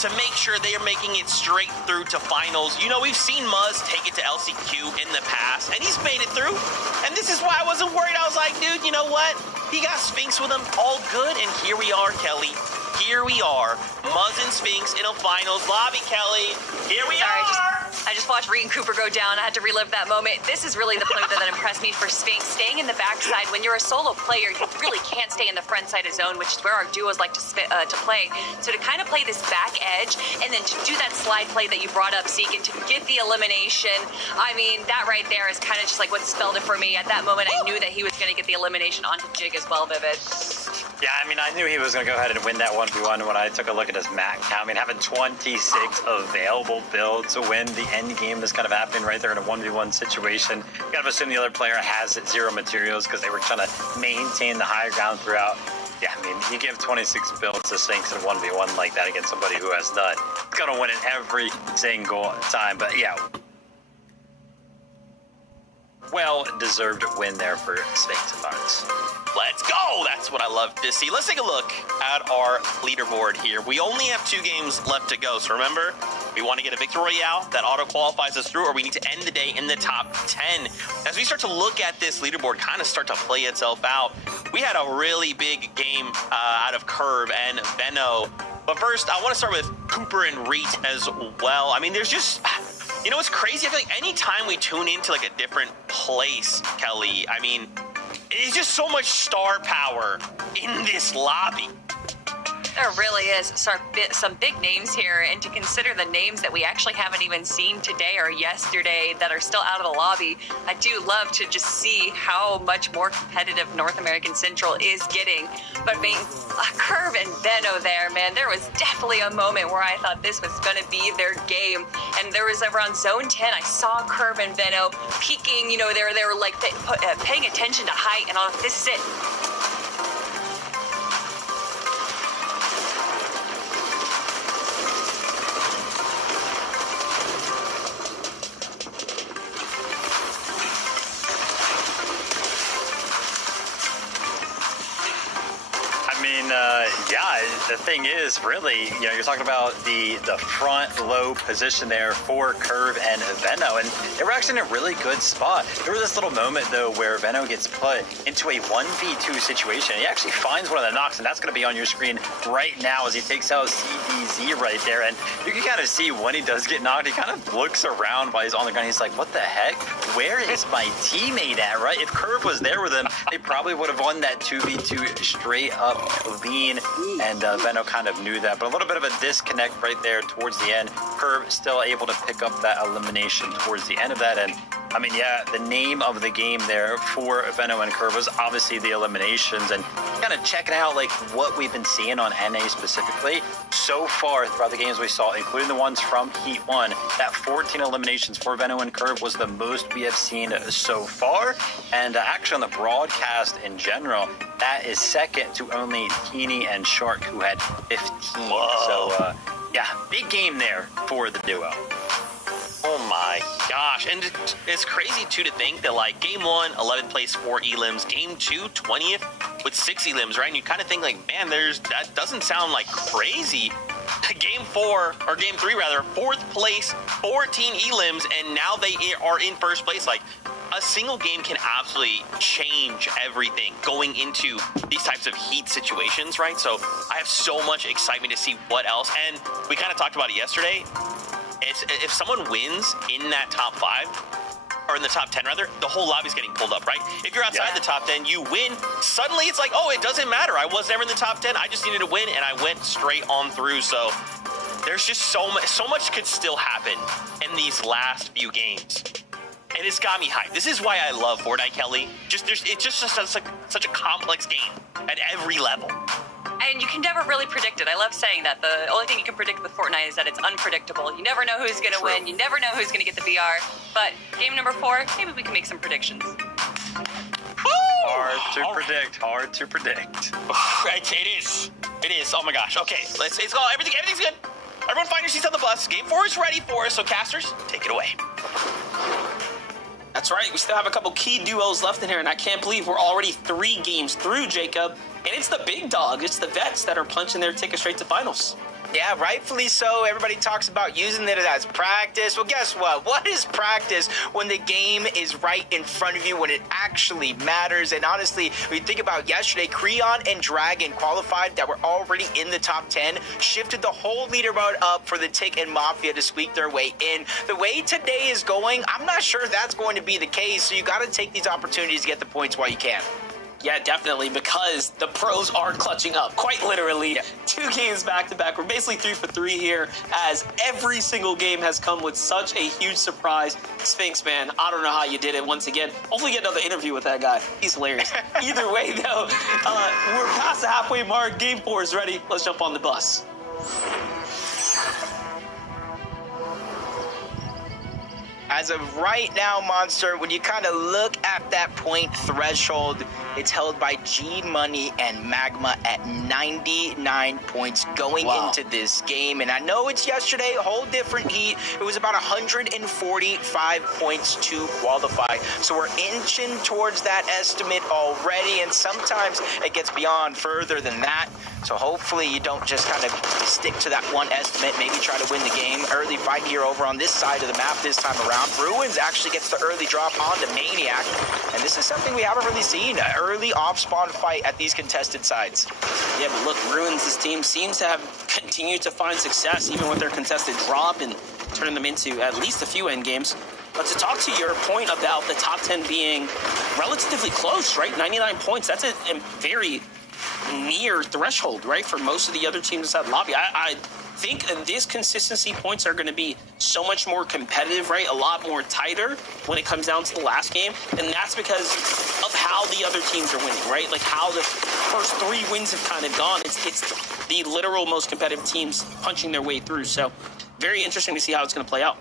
to make sure they are making it straight through to finals. You know, we've seen Muzz take it to LCQ in the past, and he's made it through. And this is why I wasn't worried. I was like, dude, you know what? He got Spinx with him, all good, and here we are, Kelly. Here we are, Muzz and Spinx in a finals lobby, Kelly. Here we are. I just watched Reed and Cooper go down. I had to relive that moment. This is really the play that impressed me for Sphinx. Staying in the backside. When you're a solo player, you really can't stay in the front side of zone, which is where our duos like to play. So to kind of play this back edge and then to do that slide play that you brought up, Zeke, and to get the elimination, I mean, that right there is kind of just like what spelled it for me. At that moment, I knew that he was going to get the elimination onto Jig as well, Vivid. Yeah, I mean, I knew he was going to go ahead and win that 1v1 when I took a look at his map count. I mean, having 26 available builds to win the end game that's kind of happening right there in a 1v1 situation. You got to assume the other player has 0 materials because they were trying to maintain the higher ground throughout. Yeah, I mean, you give 26 builds to Sphinx in a 1v1 like that against somebody who has none. It's going to win it every single time. But yeah, well-deserved win there for Sphinx and Barnes. Let's go! That's what I love to see. Let's take a look at our leaderboard here. We only have 2 games left to go, so remember, we want to get a victory royale that auto-qualifies us through, or we need to end the day in the top 10. As we start to look at this leaderboard kind of start to play itself out, we had a really big game out of Curve and Venno. But first, I want to start with Cooper and Reet as well. I mean, there's just... You know, it's crazy. I feel like anytime we tune into like a different place, Kelly, I mean, it's just so much star power in this lobby. There really is some big names here, and to consider the names that we actually haven't even seen today or yesterday that are still out of the lobby, I do love to just see how much more competitive North American Central is getting. But I mean, Curve and Venno there, man, there was definitely a moment where I thought this was going to be their game. And there was around zone 10, I saw Curve and Venno peeking, you know, they were like paying attention to height, and all. This is it. Yeah, the thing is, really, you know, you're talking about the front low position there for Curve and Venno, and they were actually in a really good spot. There was this little moment, though, where Venno gets put into a 1v2 situation. He actually finds one of the knocks, and that's going to be on your screen right now as he takes out CDZ right there. And you can kind of see when he does get knocked, he kind of looks around while he's on the ground. He's like, what the heck? Where is my teammate at, right? If Curve was there with him, they probably would have won that 2v2 straight up clean. And Venno kind of knew that, but a little bit of a disconnect right there towards the end. Curve still able to pick up that elimination towards the end of that. And I mean, yeah, the name of the game there for Venno and Curve was obviously the eliminations, and kind of checking out like what we've been seeing on NA specifically so far throughout the games we saw, including the ones from Heat 1. That 14 eliminations for Venno and Curve was the most we have seen so far. And actually on the broadcast in general, that is second to only Teeny and Shark, who had 15. Whoa. So, yeah, big game there for the duo. Oh my gosh. And it's crazy, too, to think that, like, game 1, 11th place, 4 elims. Game 2, 20th with 6 elims, right? And you kind of think, like, man, that doesn't sound like crazy. Game 4, or game 3, rather, 4th place, 14 elims, and now they are in first place. Like, a single game can absolutely change everything going into these types of heat situations, right? So I have so much excitement to see what else. And we kind of talked about it yesterday. If someone wins in that top 5, or in the top 10 rather, the whole lobby's getting pulled up, right? If you're outside the top 10, you win, suddenly it's like, oh, it doesn't matter. I was never in the top 10. I just needed to win, and I went straight on through. So there's just so much could still happen in these last few games. And it's got me hyped. This is why I love Fortnite, Kelly. It's just such a complex game at every level. And you can never really predict it. I love saying that. The only thing you can predict with Fortnite is that it's unpredictable. You never know who's going to win. You never know who's going to get the VR. But game number 4, maybe we can make some predictions. Hard to predict. It is. Oh my gosh. Okay, it's all everything's good. Everyone find your seats on the bus. Game 4 is ready for us. So casters, take it away. That's right. We still have a couple key duos left in here, and I can't believe we're already 3 games through, Jacob. And it's the big dog. It's the vets that are punching their ticket straight to finals. Yeah, rightfully so. Everybody talks about using it as practice. Well, guess what? What is practice when the game is right in front of you, when it actually matters? And honestly, when you think about yesterday, Creon and Dragon qualified that were already in the top 10, shifted the whole leaderboard up for the Tick and Mafia to squeak their way in. The way today is going, I'm not sure that's going to be the case, so you got to take these opportunities to get the points while you can. Yeah, definitely, because the pros are clutching up, quite literally. Yeah. 2 games back-to-back. We're basically 3 for 3 here, as every single game has come with such a huge surprise. Sphinx, man, I don't know how you did it once again. Hopefully get another interview with that guy. He's hilarious. Either way, though, we're past the halfway mark. Game 4 is ready. Let's jump on the bus. As of right now, Monster, when you kind of look at that point threshold, it's held by G Money and Magma at 99 points going into this game. And I know it's yesterday, a whole different heat. It was about 145 points to qualify. So we're inching towards that estimate already, and sometimes it gets beyond further than that. So hopefully you don't just kind of stick to that one estimate, maybe try to win the game. Early fight here over on this side of the map this time around. Bruins actually gets the early drop onto Maniac, and this is something we haven't really seen, an early off-spawn fight at these contested sides. Yeah, but look, Ruins' team seems to have continued to find success even with their contested drop and turning them into at least a few end games. But to talk to your point about the top 10 being relatively close, right? 99 points, that's a very near threshold, right, for most of the other teams inside the lobby. I think these consistency points are going to be so much more competitive, right, a lot more tighter when it comes down to the last game, and that's because of how the other teams are winning, right, like how the first 3 wins have kind of gone. It's the literal most competitive teams punching their way through, so very interesting to see how it's going to play out.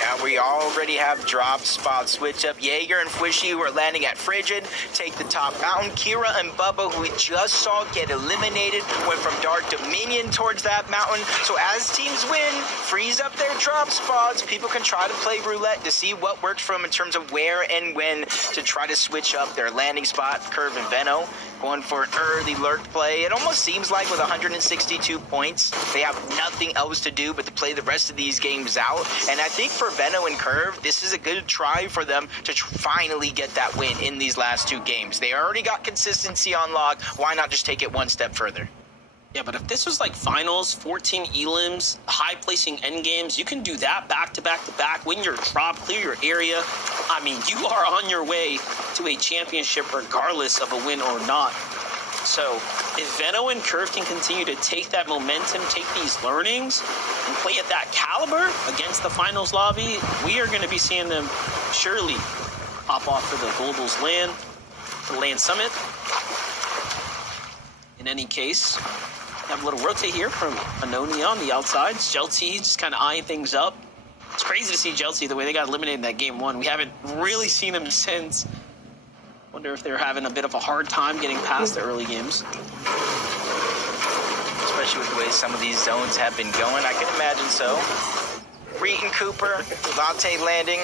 Yeah, we already have drop spot switch up. Jaeger and Fwishy, who are landing at Frigid, take the top mountain. Kira and Bubba, who we just saw get eliminated, went from Dark Dominion towards that mountain. So as teams win, freeze up their drop spots. People can try to play roulette to see what works for them in terms of where and when to try to switch up their landing spot. Curve and Veno going for an early lurk play. It almost seems like with 162 points, they have nothing else to do but to play the rest of these games out. And I think for Veno and Curve, this is a good try for them to finally get that win in these last 2 games. They already got consistency on lock. Why not just take it one step further? Yeah, but if this was like finals, 14 elims, high-placing endgames, you can do that back-to-back-to-back, win your drop, clear your area. I mean, you are on your way to a championship regardless of a win or not. So if Veno and Curve can continue to take that momentum, take these learnings, and play at that caliber against the finals lobby, we are going to be seeing them surely hop off for the Global's LAN, the LAN Summit. In any case, have a little rotate here from Anoni on the outside. Jelty just kind of eyeing things up. It's crazy to see Jelty the way they got eliminated in that game 1. We haven't really seen him since. Wonder if they're having a bit of a hard time getting past the early games. Especially with the way some of these zones have been going, I can imagine so. Reed and Cooper, Latte landing.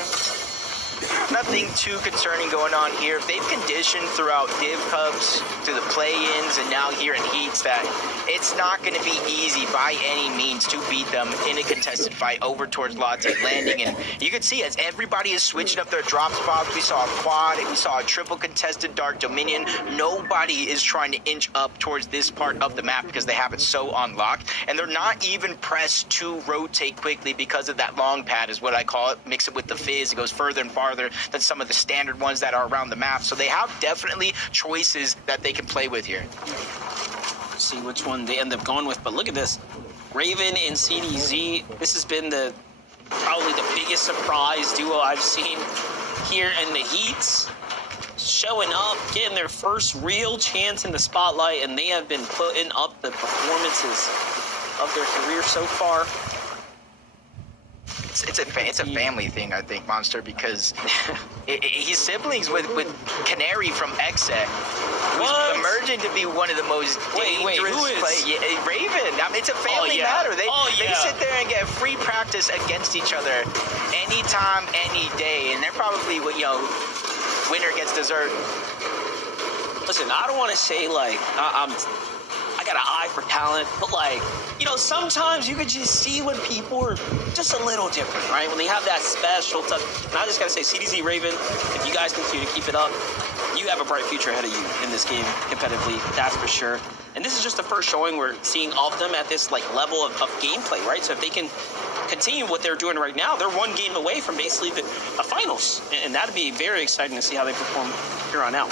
Nothing too concerning going on here. They've conditioned throughout Div Cups, to the play-ins, and now here in Heats that it's not going to be easy by any means to beat them in a contested fight over towards Latte landing. And you can see as everybody is switching up their drop spots, we saw a quad, we saw a triple contested Dark Dominion. Nobody is trying to inch up towards this part of the map because they have it so unlocked. And they're not even pressed to rotate quickly because of that long pad is what I call it. Mix it with the fizz, it goes further and farther than some of the standard ones that are around the map. So they have definitely choices that they can play with here. See which one they end up going with, but look at this. Raven and CDZ, this has been probably the biggest surprise duo I've seen here in the Heats. Showing up, getting their first real chance in the spotlight, and they have been putting up the performances of their career so far. It's a family thing, I think, Monster, because he's siblings with Canary from Exet, who's emerging to be one of the most dangerous players. Yeah, Raven. I mean, it's a family matter. They sit there and get free practice against each other anytime, any day, and they're probably, winner gets dessert. Listen, I don't want to say like I I got an eye for talent, but like, you know, sometimes you could just see when people are just a little different, right? When they have that special touch. And I just gotta say, CDZ Raven, if you guys continue to keep it up, you have a bright future ahead of you in this game competitively, that's for sure. And this is just the first showing we're seeing all of them at this like level of gameplay, right? So if they can continue what they're doing right now, they're one game away from basically the finals. And that'd be very exciting to see how they perform here on out.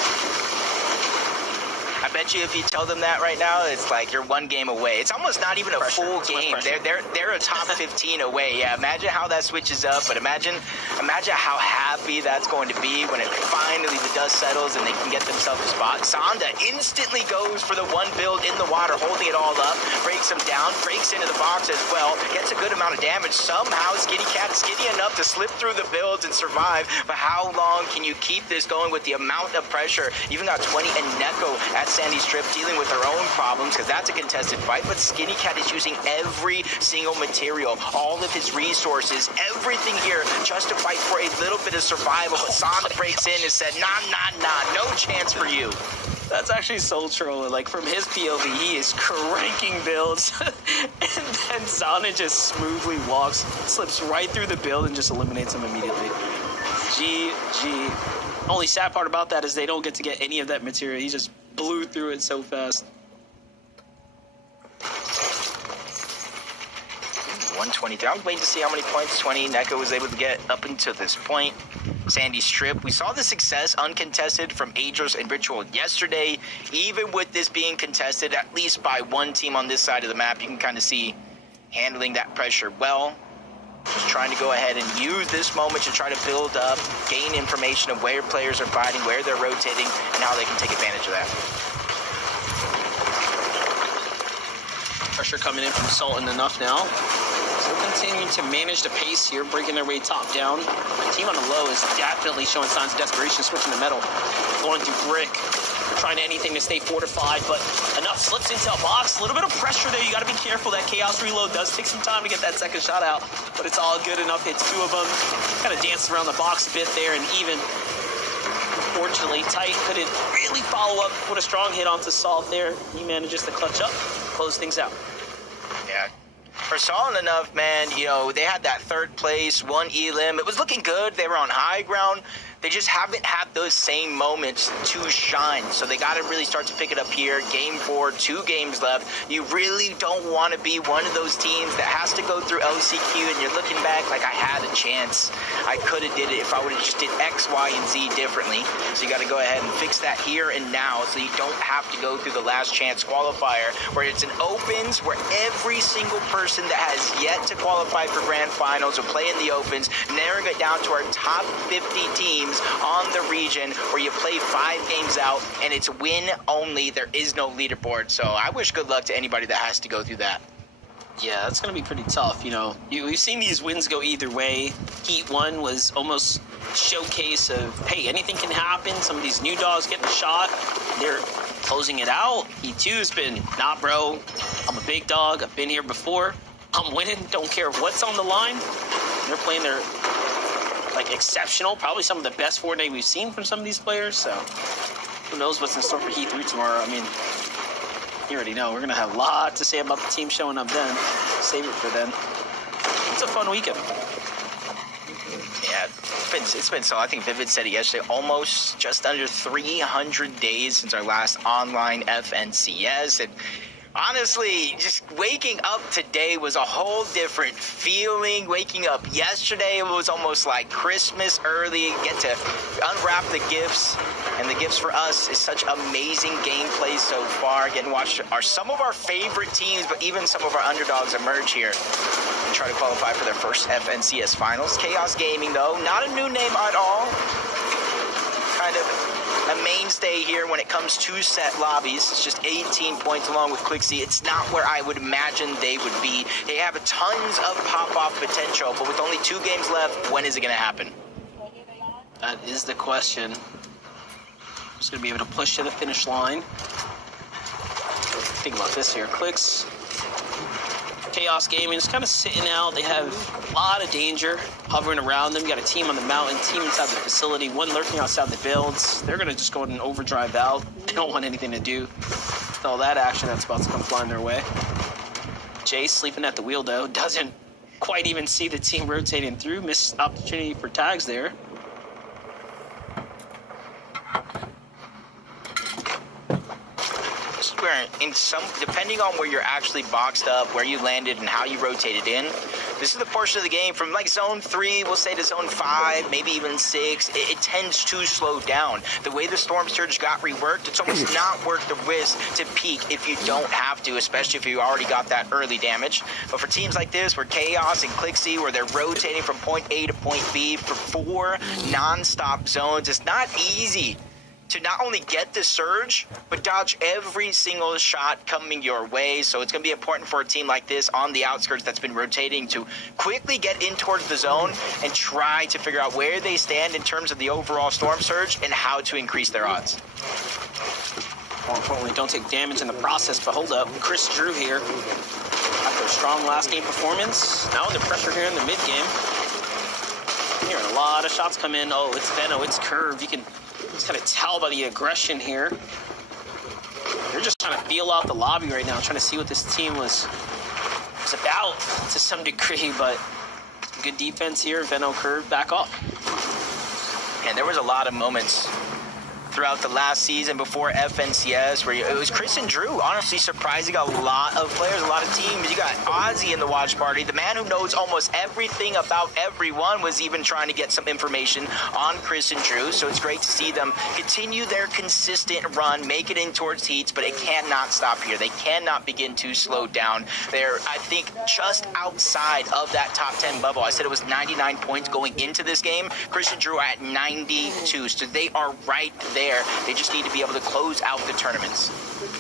I bet you if you tell them that right now, it's like you're one game away. It's almost not even a full game. They're a top 15 away. Yeah, imagine how that switches up. But imagine how happy that's going to be when it finally the dust settles and they can get themselves a spot. Sonda instantly goes for the one build in the water, holding it all up, breaks him down, breaks into the box as well, gets a good amount of damage. Somehow Skitty Cat is skinny enough to slip through the builds and survive. But how long can you keep this going with the amount of pressure? Even got 20 and Neko at Sandy Strip dealing with their own problems because that's a contested fight, but Skinny Cat is using every single material, all of his resources, everything here just to fight for a little bit of survival. But Sonda breaks in and said, nah, no chance for you. That's actually so trolling. Like, from his POV, he is cranking builds, and then Sonda just smoothly walks, slips right through the build, and just eliminates him immediately. GG. Only sad part about that is they don't get to get any of that material. He just blew through it so fast. 123. I'm waiting to see how many points 20 Neko was able to get up until this point. Sandy Strip. We saw the success uncontested from Aegis and Ritual yesterday. Even with this being contested, at least by one team on this side of the map, you can kind of see handling that pressure well. Just trying to go ahead and use this moment to try to build up, gain information of where players are fighting, where they're rotating, and how they can take advantage of that. Pressure coming in from Sultan enough now. Still continuing to manage the pace here, breaking their way top down. The team on the low is definitely showing signs of desperation, switching to metal, going through brick, trying anything to stay fortified, but enough slips into a box. A little bit of pressure there. You got to be careful. That Chaos reload does take some time to get that second shot out, but it's all good enough. Hits two of them. Kind of danced around the box a bit there, and even, unfortunately, Tight couldn't really follow up, put a strong hit onto Salt there. He manages to clutch up, close things out. Yeah. For Solid enough, man, you know, they had that third place, one elim. It was looking good. They were on high ground. They just haven't had those same moments to shine. So they got to really start to pick it up here. Game 4, 2 games left. You really don't want to be one of those teams that has to go through LCQ and you're looking back like I had a chance. I could have did it if I would have just did X, Y, and Z differently. So you got to go ahead and fix that here and now so you don't have to go through the last chance qualifier where it's an opens where every single person that has yet to qualify for grand finals or play in the opens, narrowing it down to our top 50 teams on the region where you play 5 games out and it's win only. There is no leaderboard. So I wish good luck to anybody that has to go through that. Yeah, that's going to be pretty tough. You know, we've seen these wins go either way. Heat 1 was almost a showcase of, hey, anything can happen. Some of these new dogs getting a shot. They're closing it out. Heat 2 has been, nah, bro, I'm a big dog. I've been here before. I'm winning. Don't care what's on the line. They're playing their, like, exceptional. Probably some of the best Fortnite we've seen from some of these players. So who knows what's in store for Heat 3 tomorrow. I mean, you already know. We're going to have a lot to say about the team showing up then. Save it for then. It's a fun weekend. Yeah, it's been so. I think Vivid said it yesterday. Almost just under 300 days since our last online FNCS. And honestly, just waking up today was a whole different feeling. Waking up yesterday was almost like Christmas early. Get to unwrap the gifts. And the gifts for us is such amazing gameplay so far. Getting watched are some of our favorite teams, but even some of our underdogs emerge here and try to qualify for their first FNCS finals. Chaos Gaming, though, not a new name at all. Kind of a mainstay here when it comes to set lobbies. It's just 18 points along with Quixie. It's not where I would imagine they would be. They have tons of pop-off potential, but with only 2 games left, when is it going to happen? That is the question. Just going to be able to push to the finish line. Think about this here. Clicks. Chaos Gaming is kind of sitting out. They have a lot of danger hovering around them. You got a team on the mountain, team inside the facility, one lurking outside the builds. They're going to just go ahead and overdrive out. They don't want anything to do with all that action that's about to come flying their way. Jay sleeping at the wheel, though. Doesn't quite even see the team rotating through. Missed opportunity for tags there. This is where, depending on where you're actually boxed up, where you landed, and how you rotated in, this is the portion of the game from like zone 3, we'll say, to zone 5, maybe even 6. It tends to slow down. The way the Storm Surge got reworked, it's almost not worth the risk to peek if you don't have to, especially if you already got that early damage. But for teams like this, where Chaos and Clixie, where they're rotating from point A to point B for 4 non-stop zones, it's not easy to not only get the surge, but dodge every single shot coming your way. So it's going to be important for a team like this on the outskirts that's been rotating to quickly get in towards the zone and try to figure out where they stand in terms of the overall Storm Surge and how to increase their odds. More importantly, don't take damage in the process, but hold up. Chris Drew here, after a strong last game performance, now under pressure here in the mid-game. Hearing a lot of shots come in. Oh, it's Veno, it's Curve. You can just kind of tell by the aggression here. They're just trying to feel out the lobby right now, trying to see what this team was about to some degree, but good defense here. Veno, Curve back off. And there was a lot of moments throughout the last season before FNCS where it was Chris and Drew honestly surprising a lot of players, a lot of teams. You got Ozzy in the watch party, the man who knows almost everything about everyone, was even trying to get some information on Chris and Drew. So it's great to see them continue their consistent run, make it in towards heats, but it cannot stop here. They cannot begin to slow down. They're, I think, just outside of that top 10 bubble. I said it was 99 points going into this game. Chris and Drew are at 92, so they are right there. They just need to be able to close out the tournaments.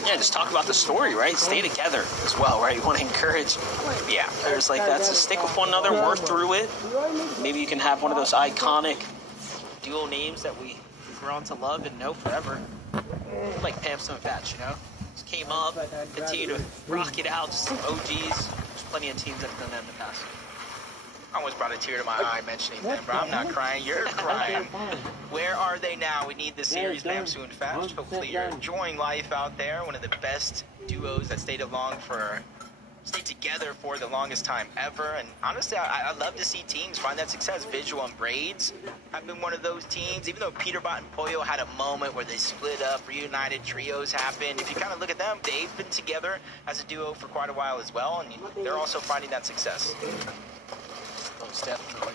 Yeah, just talk about the story, right? Stay together as well, right? You want to encourage players like that to stick with one another, work through it. Maybe you can have one of those iconic dual names that we've grown to love and know forever. Like Pam Stone Patch, you know? Just came up, continue to rock it out, just some OGs. There's plenty of teams that have done that in the past. I almost brought a tear to my eye mentioning them, bro. I'm not crying, you're crying. Where are they now? We need the series Bam soon fast. Hopefully you're enjoying life out there. One of the best duos that stayed together for the longest time ever. And honestly, I love to see teams find that success. Visual and Braids have been one of those teams. Even though Peterbot and Pollo had a moment where they split up, reunited, trios happened. If you kind of look at them, they've been together as a duo for quite a while as well. And they're also finding that success. Most definitely.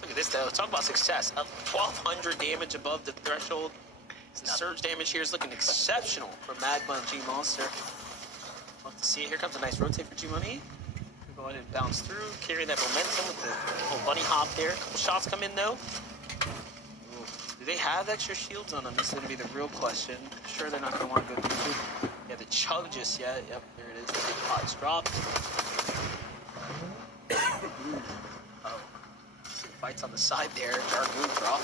Look at this though. Talk about success. Up 1,200 damage above the threshold. The surge damage here is looking exceptional for Mad Bun G Monster. Love to see it. Here comes a nice rotate for G Money. Go ahead and bounce through, carry that momentum with the little bunny hop there. Couple shots come in though. Ooh. Do they have extra shields on them? This is going to be the real question. I'm sure they're not going to want to go through. Yeah, the chug just yet. Yep, there it is. The big pots dropped. Oh, fights on the side there. Dark move drop.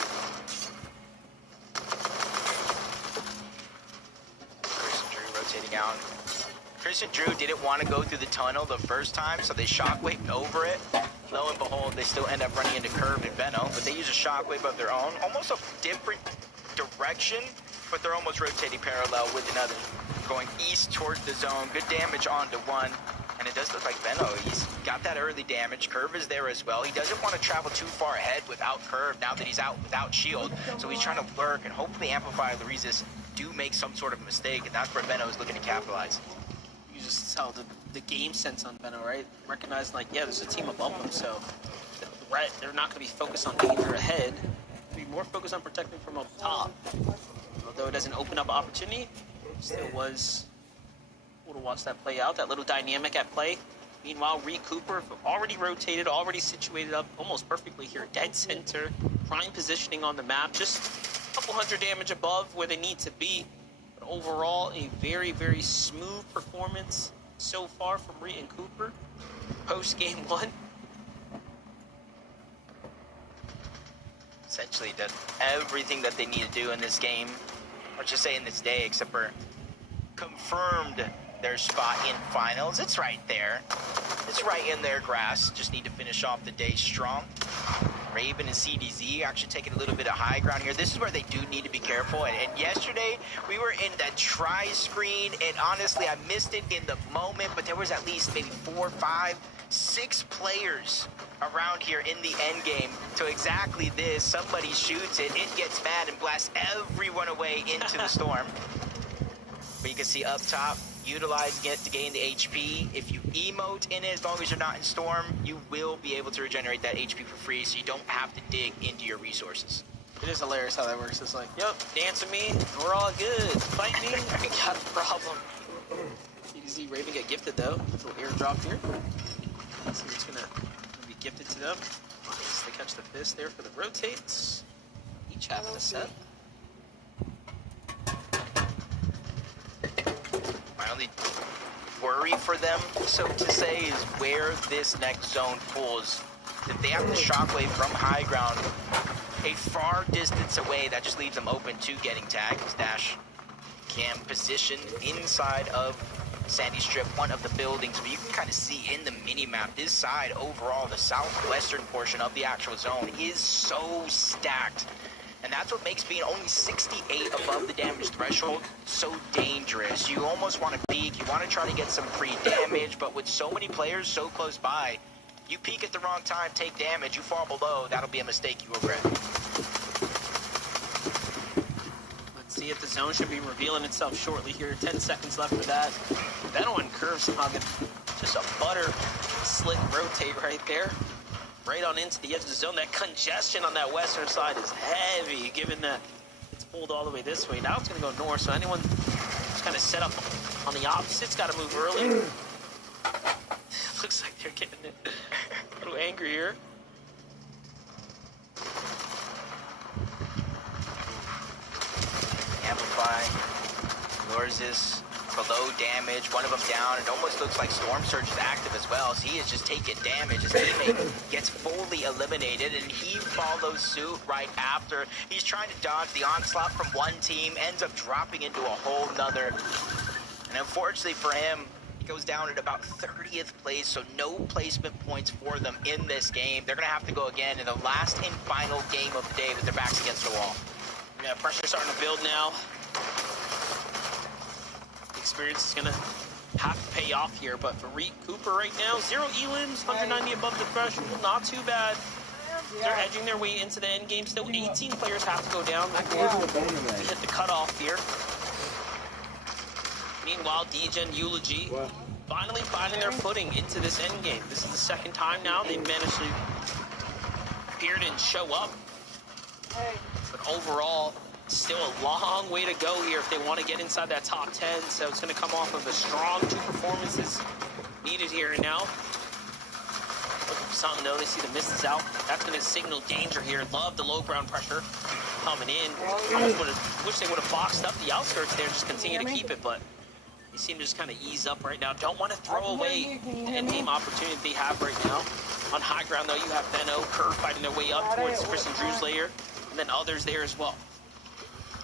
Chris and Drew rotating out. Chris and Drew didn't want to go through the tunnel the first time, so they shockwaved over it. Lo and behold, they still end up running into Curve and Veno, but they use a shockwave of their own, almost a different direction, but they're almost rotating parallel with another. Going east towards the zone, good damage onto one. And it does look like Veno, he's got that early damage. Curve is there as well. He doesn't want to travel too far ahead without Curve now that he's out without shield. So he's trying to lurk and hopefully amplify the resist do make some sort of mistake, and that's where Veno is looking to capitalize. You just tell the game sense on Veno, right? Recognizing like, yeah, there's a team above them, so they're not going to be focused on danger ahead. They'll be more focused on protecting from up top. Although it doesn't open up opportunity, still was to watch that play out, that little dynamic at play. Meanwhile, Reed Cooper already rotated, already situated up almost perfectly here. Dead center, prime positioning on the map, just a couple hundred damage above where they need to be. But overall, a very, very smooth performance so far from Reed and Cooper post game one. Essentially did everything that they need to do in this game, or just say in this day, except for confirmed their spot in finals. It's right there. It's right in their grasp. Just need to finish off the day strong. Raven and CDZ actually taking a little bit of high ground here. This is where they do need to be careful. And yesterday, we were in that try screen, and honestly, I missed it in the moment, but there was at least maybe 4, 5, 6 players around here in the end game to exactly this. Somebody shoots it, it gets mad and blasts everyone away into the storm. But you can see up top, utilizing it to gain the HP. If you emote in it, as long as you're not in storm, you will be able to regenerate that HP for free, so you don't have to dig into your resources. It is hilarious how that works. It's like, yep, dance with me, we're all good. Fight me, I got a problem. CDZ Raven get gifted though. Little airdrop here. Let's see what's gonna be gifted to them. Nice, they catch the fist there for the rotates. Each have a set. My only worry for them, so to say, is where this next zone pulls. If they have the shockwave from high ground a far distance away, that just leaves them open to getting tagged. Dash can position inside of Sandy Strip, one of the buildings, but you can kind of see in the mini-map, this side overall, the southwestern portion of the actual zone is so stacked. And that's what makes being only 68 above the damage threshold so dangerous. You almost want to peek, you want to try to get some free damage, but with so many players so close by, you peek at the wrong time, take damage, you fall below, that'll be a mistake you regret. Let's see if the zone should be revealing itself shortly here. 10 seconds left for that. That one curves somehow. Just a butter slick rotate right there. Right on into the edge of the zone. That congestion on that western side is heavy, given that it's pulled all the way this way. Now it's going to go north, so anyone who's kind of set up on the opposite's got to move early. Looks like they're getting a little angry here. Amplify, Lorzis below damage, one of them down. It almost looks like Storm Surge is active as well, so he is just taking damage. His teammate gets fully eliminated, and he follows suit right after. He's trying to dodge the onslaught from one team, ends up dropping into a whole nother. And unfortunately for him, he goes down at about 30th place, so no placement points for them in this game. They're gonna have to go again in the last and final game of the day with their backs against the wall. Yeah, pressure starting to build now. Experience is gonna have to pay off here, but for Reek Cooper right now, 0 elims, 190 above the threshold, not too bad. They're edging their way into the end game. Still 18 players have to go down before we hit the cutoff here. Meanwhile, Degen, Eulogy, finally finding their footing into this end game. This is the second time now they've managed to appear and show up. But overall, still a long way to go here if they want to get inside that top 10. So it's going to come off of a strong 2 performances needed here. And now, looking for something though, they see the mist is out. That's going to signal danger here. Love the low ground pressure coming in. Almost wish they would have boxed up the outskirts there, just continue to keep it, but they seem to just kind of ease up right now. Don't want to throw away the end game opportunity they have right now. On high ground though, you have Benno, Kerr fighting their way up towards Chris and Drew's layer, and then others there as well.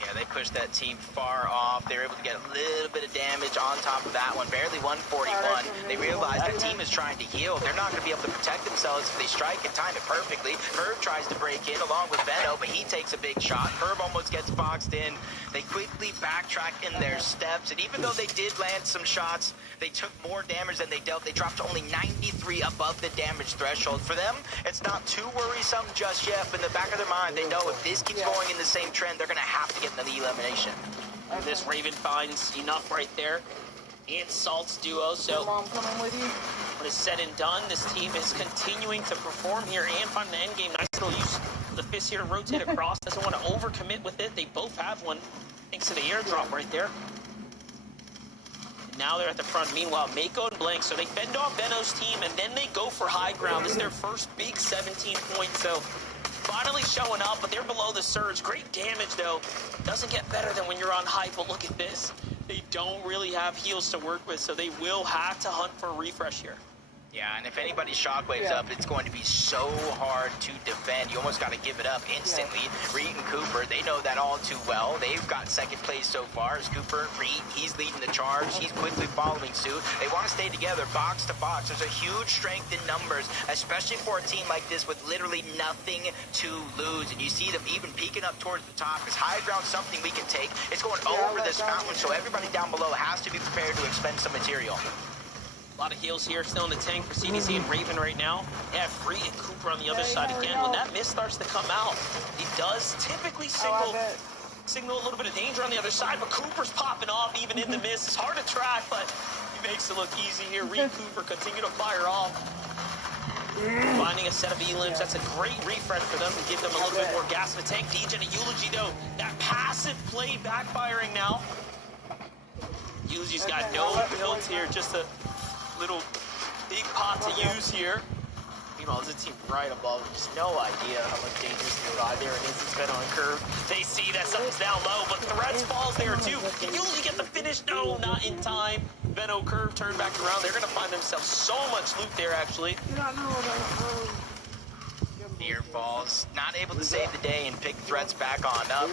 Yeah, they pushed that team far off. They were able to get a little bit of damage on top of that one. Barely 141. They realized their team is trying to heal. They're not going to be able to protect themselves if they strike and time it perfectly. Herb tries to break in along with Benno, but he takes a big shot. Herb almost gets boxed in. They quickly backtrack in their steps, and even though they did land some shots, they took more damage than they dealt. They dropped to only 93 above the damage threshold. For them, it's not too worrisome just yet, but in the back of their mind, they know if this keeps going in the same trend, they're going to have to get the elimination. This Raven finds enough right there. And Salt's duo, so when it's said and done, this team is continuing to perform here and find the end game. Nice little use of the fist here to rotate across. Doesn't want to overcommit with it. They both have one thanks to the airdrop right there. And now they're at the front. Meanwhile, Mako and Blank, so they fend off Benno's team and then they go for high ground. This is their first big 17 points, so finally showing up, but they're below the surge. Great damage, though. Doesn't get better than when you're on hype, but look at this. They don't really have heals to work with, so they will have to hunt for a refresh here. Yeah, and if anybody shockwaves up, it's going to be so hard to defend. You almost got to give it up instantly. Reed and Cooper, they know that all too well. They've got second place so far. As Cooper, Reed, he's leading the charge. He's quickly following suit. They want to stay together, box to box. There's a huge strength in numbers, especially for a team like this with literally nothing to lose. And you see them even peeking up towards the top. Is high ground something we can take? It's going over this mountain, so everybody down below has to be prepared to expend some material. A lot of heals here still in the tank for CDC and Raven right now. Yeah, Free and Cooper on the other side again. When that mist starts to come out, he does typically signal a little bit of danger on the other side, but Cooper's popping off even in the mist. It's hard to track, but he makes it look easy here. Reed Cooper continue to fire off. Finding a set of elims, that's a great refresh for them to give them a little bit more gas in the tank. Degen and Eulogy though, that passive play backfiring now. Eulogy's got no builds here, just a little big pot to use here. Meanwhile, there's a team right above him. Just no idea how much dangerous nearby there it is. It's been on curve. They see that something's down low, but Threats falls there too. Can Eulogy get the finish? No, not in time. Benno curve turned back around. They're going to find themselves so much loot there, actually. Near falls, not able to save the day and pick Threats back on up.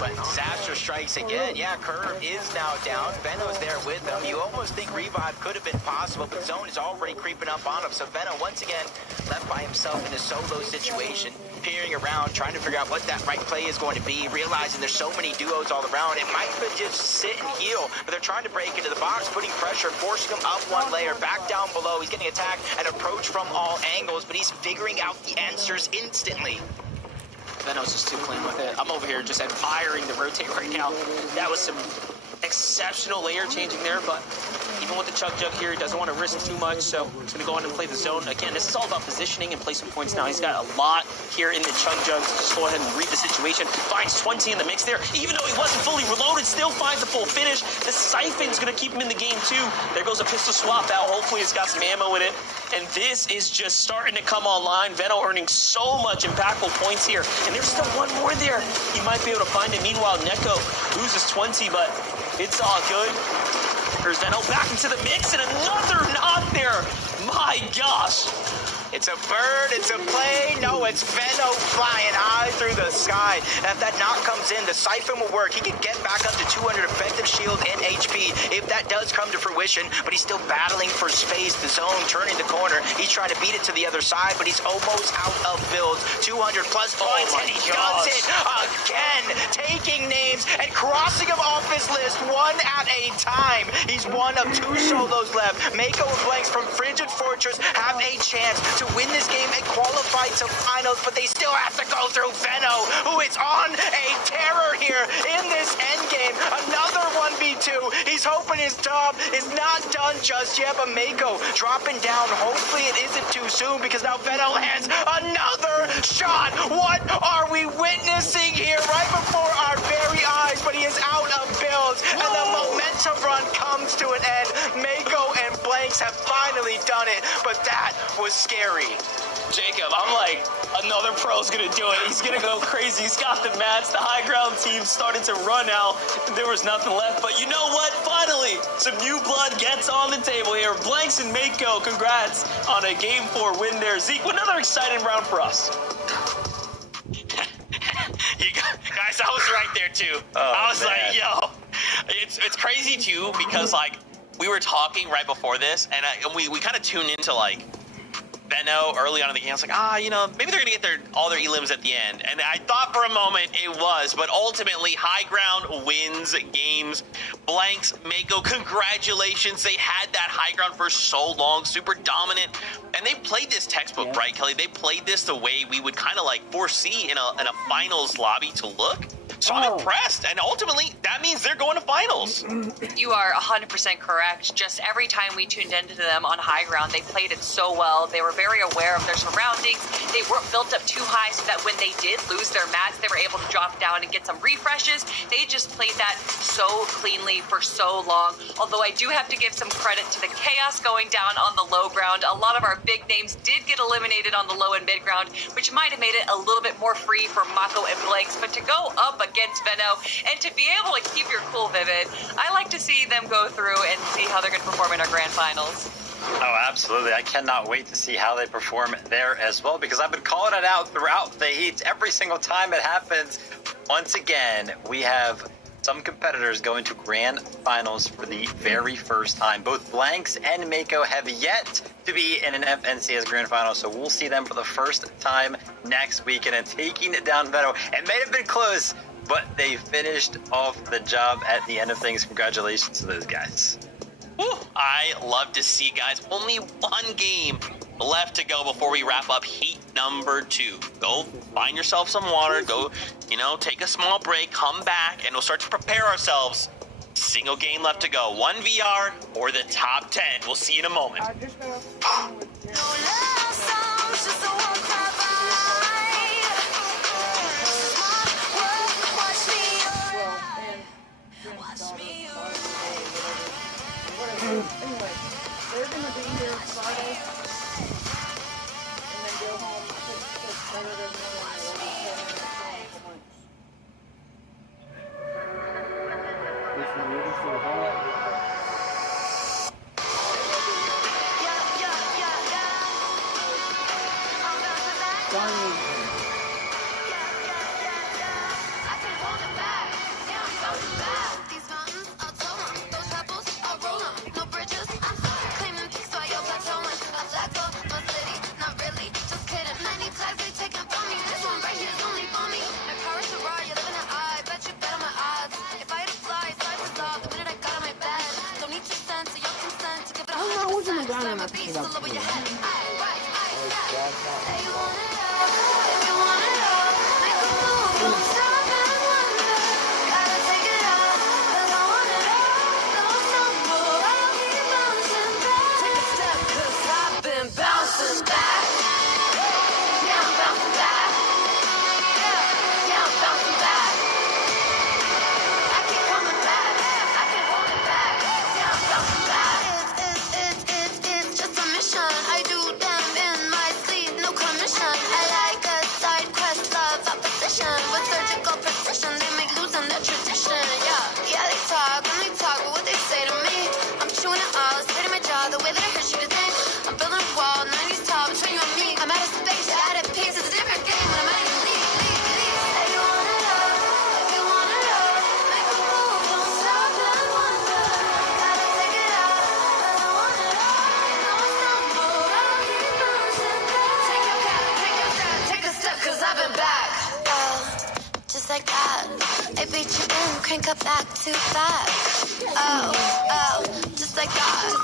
But Disaster strikes again. Yeah, Curve is now down. Benno's there with him. You almost think revive could have been possible, but Zone is already creeping up on him. So Benno, once again, left by himself in a solo situation, peering around, trying to figure out what that right play is going to be, realizing there's so many duos all around. It might could just sit and heal, but they're trying to break into the box, putting pressure, forcing him up one layer, back down below. He's getting attacked and approached from all angles, but he's figuring out the answers instantly. Benno's just too clean with it. I'm over here just admiring the rotate right now. That was some exceptional layer changing there, but even with the Chug Jug here, he doesn't want to risk too much, so he's going to go on and play the zone. Again, this is all about positioning and placing points now. He's got a lot here in the Chug Jug, so just go ahead and read the situation. Finds 20 in the mix there. Even though he wasn't fully reloaded, still finds a full finish. The Siphon's going to keep him in the game, too. There goes a pistol swap out. Hopefully it's got some ammo in it. And this is just starting to come online. Venno earning so much impactful points here. And there's still one more there. He might be able to find it. Meanwhile, Neko loses 20, but it's all good. There's Venno back into the mix, and another knock there. My gosh. It's a bird, it's a play. No, it's Venno flying high through the sky. And if that knock comes in, the Siphon will work. He can get back up to 200 effective shield and HP if that does come to fruition, but he's still battling for space. The zone turning the corner. He's trying to beat it to the other side, but he's almost out of builds. 200 plus points, and he does it again. Taking names and crossing them off his list one at a time. He's one of two solos left. Mako and Blanks from Frigid Fortress have a chance to win this game and qualify to finals, but they still have to go through Venno, who is on a terror here in this endgame. Another 1v2. He's hoping his job is not done just yet, but Mako dropping down. Hopefully it isn't too soon, because now Venno has another shot. What are we witnessing here right before our very eyes? But he is out of builds, and the momentum run comes to an end. Mako and Blanks have finally done it, but that was scary. Jacob, I'm like, another pro's gonna do it. He's gonna go crazy. He's got the mats. The high ground team started to run out. There was nothing left. But you know what? Finally, some new blood gets on the table here. Blanks and Mako, congrats on a Game 4 win there. Zeke, another exciting round for us. Guys, I was right there too. I was like, yo, it's crazy too, because like we were talking right before this, and we kind of tuned into like Venno early on in the game. I was like, you know, maybe they're gonna get all their elims at the end. And I thought for a moment it was, but ultimately High Ground wins games. Blanks, Mako, congratulations. They had that high ground for so long, super dominant. And they played this textbook, right, Kelly? They played this the way we would kind of like foresee in a finals lobby to look. So I'm impressed, and ultimately, that means they're going to finals. You are 100% correct. Just every time we tuned into them on high ground, they played it so well. They were very aware of their surroundings. They weren't built up too high so that when they did lose their mats, they were able to drop down and get some refreshes. They just played that so cleanly for so long. Although I do have to give some credit to the chaos going down on the low ground. A lot of our big names did get eliminated on the low and mid ground, which might have made it a little bit more free for Mako and Blanks. But to go up against Venno and to be able to keep your cool, Vivid, I like to see them go through and see how they're going to perform in our grand finals. Oh, absolutely. I cannot wait to see how they perform there as well, because I've been calling it out throughout the heats every single time it happens. Once again, we have some competitors going to grand finals for the very first time. Both Blanks and Mako have yet to be in an FNCS grand final, so we'll see them for the first time next weekend and taking it down Venom. It may have been close, but they finished off the job at the end of things. Congratulations to those guys. Woo, I love to see, guys. Only one game left to go before we wrap up heat number 2. Go find yourself some water. Go, take a small break. Come back, and we'll start to prepare ourselves. Single game left to go. 1 VR or the top 10. We'll see you in a moment. Anyway, they're gonna be here Friday, and then go home. I think Saturday morning. Listen, ready for the ball? Crank up back too fast. Oh, just like that.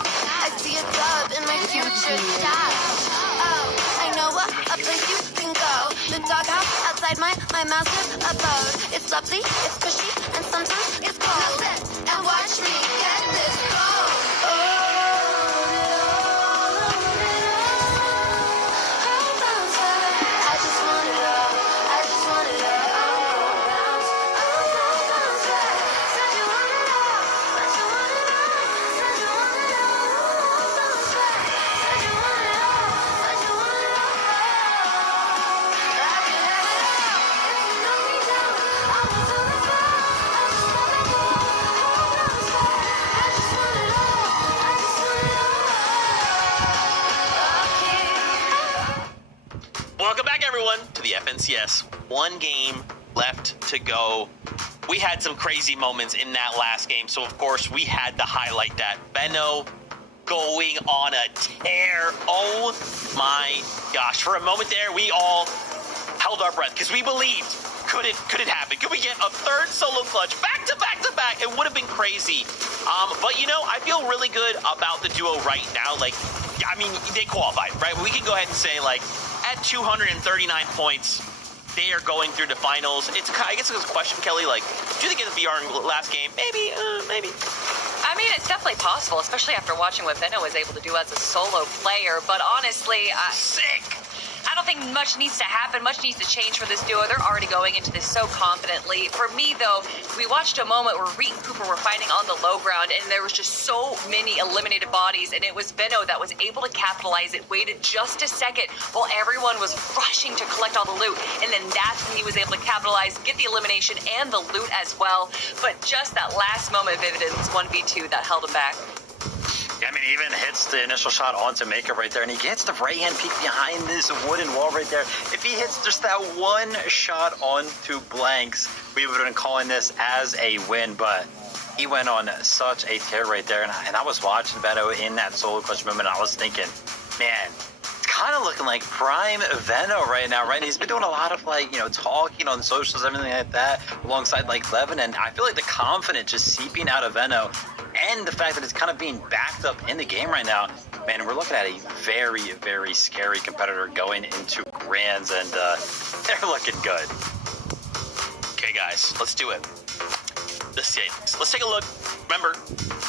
I see a dub in my future stash. Oh, I know a place you can go. The doghouse outside my master's abode. It's lovely, it's cushy, and sometimes it's cold. And watch me get this gold. I just want it all. I just want it all. Welcome back, everyone, to the FNCS. 1 game left to go. We had some crazy moments in that last game, so of course we had to highlight that. Benno going on a tear. Oh my gosh. For a moment there, we all held our breath because we believed, could it happen? Could we get a third solo clutch back to back to back? It would have been crazy. But I feel really good about the duo right now. They qualified, right? We can go ahead and say, at 239 points, they are going through the finals. I guess it's a question, Kelly, do you think it's VR in the last game? Maybe. I mean, it's definitely possible, especially after watching what Benno was able to do as a solo player. But honestly, sick. I don't think much needs to happen, much needs to change for this duo. They're already going into this so confidently. For me, though, we watched a moment where Reet and Cooper were fighting on the low ground, and there was just so many eliminated bodies, and it was Benno that was able to capitalize it, waited just a second while everyone was rushing to collect all the loot, and then that's when he was able to capitalize, get the elimination and the loot as well. But just that last moment of evidence, 1v2, that held him back. Yeah, I mean, even hits the initial shot onto Mako right there, and he gets the right-hand peek behind this wooden wall right there. If he hits just that one shot onto blanks, we would have been calling this as a win, but he went on such a tear right there, and I was watching Veno in that solo clutch moment, and I was thinking, man, it's kind of looking like prime Veno right now, right? And he's been doing a lot of, like, you know, talking on socials, everything like that, alongside, like, Levin, and I feel like the confidence just seeping out of Veno, and the fact that it's kind of being backed up in the game right now, man, we're looking at a very, very scary competitor going into Grands, and they're looking good. Okay, guys, let's do it. Let's take a look. Remember,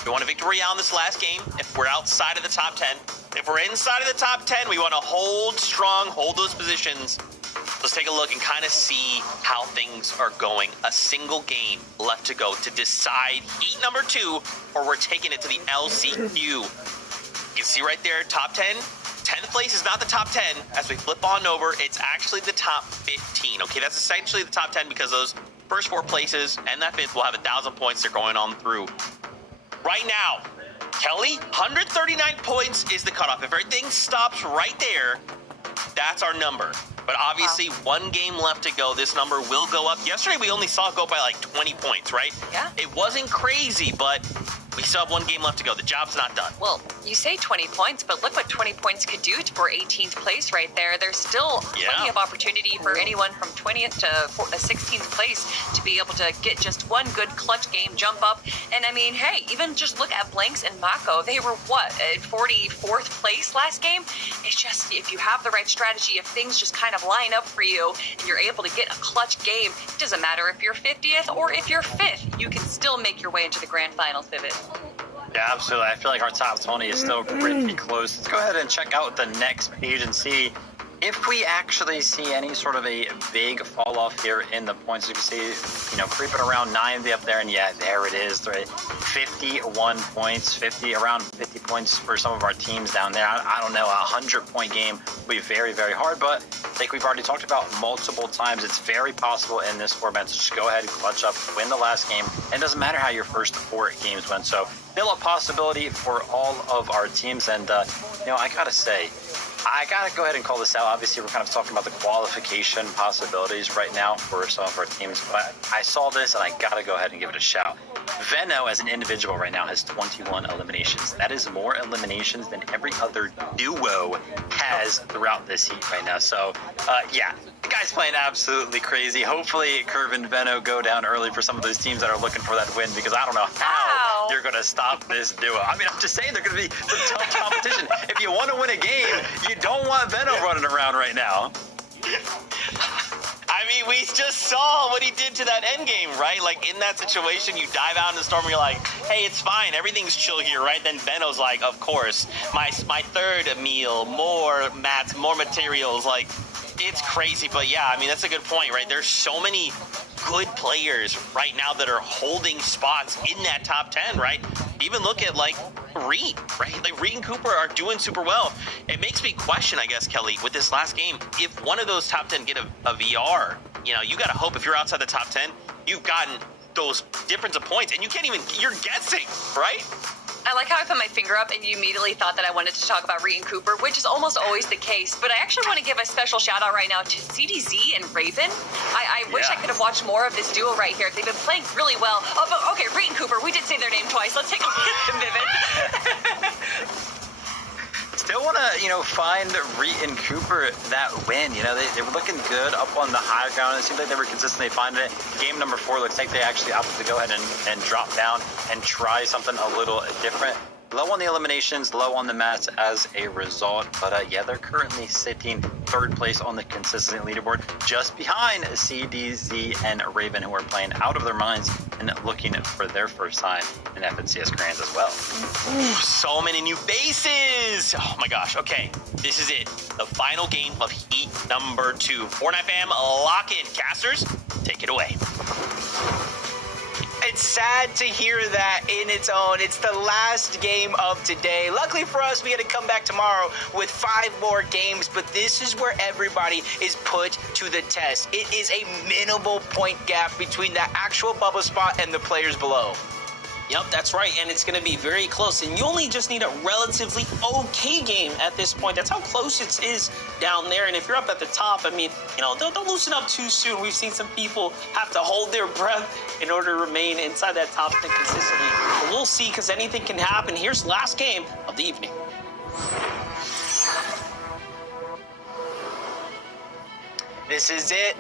we want a victory on this last game if we're outside of the top 10. If we're inside of the top 10, we want to hold strong, hold those positions. Let's take a look and kind of see how things are going. A single game left to go to decide heat number 2, or we're taking it to the LCQ. You can see right there, top 10. 10th place is not the top 10. As we flip on over, it's actually the top 15. Okay, that's essentially the top 10 because those first 4 places and that 5th will have 1,000 points. They're going on through. Right now, Kelly, 139 points is the cutoff. If everything stops right there, that's our number. But obviously, one game left to go. This number will go up. Yesterday, we only saw it go by like 20 points, right? Yeah. It wasn't crazy, but we still have one game left to go. The job's not done. Well, you say 20 points, but look what 20 points could do for 18th place right there. There's still plenty of opportunity for anyone from 20th to 16th place to be able to get just one good clutch game, jump up. And I mean, hey, even just look at Blanks and Mako. They were, what, at 44th place last game? It's just, if you have the right strategy, if things just kind of line up for you and you're able to get a clutch game, it doesn't matter if you're 50th or if you're 5th, you can still make your way into the grand finals, Vivid. Yeah, absolutely. I feel like our top 20 is still pretty close. Let's go ahead and check out the next page and see if we actually see any sort of a big fall off here in the points. You can see, you know, creeping around 90 up there, and yeah, there it is. 51 points, around 50 points for some of our teams down there. I don't know, a 100-point game will be very, very hard, but like we've already talked about multiple times, it's very possible in this format to just go ahead and clutch up, win the last game, and it doesn't matter how your first 4 games went. So still a possibility for all of our teams, and you know, I gotta say, I gotta go ahead and call this out. Obviously, we're kind of talking about the qualification possibilities right now for some of our teams, but I saw this and I gotta go ahead and give it a shout. Veno, as an individual right now, has 21 eliminations. That is more eliminations than every other duo has throughout this heat right now. So, yeah, the guy's playing absolutely crazy. Hopefully, Curve and Veno go down early for some of those teams that are looking for that win, because I don't know how you're going to stop this duo. I mean, I'm just saying they're going to be some tough competition. If you want to win a game, you don't want Veno running around right now. I mean, we just saw what he did to that end game, right? Like, in that situation, you dive out in the storm and you're like, hey, it's fine. Everything's chill here, right? Then Veno's like, of course, my third meal, more mats, more materials. Like, it's crazy. But yeah, I mean, that's a good point, right? There's so many good players right now that are holding spots in that top 10, right? Even look at, like, Reed, right? Like, Reed and Cooper are doing super well. It makes me question, I guess, Kelly, with this last game, if one of those top 10 get a VR, you know, you got to hope if you're outside the top 10, you've gotten those difference of points, and you can't even, you're guessing, right? I like how I put my finger up and you immediately thought that I wanted to talk about Reed and Cooper, which is almost always the case. But I actually want to give a special shout out right now to CDZ and Raven. I wish I could have watched more of this duo right here. They've been playing really well. Oh, but okay, Reed and Cooper, we did say their name twice. Let's take a look at Vivid. Still want to, you know, find Reed and Cooper that win. You know, they were looking good up on the higher ground. It seemed like they were consistently finding it. Game number 4 looks like they actually opted to go ahead and drop down and try something a little different. Low on the eliminations, low on the mats as a result. But yeah, they're currently sitting 3rd place on the consistent leaderboard, just behind CDZ and Raven, who are playing out of their minds and looking for their first time in FNCS Grands as well. Ooh, so many new faces. Oh my gosh. Okay, this is it. The final game of heat number 2. Fortnite fam, lock in. Casters, take it away. It's sad to hear that in its own. It's the last game of today. Luckily for us, we get to come back tomorrow with 5 more games, but this is where everybody is put to the test. It is a minimal point gap between the actual bubble spot and the players below. Yep, that's right, and it's going to be very close. And you only just need a relatively okay game at this point. That's how close it is down there. And if you're up at the top, I mean, you know, don't loosen up too soon. We've seen some people have to hold their breath in order to remain inside that top 10 consistently. But we'll see, because anything can happen. Here's the last game of the evening. This is it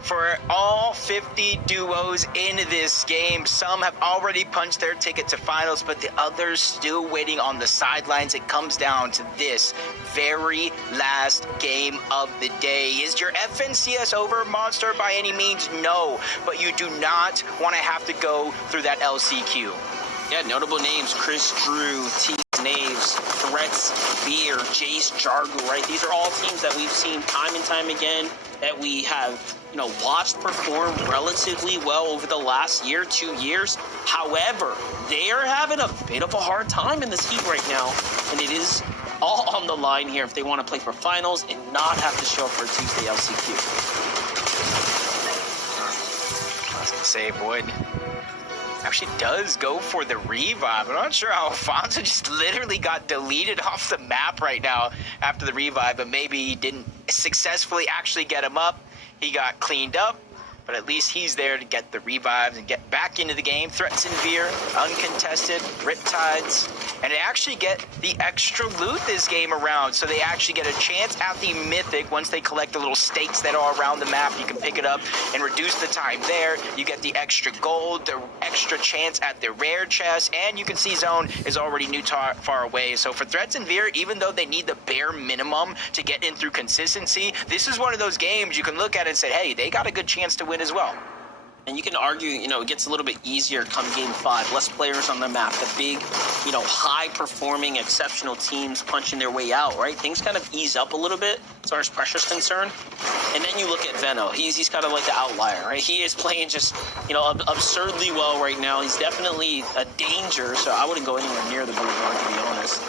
for all 50 duos in this game. Some have already punched their ticket to finals, but the others still waiting on the sidelines. It comes down to this very last game of the day. Is your FNCS over, Monster? By any means, no. But you do not want to have to go through that LCQ. Yeah, notable names: Chris Drew, T. Naves, Threats, Veer, Jace, Jargu, right? These are all teams that we've seen time and time again, that we have, you know, watched perform relatively well over the last year, 2 years. However, they are having a bit of a hard time in this heat right now, and it is all on the line here if they want to play for finals and not have to show up for a Tuesday LCQ. I was going to say, Boyd actually does go for the revive. I'm not sure how Alfonso just literally got deleted off the map right now after the revive, but maybe he didn't successfully actually get him up. He got cleaned up, but at least he's there to get the revives and get back into the game. Threats and Veer, uncontested, Riptides, and they actually get the extra loot this game around, so they actually get a chance at the Mythic. Once they collect the little stakes that are around the map, you can pick it up and reduce the time there. You get the extra gold, the extra chance at the rare chest, and you can see Zone is already far away. So for Threats and Veer, even though they need the bare minimum to get in through consistency, this is one of those games you can look at and say, hey, they got a good chance to win as well. And you can argue, you know, it gets a little bit easier come game 5. Less players on the map, the big, you know, high-performing, exceptional teams punching their way out, right? Things kind of ease up a little bit as far as pressure's concerned. And then you look at Veno. He's kind of like the outlier, right? He is playing just, you know, absurdly well right now. He's definitely a danger, so I wouldn't go anywhere near the Boulevard, to be honest.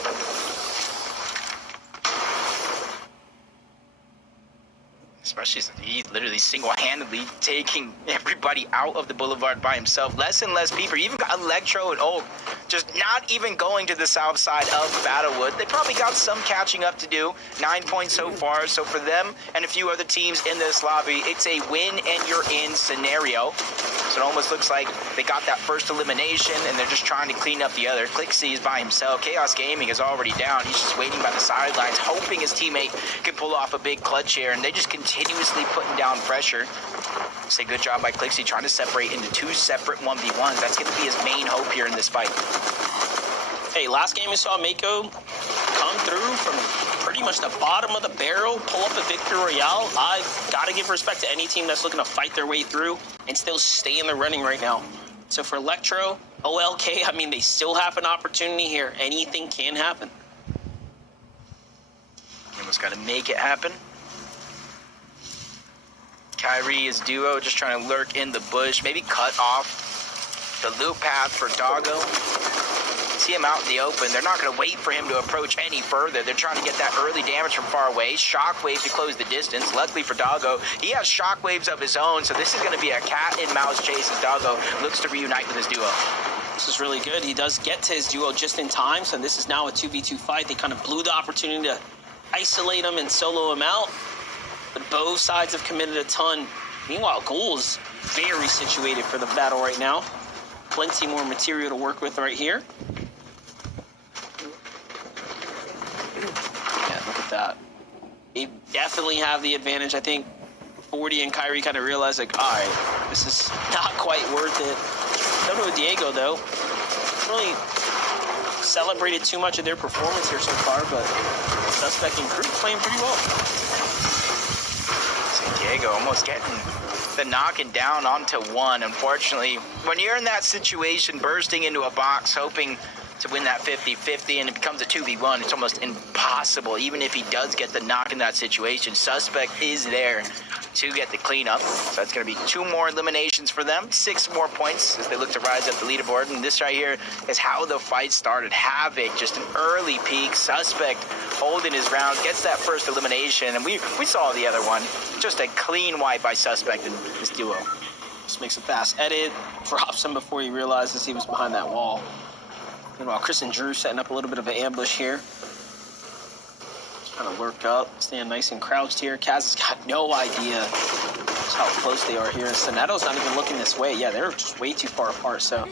Especially since he's literally single-handedly taking everybody out of the Boulevard by himself. Less and less people. You even got Electro and Oak just not even going to the south side of Battlewood. They probably got some catching up to do. 9 points so far. So for them and a few other teams in this lobby, it's a win and you're in scenario. So it almost looks like they got that first elimination and they're just trying to clean up the other. Clixie is by himself. Chaos Gaming is already down. He's just waiting by the sidelines, hoping his teammate can pull off a big clutch here, and they just continuously putting down pressure. Say good job by Clixie trying to separate into 2 separate 1v1s. That's going to be his main hope here in this fight. Hey, last game we saw Mako come through from pretty much the bottom of the barrel, pull up a victory royale. I've got to give respect to any team that's looking to fight their way through and still stay in the running right now. So for Electro, OLK, I mean, they still have an opportunity here. Anything can happen. Almost got to make it happen. Kyrie is duo, just trying to lurk in the bush, maybe cut off the loop path for Doggo. See him out in the open. They're not going to wait for him to approach any further. They're trying to get that early damage from far away. Shockwave to close the distance. Luckily for Doggo, he has shockwaves of his own, so this is going to be a cat and mouse chase as Doggo looks to reunite with his duo. This is really good. He does get to his duo just in time, so this is now a 2v2 fight. They kind of blew the opportunity to isolate him and solo him out. But both sides have committed a ton. Meanwhile, Ghoul is very situated for the battle right now. Plenty more material to work with right here. Yeah, look at that. They definitely have the advantage. I think 40 and Kyrie kind of realized, like, all right, this is not quite worth it. No to Diego, though. Really celebrated too much of their performance here so far, but Suspect and Crew playing pretty well. Diego almost getting the knocking down onto 1. Unfortunately, when you're in that situation, bursting into a box, hoping to win that 50-50, and it becomes a 2v1, it's almost impossible. Even if he does get the knock in that situation, Suspect is there to get the cleanup. So that's going to be 2 more eliminations for them, 6 more points as they look to rise up the leaderboard. And this right here is how the fight started. Havoc, just an early peak. Suspect holding his round, gets that first elimination, and we saw the other one. Just a clean wipe by Suspect and his duo. Just makes a fast edit, drops him before he realizes he was behind that wall. Meanwhile, Chris and Drew setting up a little bit of an ambush here. Kind of lurked up, staying nice and crouched here. Kaz has got no idea just how close they are here. And Soneto's not even looking this way. Yeah, they're just way too far apart. So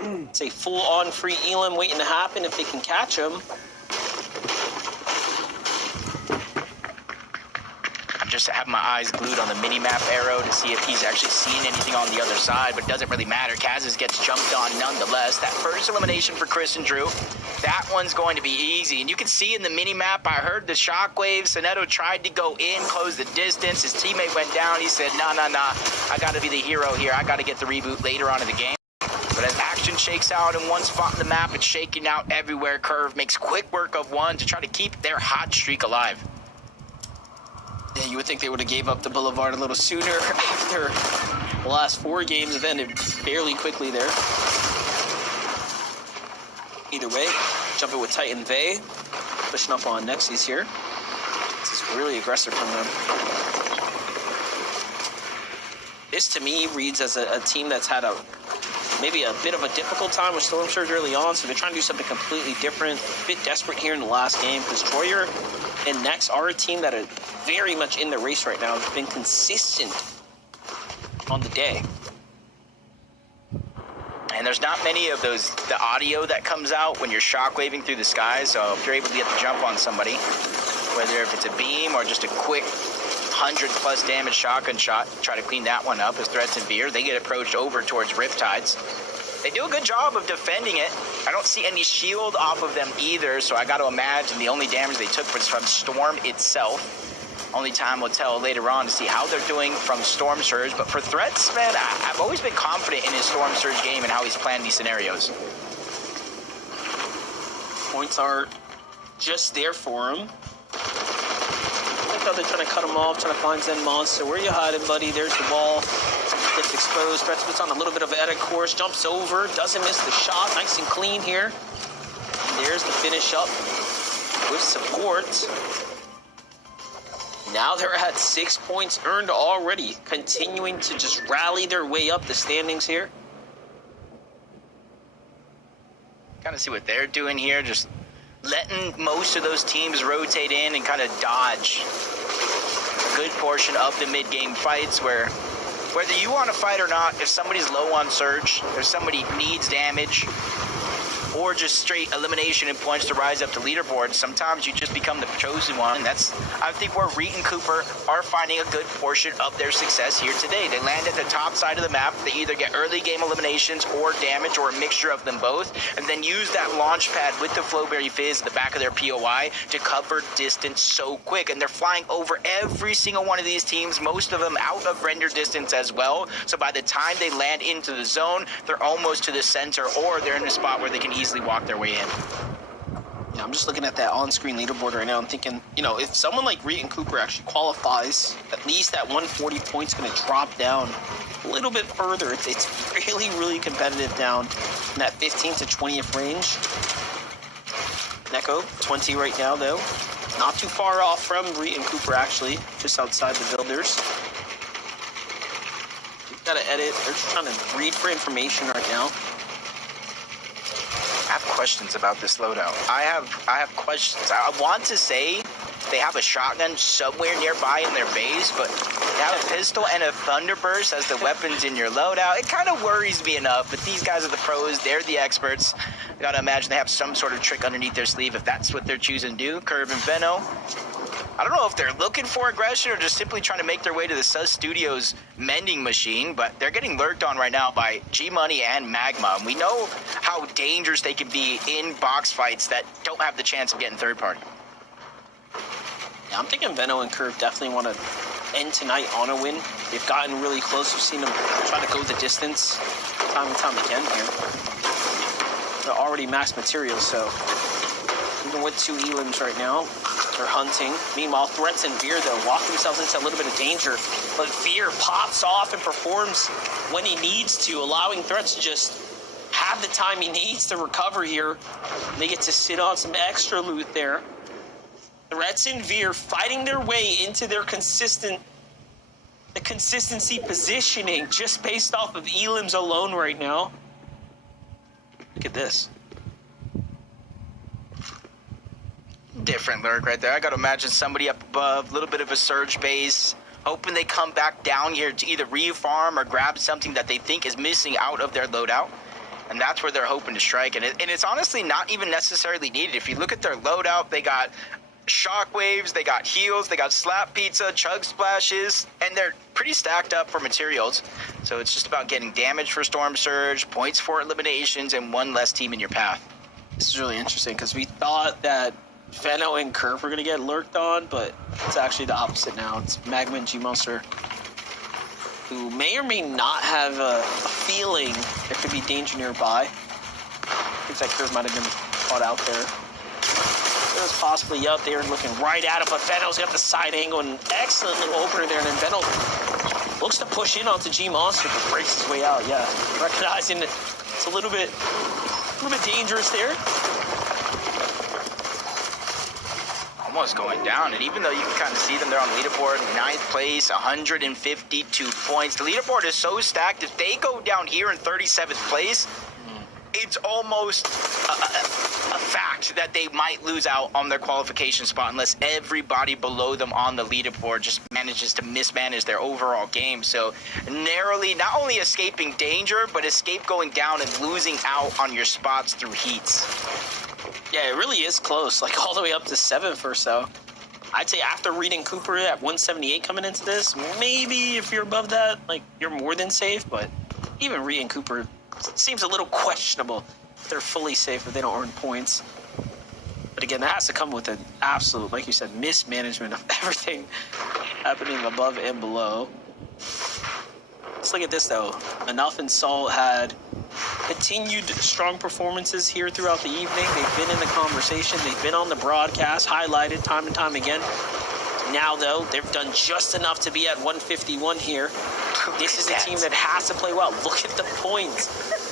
it's a full-on free Elam waiting to happen if they can catch him. Just have my eyes glued on the mini-map arrow to see if he's actually seeing anything on the other side, but it doesn't really matter. Kaz's gets jumped on nonetheless. That first elimination for Chris and Drew, that one's going to be easy. And you can see in the mini-map, I heard the shockwave. Soneto tried to go in, close the distance. His teammate went down. He said, nah, I got to be the hero here. I got to get the reboot later on in the game. But as action shakes out in one spot in the map, it's shaking out everywhere. Curve makes quick work of one to try to keep their hot streak alive. Yeah, you would think they would have gave up the Boulevard a little sooner after the last 4 games have ended fairly quickly there. Either way, jumping with Titan Vey, pushing up on Nexies here. This is really aggressive from them. This, to me, reads as a team that's had maybe a bit of a difficult time with Storm Surge early on, so they're trying to do something completely different. A bit desperate here in the last game, because Troyer and Nex are a team that are very much in the race right now. They've been consistent on the day. And there's not many of the audio that comes out when you're shockwaving through the sky, so if you're able to get the jump on somebody, whether if it's a beam or just a quick 100+ damage shotgun shot, try to clean that one up as Threats and Veer, they get approached over towards Riptides. They do a good job of defending it. I don't see any shield off of them either, so I got to imagine the only damage they took was from Storm itself. Only time will tell later on to see how they're doing from Storm Surge. But for Threats, man, I've always been confident in his Storm Surge game and how he's planned these scenarios. Points are just there for him. I like how they're trying to cut him off, trying to find Zen Monster. Where you hiding, buddy? There's the ball. Gets exposed. Threats puts on a little bit of an edit course, jumps over, doesn't miss the shot. Nice and clean here. And there's the finish up with support. Now they're at 6 points earned already, continuing to just rally their way up the standings here. Kind of see what they're doing here, just letting most of those teams rotate in and kind of dodge a good portion of the mid-game fights where whether you want to fight or not, if somebody's low on Surge, if somebody needs damage, or just straight elimination and points to rise up the leaderboard, sometimes you just become the chosen one. And that's, I think, where Reet and Cooper are finding a good portion of their success here today. They land at the top side of the map. They either get early game eliminations or damage or a mixture of them both, and then use that launch pad with the Flowberry Fizz at the back of their POI to cover distance so quick. And they're flying over every single one of these teams, most of them out of render distance as well. So by the time they land into the zone, they're almost to the center, or they're in a spot where they can easily walk their way in. Yeah, I'm just looking at that on-screen leaderboard right now. I'm thinking, you know, if someone like Reet and Cooper actually qualifies, at least that 140 points going to drop down a little bit further. It's really, really competitive down in that 15 to 20th range. Neko, 20 right now, though. Not too far off from Reet and Cooper, actually, just outside the builders. Got to edit. They're just trying to read for information right now. I have questions about this loadout. I have questions. I want to say they have a shotgun somewhere nearby in their base, but they have a pistol and a Thunderburst as the weapons in your loadout. It kind of worries me enough, but these guys are the pros. They're the experts. I gotta imagine they have some sort of trick underneath their sleeve if that's what they're choosing to do. Curve and Veno. I don't know if they're looking for aggression or just simply trying to make their way to the Sus Studios mending machine, but they're getting lurked on right now by G-Money and Magma. And we know how dangerous they can be in box fights that don't have the chance of getting third party. Yeah, I'm thinking Veno and Curve definitely want to end tonight on a win. They've gotten really close. We've seen them try to go the distance time and time again here. They're already max material, so even with 2 Elims right now, they're hunting. Meanwhile, Threats and Veer, though, walk themselves into a little bit of danger. But Veer pops off and performs when he needs to, allowing Threats to just have the time he needs to recover here. They get to sit on some extra loot there. Threats and Veer fighting their way into their consistent the consistency positioning just based off of Elims alone right now. Look at this. Different lurk right there. I gotta imagine somebody up above, a little bit of a surge base, hoping they come back down here to either refarm or grab something that they think is missing out of their loadout. And that's where they're hoping to strike. And it's honestly not even necessarily needed. If you look at their loadout, they got shockwaves, they got heals, they got slap pizza, chug splashes, and they're pretty stacked up for materials. So it's just about getting damage for Storm Surge, points for eliminations, and one less team in your path. This is really interesting because we thought that Veno and Curve were going to get lurked on, but it's actually the opposite now. It's Magma and G-Monster, who may or may not have a feeling there could be danger nearby. Looks like Curve might have been caught out there. It was possibly up there and looking right at him, but Veno's got the side angle and excellent little opener there, and then Veno looks to push in onto G-Monster, but breaks his way out, yeah. Recognizing that it's a little bit dangerous there. Almost going down, and even though you can kind of see them, they're on leaderboard, 9th place, 152 points. The leaderboard is so stacked, if they go down here in 37th place, it's almost a fact that they might lose out on their qualification spot unless everybody below them on the leaderboard just manages to mismanage their overall game. So narrowly, not only escaping danger, but escape going down and losing out on your spots through heats. Yeah, it really is close, like all the way up to 7th or so. I'd say after reading Cooper at 178 coming into this, maybe if you're above that, like, you're more than safe, but even Reed and Cooper seems a little questionable. They're fully safe if they don't earn points. But again, that has to come with an absolute, like you said, mismanagement of everything happening above and below. Let's look at this, though. Enough and Salt had continued strong performances here throughout the evening. They've been in the conversation. They've been on the broadcast, highlighted time and time again. Now, though, they've done just enough to be at 151 here. This is a team that has to play well. Look at the points.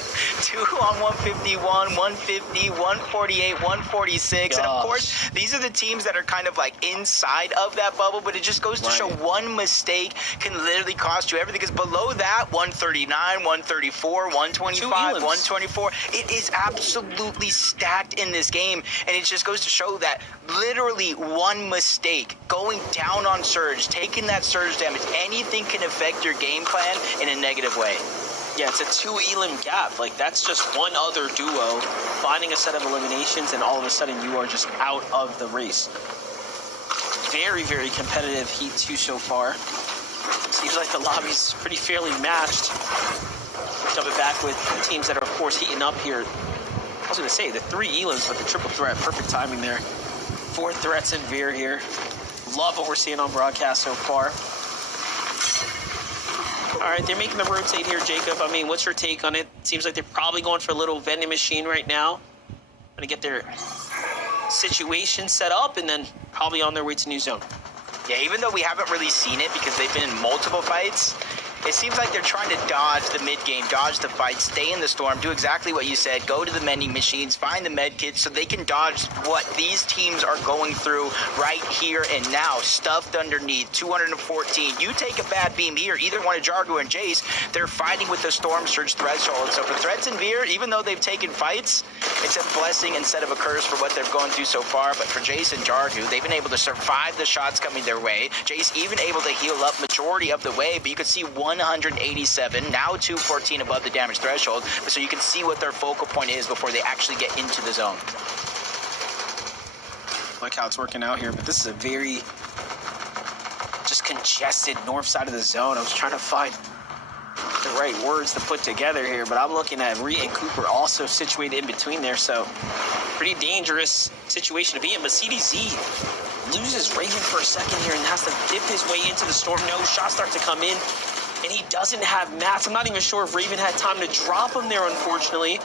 2 on 151, 150, 148, 146. And of course, these are the teams that are kind of like inside of that bubble, but it just goes to show one mistake can literally cost you everything. Because below that, 139, 134, 125, 124, it is absolutely stacked in this game. And it just goes to show that literally one mistake, going down on Surge, taking that Surge damage, anything can affect your game plan in a negative way. Yeah, it's a 2 Elim gap. Like, that's just one other duo finding a set of eliminations, and all of a sudden you are just out of the race. Very, very competitive Heat 2 so far. Seems like the lobby's pretty fairly matched. Shove it back with teams that are, of course, heating up here. I was going to say, the 3 Elims, but the triple threat, perfect timing there. 4 threats in Veer here. Love what we're seeing on broadcast so far. All right, they're making the rotate here, Jacob. I mean, what's your take on it? Seems like they're probably going for a little vending machine right now. Going to get their situation set up and then probably on their way to new zone. Yeah, even though we haven't really seen it because they've been in multiple fights, it seems like they're trying to dodge the mid-game, dodge the fight, stay in the storm, do exactly what you said, go to the mending machines, find the med kits so they can dodge what these teams are going through right here and now, stuffed underneath, 214. You take a bad beam here, either one of Jargo and Jace, they're fighting with the Storm Surge threshold. So for Threats and Veer, even though they've taken fights, it's a blessing instead of a curse for what they've gone through so far. But for Jace and Jargo, they've been able to survive the shots coming their way. Jace even able to heal up majority of the way, but you could see 187, now 214 above the damage threshold, so you can see what their focal point is before they actually get into the zone. Like how it's working out here, but this is a very just congested north side of the zone. I was trying to find the right words to put together here, but I'm looking at Rhea and Cooper also situated in between there, so pretty dangerous situation to be in. But CDZ loses Raven for a second here and has to dip his way into the storm. No, shots start to come in, and he doesn't have mats. I'm not even sure if Raven had time to drop him there, unfortunately.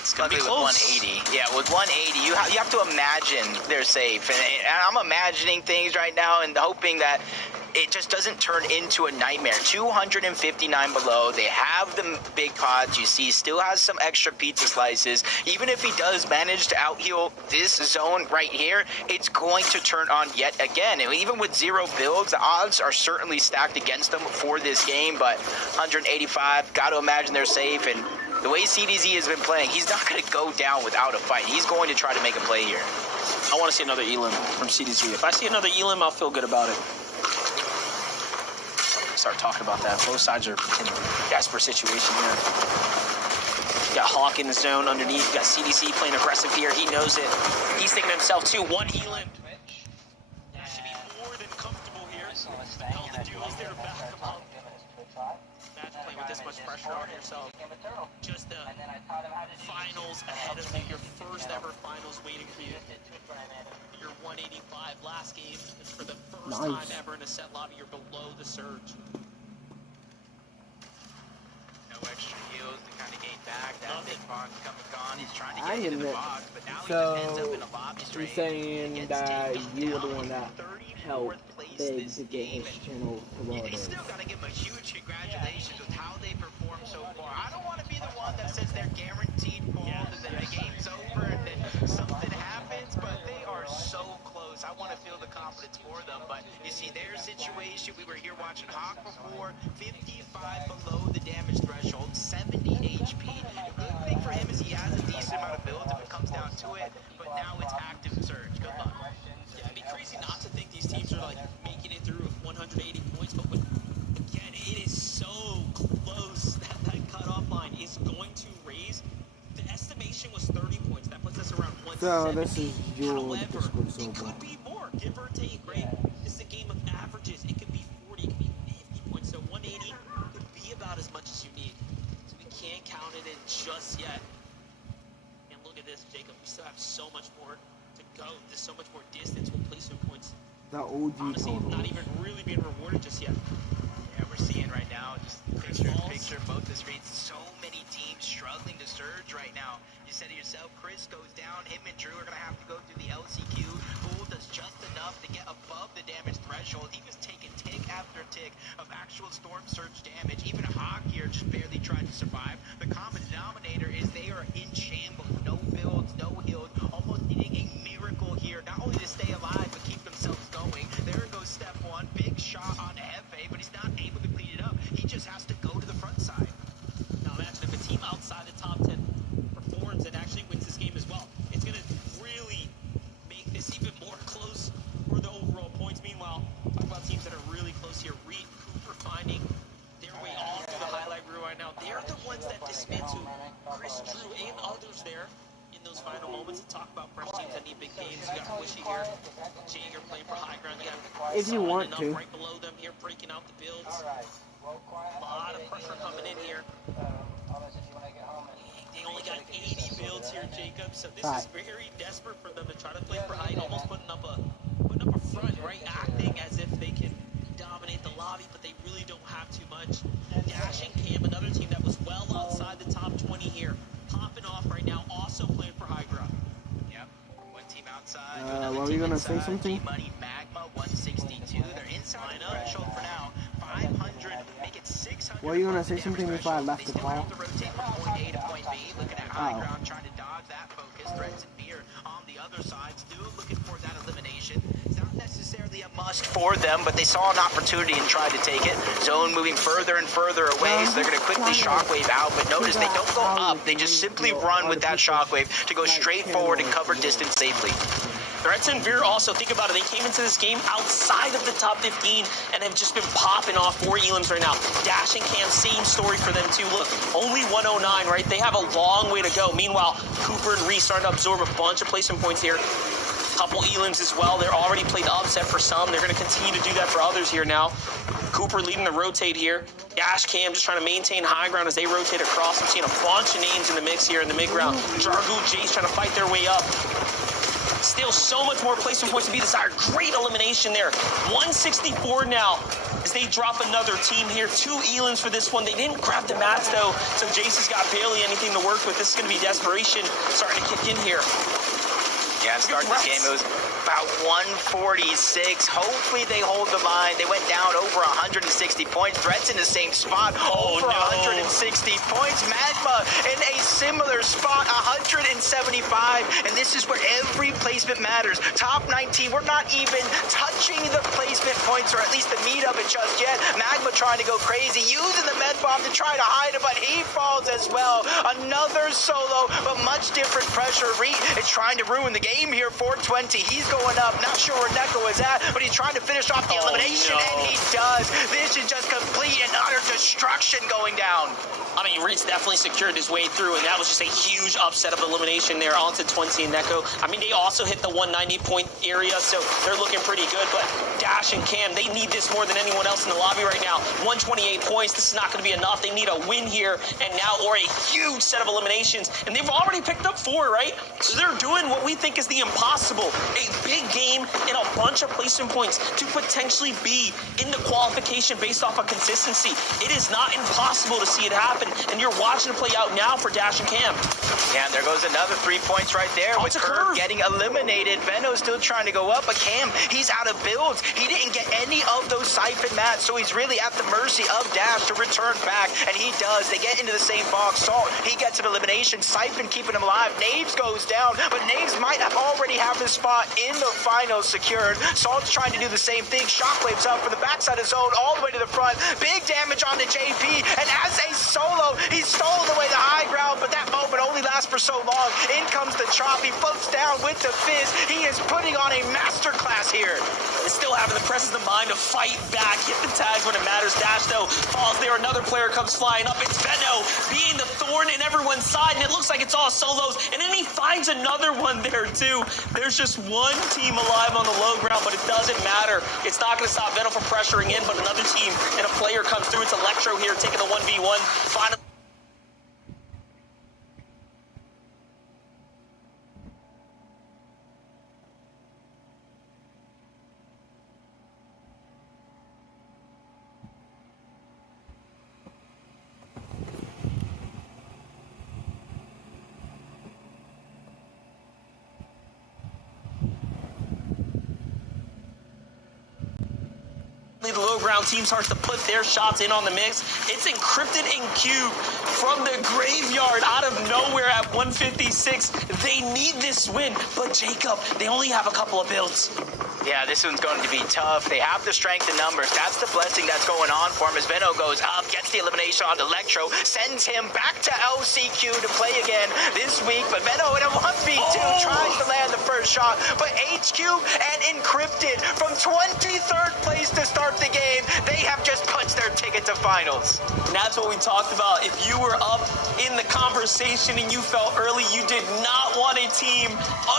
It's gonna be close. With 180. Yeah, with 180, you have to imagine they're safe. And I'm imagining things right now and hoping that it just doesn't turn into a nightmare. 259 below. They have the big pods. You see, still has some extra pizza slices. Even if he does manage to out-heal this zone right here, it's going to turn on yet again. And even with 0 builds, the odds are certainly stacked against them for this game, but 185, got to imagine they're safe. And the way CDZ has been playing, he's not going to go down without a fight. He's going to try to make a play here. I want to see another Elim from CDZ. If I see another Elim, I'll feel good about it. Start talking about that. Both sides are in a desperate situation here. You got Hawk in the zone underneath. You got CDC playing aggressive here. He knows it. He's thinking to himself, too. 1 Elim. Should be more than comfortable here. All the duos there to back him up. Imagine playing with this much pressure on yourself. Just the finals ahead of you. Your first ever finals waiting for you. You're 185 last game. And for the first time ever in a set lobby, you're below the surge. No extra heals to kind of gain back. That big box coming gone. He's trying to get into the box, but now he just ends up in a lobby straight. You're saying that you were the one that helped Big to get his channel promoted. You still got to give him a huge congratulations with how they performed so far. I don't want to be the one that says they're guaranteed gold and then the game's over and then something happens, but they are so close. I want to feel the confidence for them, but you see their situation. We were here watching Hawk before, 55 below the damage threshold, 70 HP. The good thing for him is he has a decent amount of builds if it comes down to it, but now it's active surge. Good luck. Yeah, it'd be crazy not to think these teams are like making it through with 180 points, but again, it is so close that that cutoff line is going to raise. The estimation was 30 points. That puts us around 170. So this is your However, Discord it server. could be more, give or take, right? This is a game of averages. It could be 40, it could be 50 points. So 180 could be about as much as you need. So we can't count it in just yet. And look at this, Jacob. We still have so much more to go. There's so much more distance. We'll place some points. The OG Honestly, total. not even really being rewarded just yet. Yeah, we're seeing right now, just picture both the screens. So many teams struggling to surge right now. You said it yourself, Chris goes down. Him and Drew are going to have to go through the LCQ. Fool does just enough to get above the damage threshold. He was taking tick after tick of actual storm surge damage. Even Hawk here just barely tried to survive. The common denominator is they are in shambles. No builds, no heals. Almost needing a miracle here. Not only to stay alive, but keep themselves going. There goes step 1. Big shot on Hefe, but he's not able to clean it up. He just has to go to the front side. Now imagine if a team outside the top 10 performs and actually wins this game as well. It's going to really make this even more close for the overall points. Meanwhile, talk about teams that are really close here. Reed, Cooper finding their way all through the highlight reel right now. They're the ones that dismantle Chris, Drew, and others there in those final moments. To talk about fresh teams that need big games. You got Wishy here, Jaeger playing for high ground. You got If you want to. right below them here, breaking out the builds. A lot of pressure coming in here. They only got 80 builds here, Jacob. So this is very desperate for them to try to play for height, almost putting up a front, right? Acting as if they can dominate the lobby, but they really don't have too much. Dash and Cam, another team that was well outside the top 20 here, popping off right now, also playing for high ground. Yep. One team outside. Were you gonna say something? Money Magma 162. They're inside the threshold for now. 500. Make it 600. Were you gonna say something if I left the call? To rotate from point A to point B. Looking at high ground, trying to dodge that focus. Threats and fear on the other side. Still looking for that elimination. It's not necessarily a must for them, but they saw an opportunity and tried to take it. Zone moving further and further away, so they're going to quickly shockwave out. But notice they don't go up. They just simply run with that shockwave to go straight forward and cover distance safely. Threats and Veer also, think about it, they came into this game outside of the top 15 and have just been popping off 4 Elims right now. Dash and Cam, same story for them too. Look, only 109, right? They have a long way to go. Meanwhile, Cooper and Reese starting to absorb a bunch of placement points here. Couple Elims as well. They're already played upset for some. They're going to continue to do that for others here now. Cooper leading the rotate here. Dash Cam just trying to maintain high ground as they rotate across. I'm seeing a bunch of names in the mix here in the mid-ground. Jargu, Jace trying to fight their way up. Still so much more placement points to be desired. Great elimination there. 164 now as they drop another team here. 2 Elims for this one. They didn't grab the mats though, so Jace has got barely anything to work with. This is going to be desperation starting to kick in here. Yeah, to start this game, it was about 146. Hopefully they hold the line. They went down over 160 points. Threats in the same spot, over 160 points. Magma in a similar spot, 175. And this is where every placement matters. Top 19, we're not even touching the placement points, or at least the meat of it just yet. Magma trying to go crazy, using the med bomb to try to hide it, but he falls as well. Another solo, but much different pressure. Reet is trying to ruin the game here. 420, he's going up. Not sure where Neko is at, but he's trying to finish off the elimination, and he does. This is just complete and utter destruction going down. I mean, Reed's definitely secured his way through, and that was just a huge upset of elimination there onto 20 and Neko. I mean, they also hit the 190-point area, so they're looking pretty good, but Dash and Cam, they need this more than anyone else in the lobby right now. 128 points, this is not going to be enough. They need a win here, and now, or a huge set of eliminations, and they've already picked up 4, right? So they're doing what we think is the impossible, a big game and a bunch of placement points to potentially be in the qualification based off of consistency. It is not impossible to see it happen, and you're watching it play out now for Dash and Cam. Yeah, and there goes another 3 points right there with Curve getting eliminated. Veno's still trying to go up, but Cam, he's out of builds. He didn't get any of those siphon mats, so he's really at the mercy of Dash to return back, and he does. They get into the same box. Salt, he gets an elimination. Siphon keeping him alive. Naves goes down, but Naves might already have his spot in the finals secured. Salt's trying to do the same thing. Shockwaves up for the backside of zone all the way to the front. Big damage on the JP, and as a solo, he's stolen away the high ground, but that moment only lasts for so long. In comes the Chop. He floats down with the Fizz. He is putting on a masterclass here. Still having the presence of mind to fight back, hit the tags when it matters. Dash, though, falls there. Another player comes flying up. It's Veno being the thorn in everyone's side, and it looks like it's all solos. And then he finds another one there, too. There's just one team alive on the low ground, but it doesn't matter. It's not going to stop Veno from pressuring in, but another team and a player comes through. It's Electro here taking the 1v1. Finally. The low ground team starts to put their shots in on the mix. It's Encrypted and Cube from the graveyard out of nowhere at 156. They need this win, but Jacob, they only have a couple of builds. Yeah, this one's going to be tough. They have the strength in numbers. That's the blessing that's going on for him as Veno goes up, gets the elimination on Electro, sends him back to LCQ to play again this week. But Veno in a 1v2 tries to land the first shot. But HQ and Encrypted from 23rd place to start the game, they have just punched their ticket to finals. And that's what we talked about. If you were up in the conversation and you felt early, you did not want a team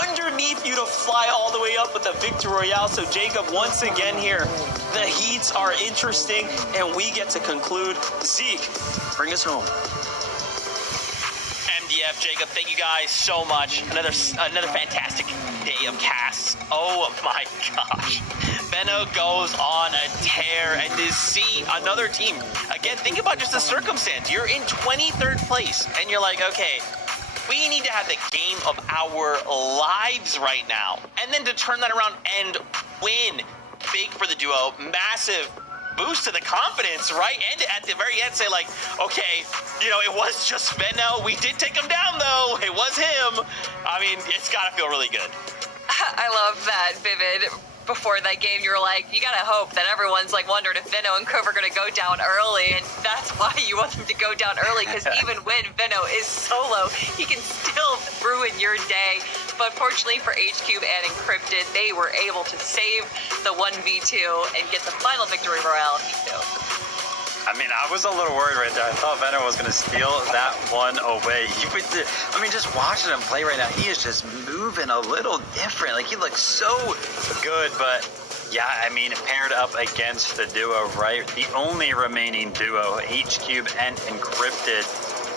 underneath you to fly all the way up with a victory royale. So Jacob, once again here, the heats are interesting, and we get to conclude. Zeke, bring us home. MDF, Jacob, thank you guys so much. Another fantastic day of casts. Oh my gosh. Veno goes on a tear, and to see another team, again, think about just the circumstance. You're in 23rd place, and you're like, okay, we need to have the game of our lives right now. And then to turn that around and win, big for the duo, massive boost to the confidence, right? And at the very end say like, okay, you know, it was just Veno. We did take him down though. It was him. I mean, it's gotta feel really good. I love that, Vivid. Before that game, you were like, you gotta hope that everyone's like wondering if Veno and Cove are gonna go down early, and that's why you want them to go down early, because even when Veno is solo, he can still ruin your day. But fortunately for H-Cube and Encrypted, they were able to save the 1v2 and get the final victory royale of Heat 2. I mean, I was a little worried right there. I thought Veno was going to steal that one away. I mean, just watching him play right now, he is just moving a little different. Like, he looks so good, but yeah, I mean, paired up against the duo, right? The only remaining duo, H-Cube and Encrypted.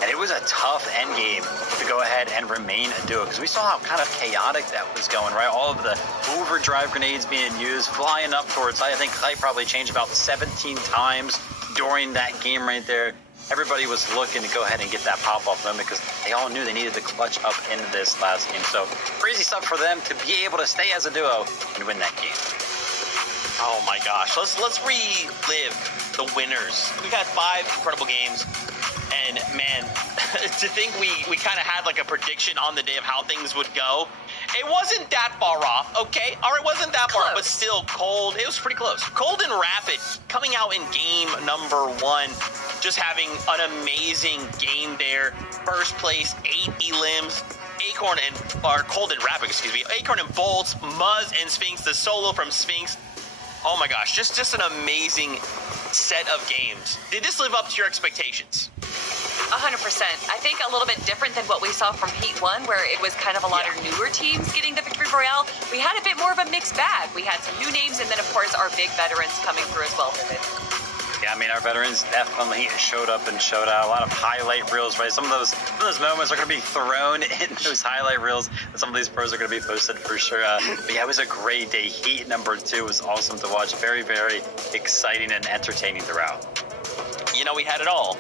And it was a tough endgame to go ahead and remain a duo, because we saw how kind of chaotic that was going, right? All of the overdrive grenades being used, flying up towards, I think Clay probably changed about 17 times during that game right there, everybody was looking to go ahead and get that pop-off moment because they all knew they needed to clutch up into this last game. So crazy stuff for them to be able to stay as a duo and win that game. Oh my gosh, let's relive the winners. We've had 5 incredible games, and man, to think we kind of had like a prediction on the day of how things would go. It wasn't that far off, okay? All right, it wasn't that far, but still cold. It was pretty close. Cold and Rapid coming out in game number 1, just having an amazing game there. First place, 8 elims. Acorn and Cold and Rapid, excuse me. Acorn and Bolts, Muzz and Sphinx, the solo from Sphinx. Oh my gosh, just an amazing set of games. Did this live up to your expectations? 100%. I think a little bit different than what we saw from Heat 1, where it was kind of a lot of newer teams getting the Victory Royale. We had a bit more of a mixed bag. We had some new names, and then, of course, our big veterans coming through as well, Vivid. Yeah, I mean, our veterans definitely showed up and showed out. A lot of highlight reels, right? Some of those moments are going to be thrown in those highlight reels. Some of these pros are going to be posted for sure. But yeah, it was a great day. Heat number 2 was awesome to watch. Very, very exciting and entertaining throughout. You know, we had it all.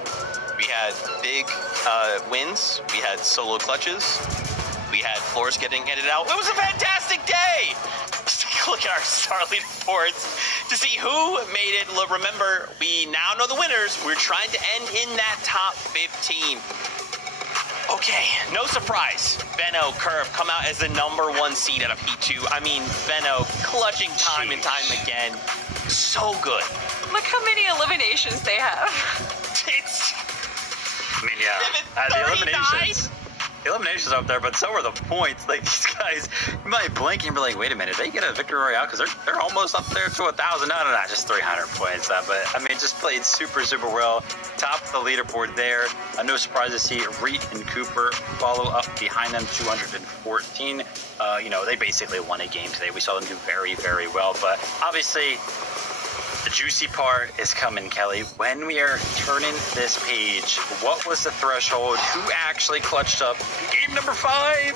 We had big wins. We had solo clutches. We had floors getting handed out. It was a fantastic day. Just take a look at our star lead reports to see who made it. Look, remember, we now know the winners. We're trying to end in that top 15. Okay, no surprise. Veno, Curve come out as the number 1 seed out of Heat 2. I mean, Veno clutching time and time again. So good. Look how many eliminations they have. It's... I mean, yeah, the eliminations up there, but so are the points. Like, these guys, you might blink and be like, wait a minute, they get a Victory Royale? Because they're almost up there to 1,000. No, just 300 points. But, I mean, just played super, super well. Top of the leaderboard there. No surprise to see Reet and Cooper follow up behind them, 214. You know, they basically won a game today. We saw them do very, very well. But, obviously, the juicy part is coming, Kelly. When we are turning this page, what was the threshold? Who actually clutched up game number 5?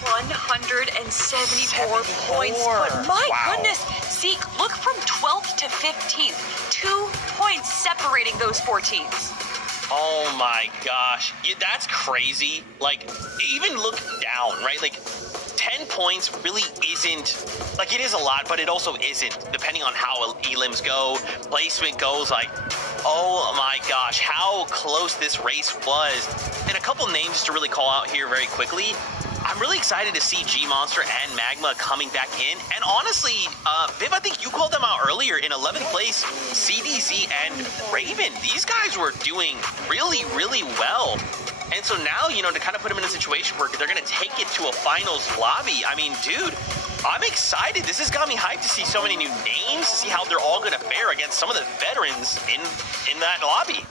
174 points. But my goodness, Zeke, look from 12th to 15th. 2 points separating those 4 teams. Oh my gosh. Yeah, that's crazy. Like, even look down, right? Like, 10 points really isn't, like, it is a lot, but it also isn't, depending on how elims go, placement goes. Like, oh my gosh, how close this race was. And a couple names to really call out here very quickly. I'm really excited to see G-Monster and Magma coming back in. And honestly, Viv, I think you called them out earlier in 11th place, CDZ and Raven. These guys were doing really, really well. And so now, you know, to kind of put them in a situation where they're going to take it to a finals lobby. I mean, dude, I'm excited. This has got me hyped to see so many new names, to see how they're all going to fare against some of the veterans in that lobby.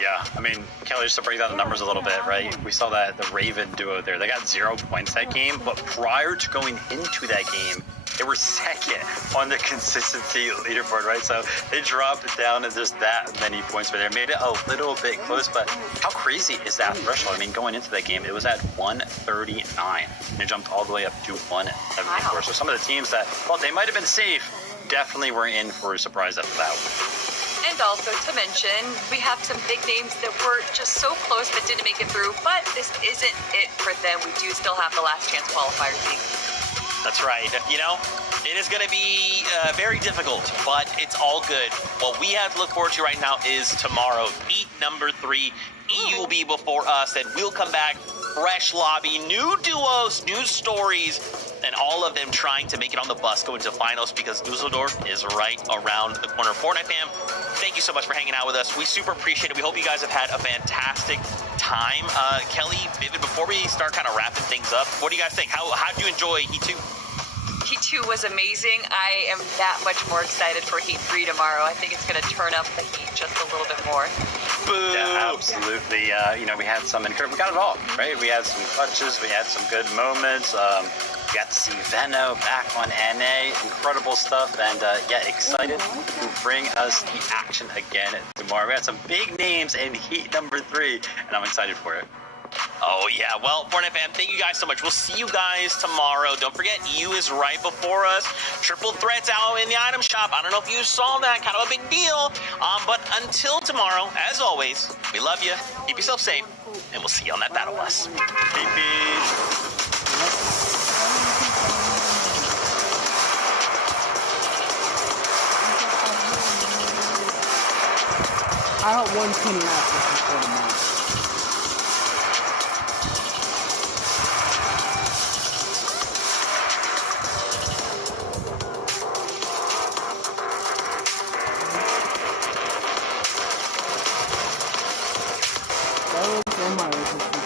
Yeah, I mean, Kelly, just to break down the numbers a little bit, right? We saw that the Raven duo there, they got 0 points that game, but prior to going into that game, they were second on the consistency leaderboard, right? So they dropped it down to just that many points, but they made it a little bit close. But how crazy is that threshold? I mean, going into that game, it was at 139, and it jumped all the way up to 174. Wow. So some of the teams that, well, they might have been safe, definitely were in for a surprise after that one. And also to mention, we have some big names that were just so close but didn't make it through. But this isn't it for them. We do still have the last chance qualifier team. That's right. You know, it is going to be very difficult, but it's all good. What we have to look forward to right now is tomorrow. Heat number 3. EU will be before us, and we'll come back. Fresh lobby, new duos, new stories, and all of them trying to make it on the bus going to finals, because Dusseldorf is right around the corner. Fortnite fam, thank you so much for hanging out with us. We super appreciate it. We hope you guys have had a fantastic time. Kelly, Vivid, before we start kind of wrapping things up, what do you guys think? How do you enjoy Heat 2? Heat 2 was amazing. I am that much more excited for Heat 3 tomorrow. I think it's going to turn up the heat just a little bit more. Boo. Yeah, absolutely. You know, we had some, we got it all, right? We had some clutches, we had some good moments. We got to see Veno back on NA. Incredible stuff. And yeah, excited to bring us the action again tomorrow. We had some big names in Heat number 3, and I'm excited for it. Oh, yeah. Well, Fortnite fam, thank you guys so much. We'll see you guys tomorrow. Don't forget, EU is right before us. Triple threats out in the item shop. I don't know if you saw that. Kind of a big deal. But until tomorrow, as always, we love you. Keep yourself safe. And we'll see you on that battle bus. Peace. I got 110 left before the match. That was in my